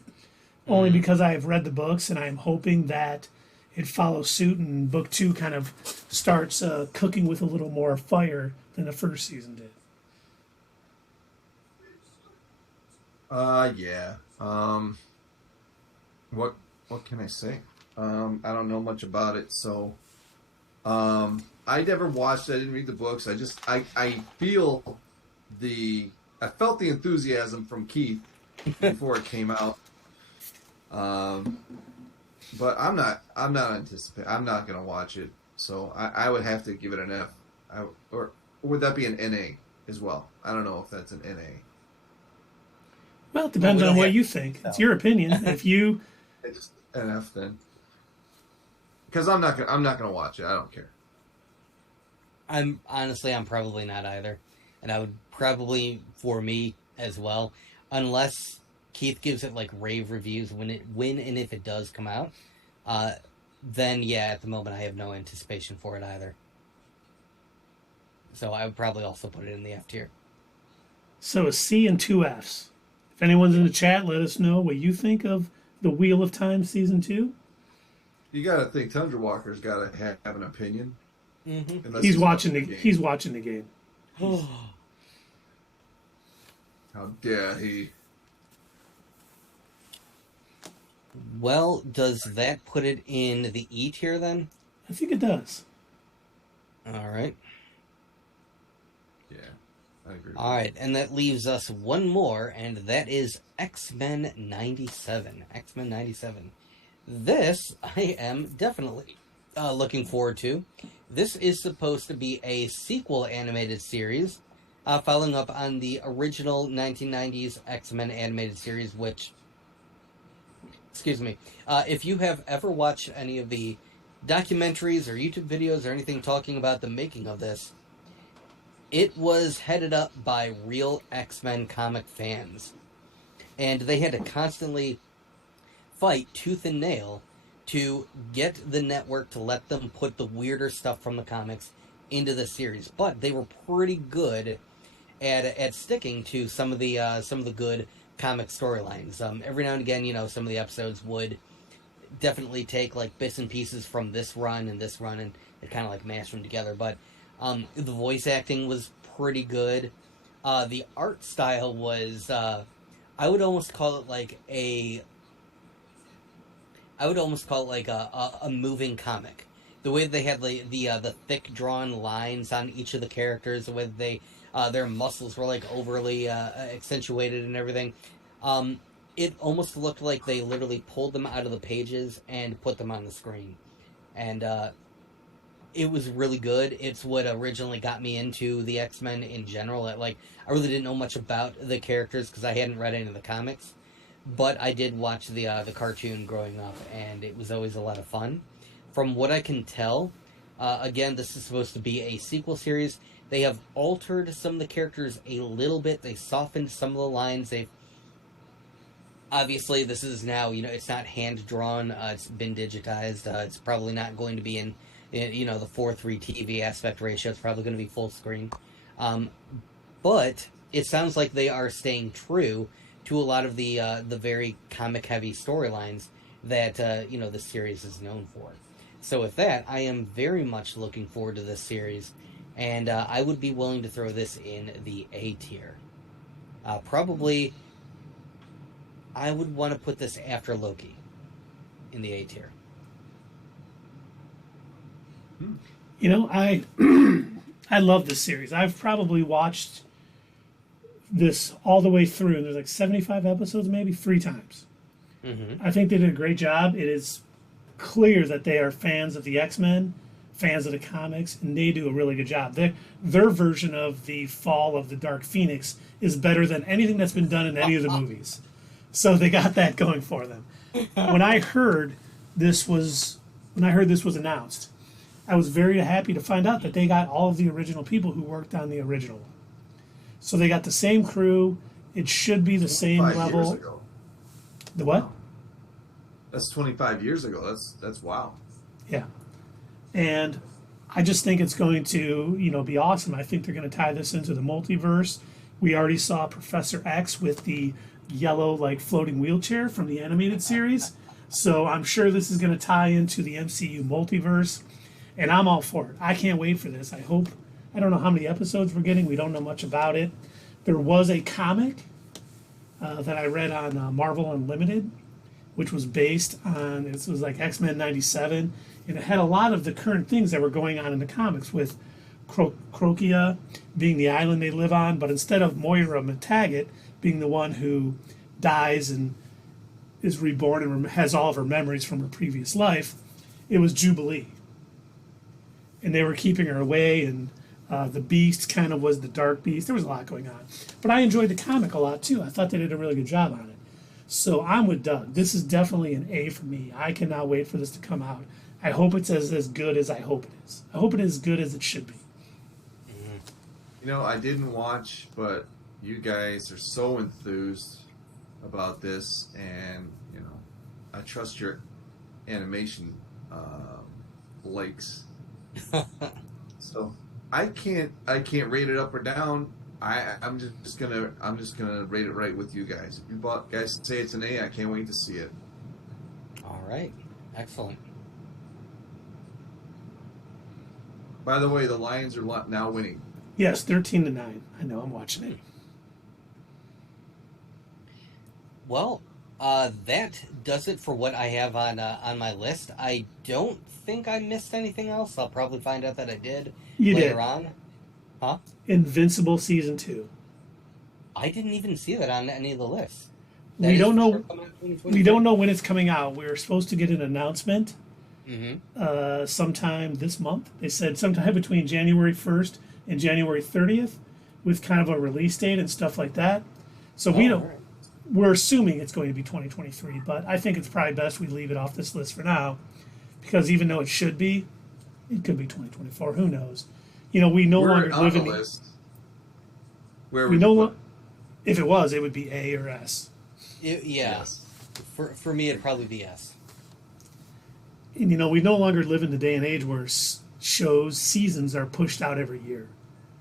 only because I have read the books and I'm hoping that it follows suit and book two kind of starts cooking with a little more fire than the first season did. Yeah. What can I say? I don't know much about it, so I never watched it. I didn't read the books. I felt the enthusiasm from Keith before it came out. But I'm not anticipating. I'm not gonna watch it. So I would have to give it an F. Or would that be an NA as well? I don't know if that's an NA. Well, it depends Well, on we what have- you think. It's your opinion. If you, It's an F then. Because I'm not gonna watch it. I don't care. I'm probably not either, and I would probably for me as well, unless Keith gives it like rave reviews when and if it does come out. Then yeah, at the moment I have no anticipation for it either. So I would probably also put it in the F tier. so a C and two Fs. If anyone's in the chat, let us know what you think of the Wheel of Time season two. You got to think Tundra Walker's got to have an opinion. Mm-hmm. Unless He's watching the game. How dare he? Well, does that put it in the E tier then? I think it does. All right. Yeah, I agree. All right, and that leaves us one more, and that is X-Men 97. X-Men 97. This I am definitely looking forward to. This is supposed to be a sequel animated series, following up on the original 1990s X-Men animated series, which, excuse me, if you have ever watched any of the documentaries or YouTube videos or anything talking about the making of this, it was headed up by real X-Men comic fans. And they had to constantly fight tooth and nail to get the network to let them put the weirder stuff from the comics into the series. But they were pretty good at sticking to some of the good comic storylines. Every now and again, you know, some of the episodes would definitely take like bits and pieces from this run, and it kind of like mashed them together. But the voice acting was pretty good. The art style was, I would almost call it like a moving comic. The way they had the thick drawn lines on each of the characters, the way that they their muscles were like overly accentuated and everything. It almost looked like they literally pulled them out of the pages and put them on the screen, and it was really good. It's what originally got me into the X-Men in general. I really didn't know much about the characters because I hadn't read any of the comics, but I did watch the cartoon growing up, and it was always a lot of fun. From what I can tell, again, this is supposed to be a sequel series. They have altered some of the characters a little bit. They softened some of the lines. Obviously, this is now, you know, it's not hand-drawn. It's been digitized. It's probably not going to be in you know, the 4:3 TV aspect ratio. It's probably going to be full screen. But it sounds like they are staying true to a lot of the very comic-heavy storylines that, you know, the series is known for. So with that, I am very much looking forward to this series, and I would be willing to throw this in the A tier. Probably, I would want to put this after Loki in the A tier. You know, I I love this series. I've probably watched this all the way through, and there's like 75 episodes, maybe 3 times. Mm-hmm. I think they did a great job. It is clear that they are fans of the X-Men, fans of the comics, and they do a really good job. Their version of the fall of the Dark Phoenix is better than anything that's been done in any of the movies. So they got that going for them. When I heard this was announced, I was very happy to find out that they got all of the original people who worked on the original one. So they got the same crew. It should be the same 5 years level. ago. The what? Wow. That's 25 years ago. That's wow. Yeah. And I just think it's going to, be awesome. I think they're going to tie this into the multiverse. We already saw Professor X with the yellow, like, floating wheelchair from the animated series. So I'm sure this is going to tie into the MCU multiverse. And I'm all for it. I can't wait for this. I don't know how many episodes we're getting. We don't know much about it. There was a comic that I read on Marvel Unlimited, which was based on, it was like X-Men 97, and it had a lot of the current things that were going on in the comics with Croakia being the island they live on, but instead of Moira Matagat being the one who dies and is reborn and has all of her memories from her previous life, it was Jubilee. And they were keeping her away, and the Beast kind of was the Dark Beast. There was a lot going on. But I enjoyed the comic a lot, too. I thought they did a really good job on it. So I'm with Doug. This is definitely an A for me. I cannot wait for this to come out. I hope it's as good as I hope it is. I hope it is as good as it should be. I didn't watch, but you guys are so enthused about this, and I trust your animation likes. So I can't rate it up or down. I'm just gonna rate it right with you guys. If you guys say it's an A, I can't wait to see it. All right, excellent. By the way, the Lions are now winning. Yes, 13-9. I know. I'm watching it. Well, that does it for what I have on my list. I don't think I missed anything else. I'll probably find out that I did later on. Huh? Invincible season 2. I didn't even see that on any of the lists. We don't know. We don't know when it's coming out. We're supposed to get an announcement sometime this month. They said sometime between January 1st and January 30th, with kind of a release date and stuff like that. So we don't. Right. We're assuming it's going to be 2023, but I think it's probably best we leave it off this list for now, because even though it should be, it could be 2024. Who knows? We no longer live in the list. Where we know if it was, it would be A or S. Yes. For me, it'd probably be S. And we no longer live in the day and age where seasons are pushed out every year.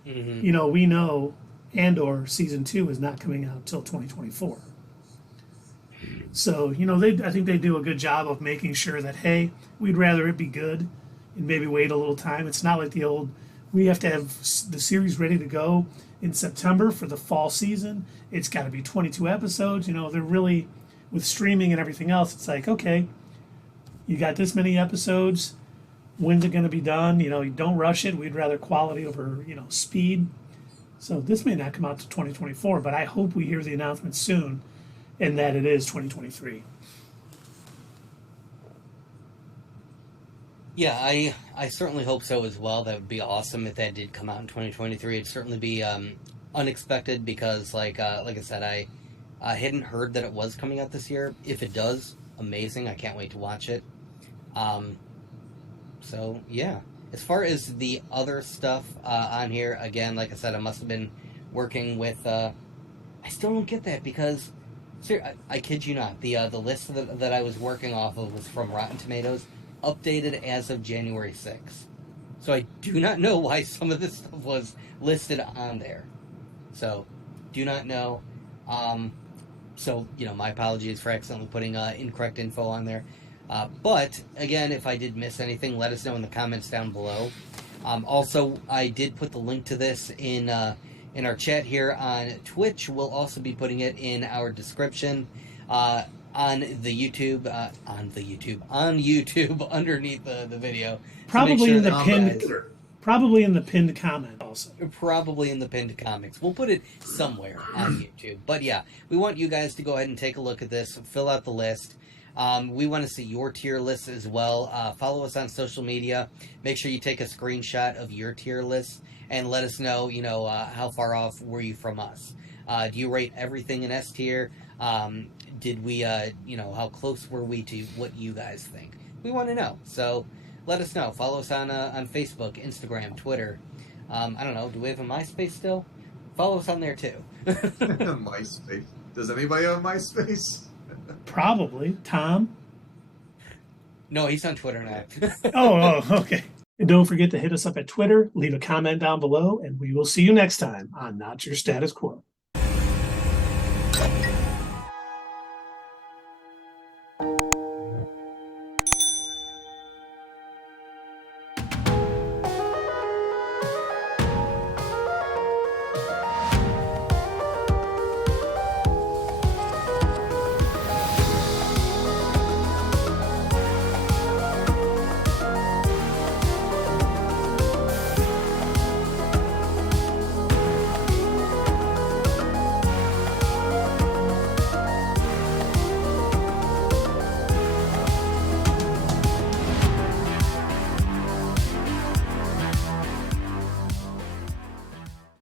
Mm-hmm. We know Andor season 2 is not coming out until 2024. So, I think they do a good job of making sure that, hey, we'd rather it be good and maybe wait a little time. It's not like the old, we have to have the series ready to go in September for the fall season. It's got to be 22 episodes. They're really, with streaming and everything else, it's like, okay, you got this many episodes. When's it going to be done? You don't rush it. We'd rather quality over, speed. So this may not come out to 2024, but I hope we hear the announcement soon and that it is 2023. Yeah, I certainly hope so as well. That would be awesome if that did come out in 2023. It'd certainly be unexpected because, like I said, I hadn't heard that it was coming out this year. If it does, amazing. I can't wait to watch it. So, yeah. As far as the other stuff on here, again, like I said, I must have been working with... I still don't get that because, I kid you not, the list that I was working off of was from Rotten Tomatoes, updated as of January 6th. So I do not know why some of this stuff was listed on there. So, do not know. So, my apologies for accidentally putting incorrect info on there. But, again, if I did miss anything, let us know in the comments down below. Also, I did put the link to this in our chat here on Twitch. We'll also be putting it in our description on YouTube underneath the video. Probably so in the pinned comment also. Probably in the pinned comments. We'll put it somewhere on YouTube. But yeah, we want you guys to go ahead and take a look at this, fill out the list. We want to see your tier list as well. Follow us on social media. Make sure you take a screenshot of your tier list and let us know, how far off were you from us. Do you rate everything in S tier? Did we, how close were we to what you guys think? We want to know. So let us know. Follow us on Facebook, Instagram, Twitter. I don't know. Do we have a MySpace still? Follow us on there too. MySpace. Does anybody have MySpace? Probably. Tom? No, he's on Twitter now. Okay. And don't forget to hit us up at Twitter, leave a comment down below, and we will see you next time on Not Your Status Quo.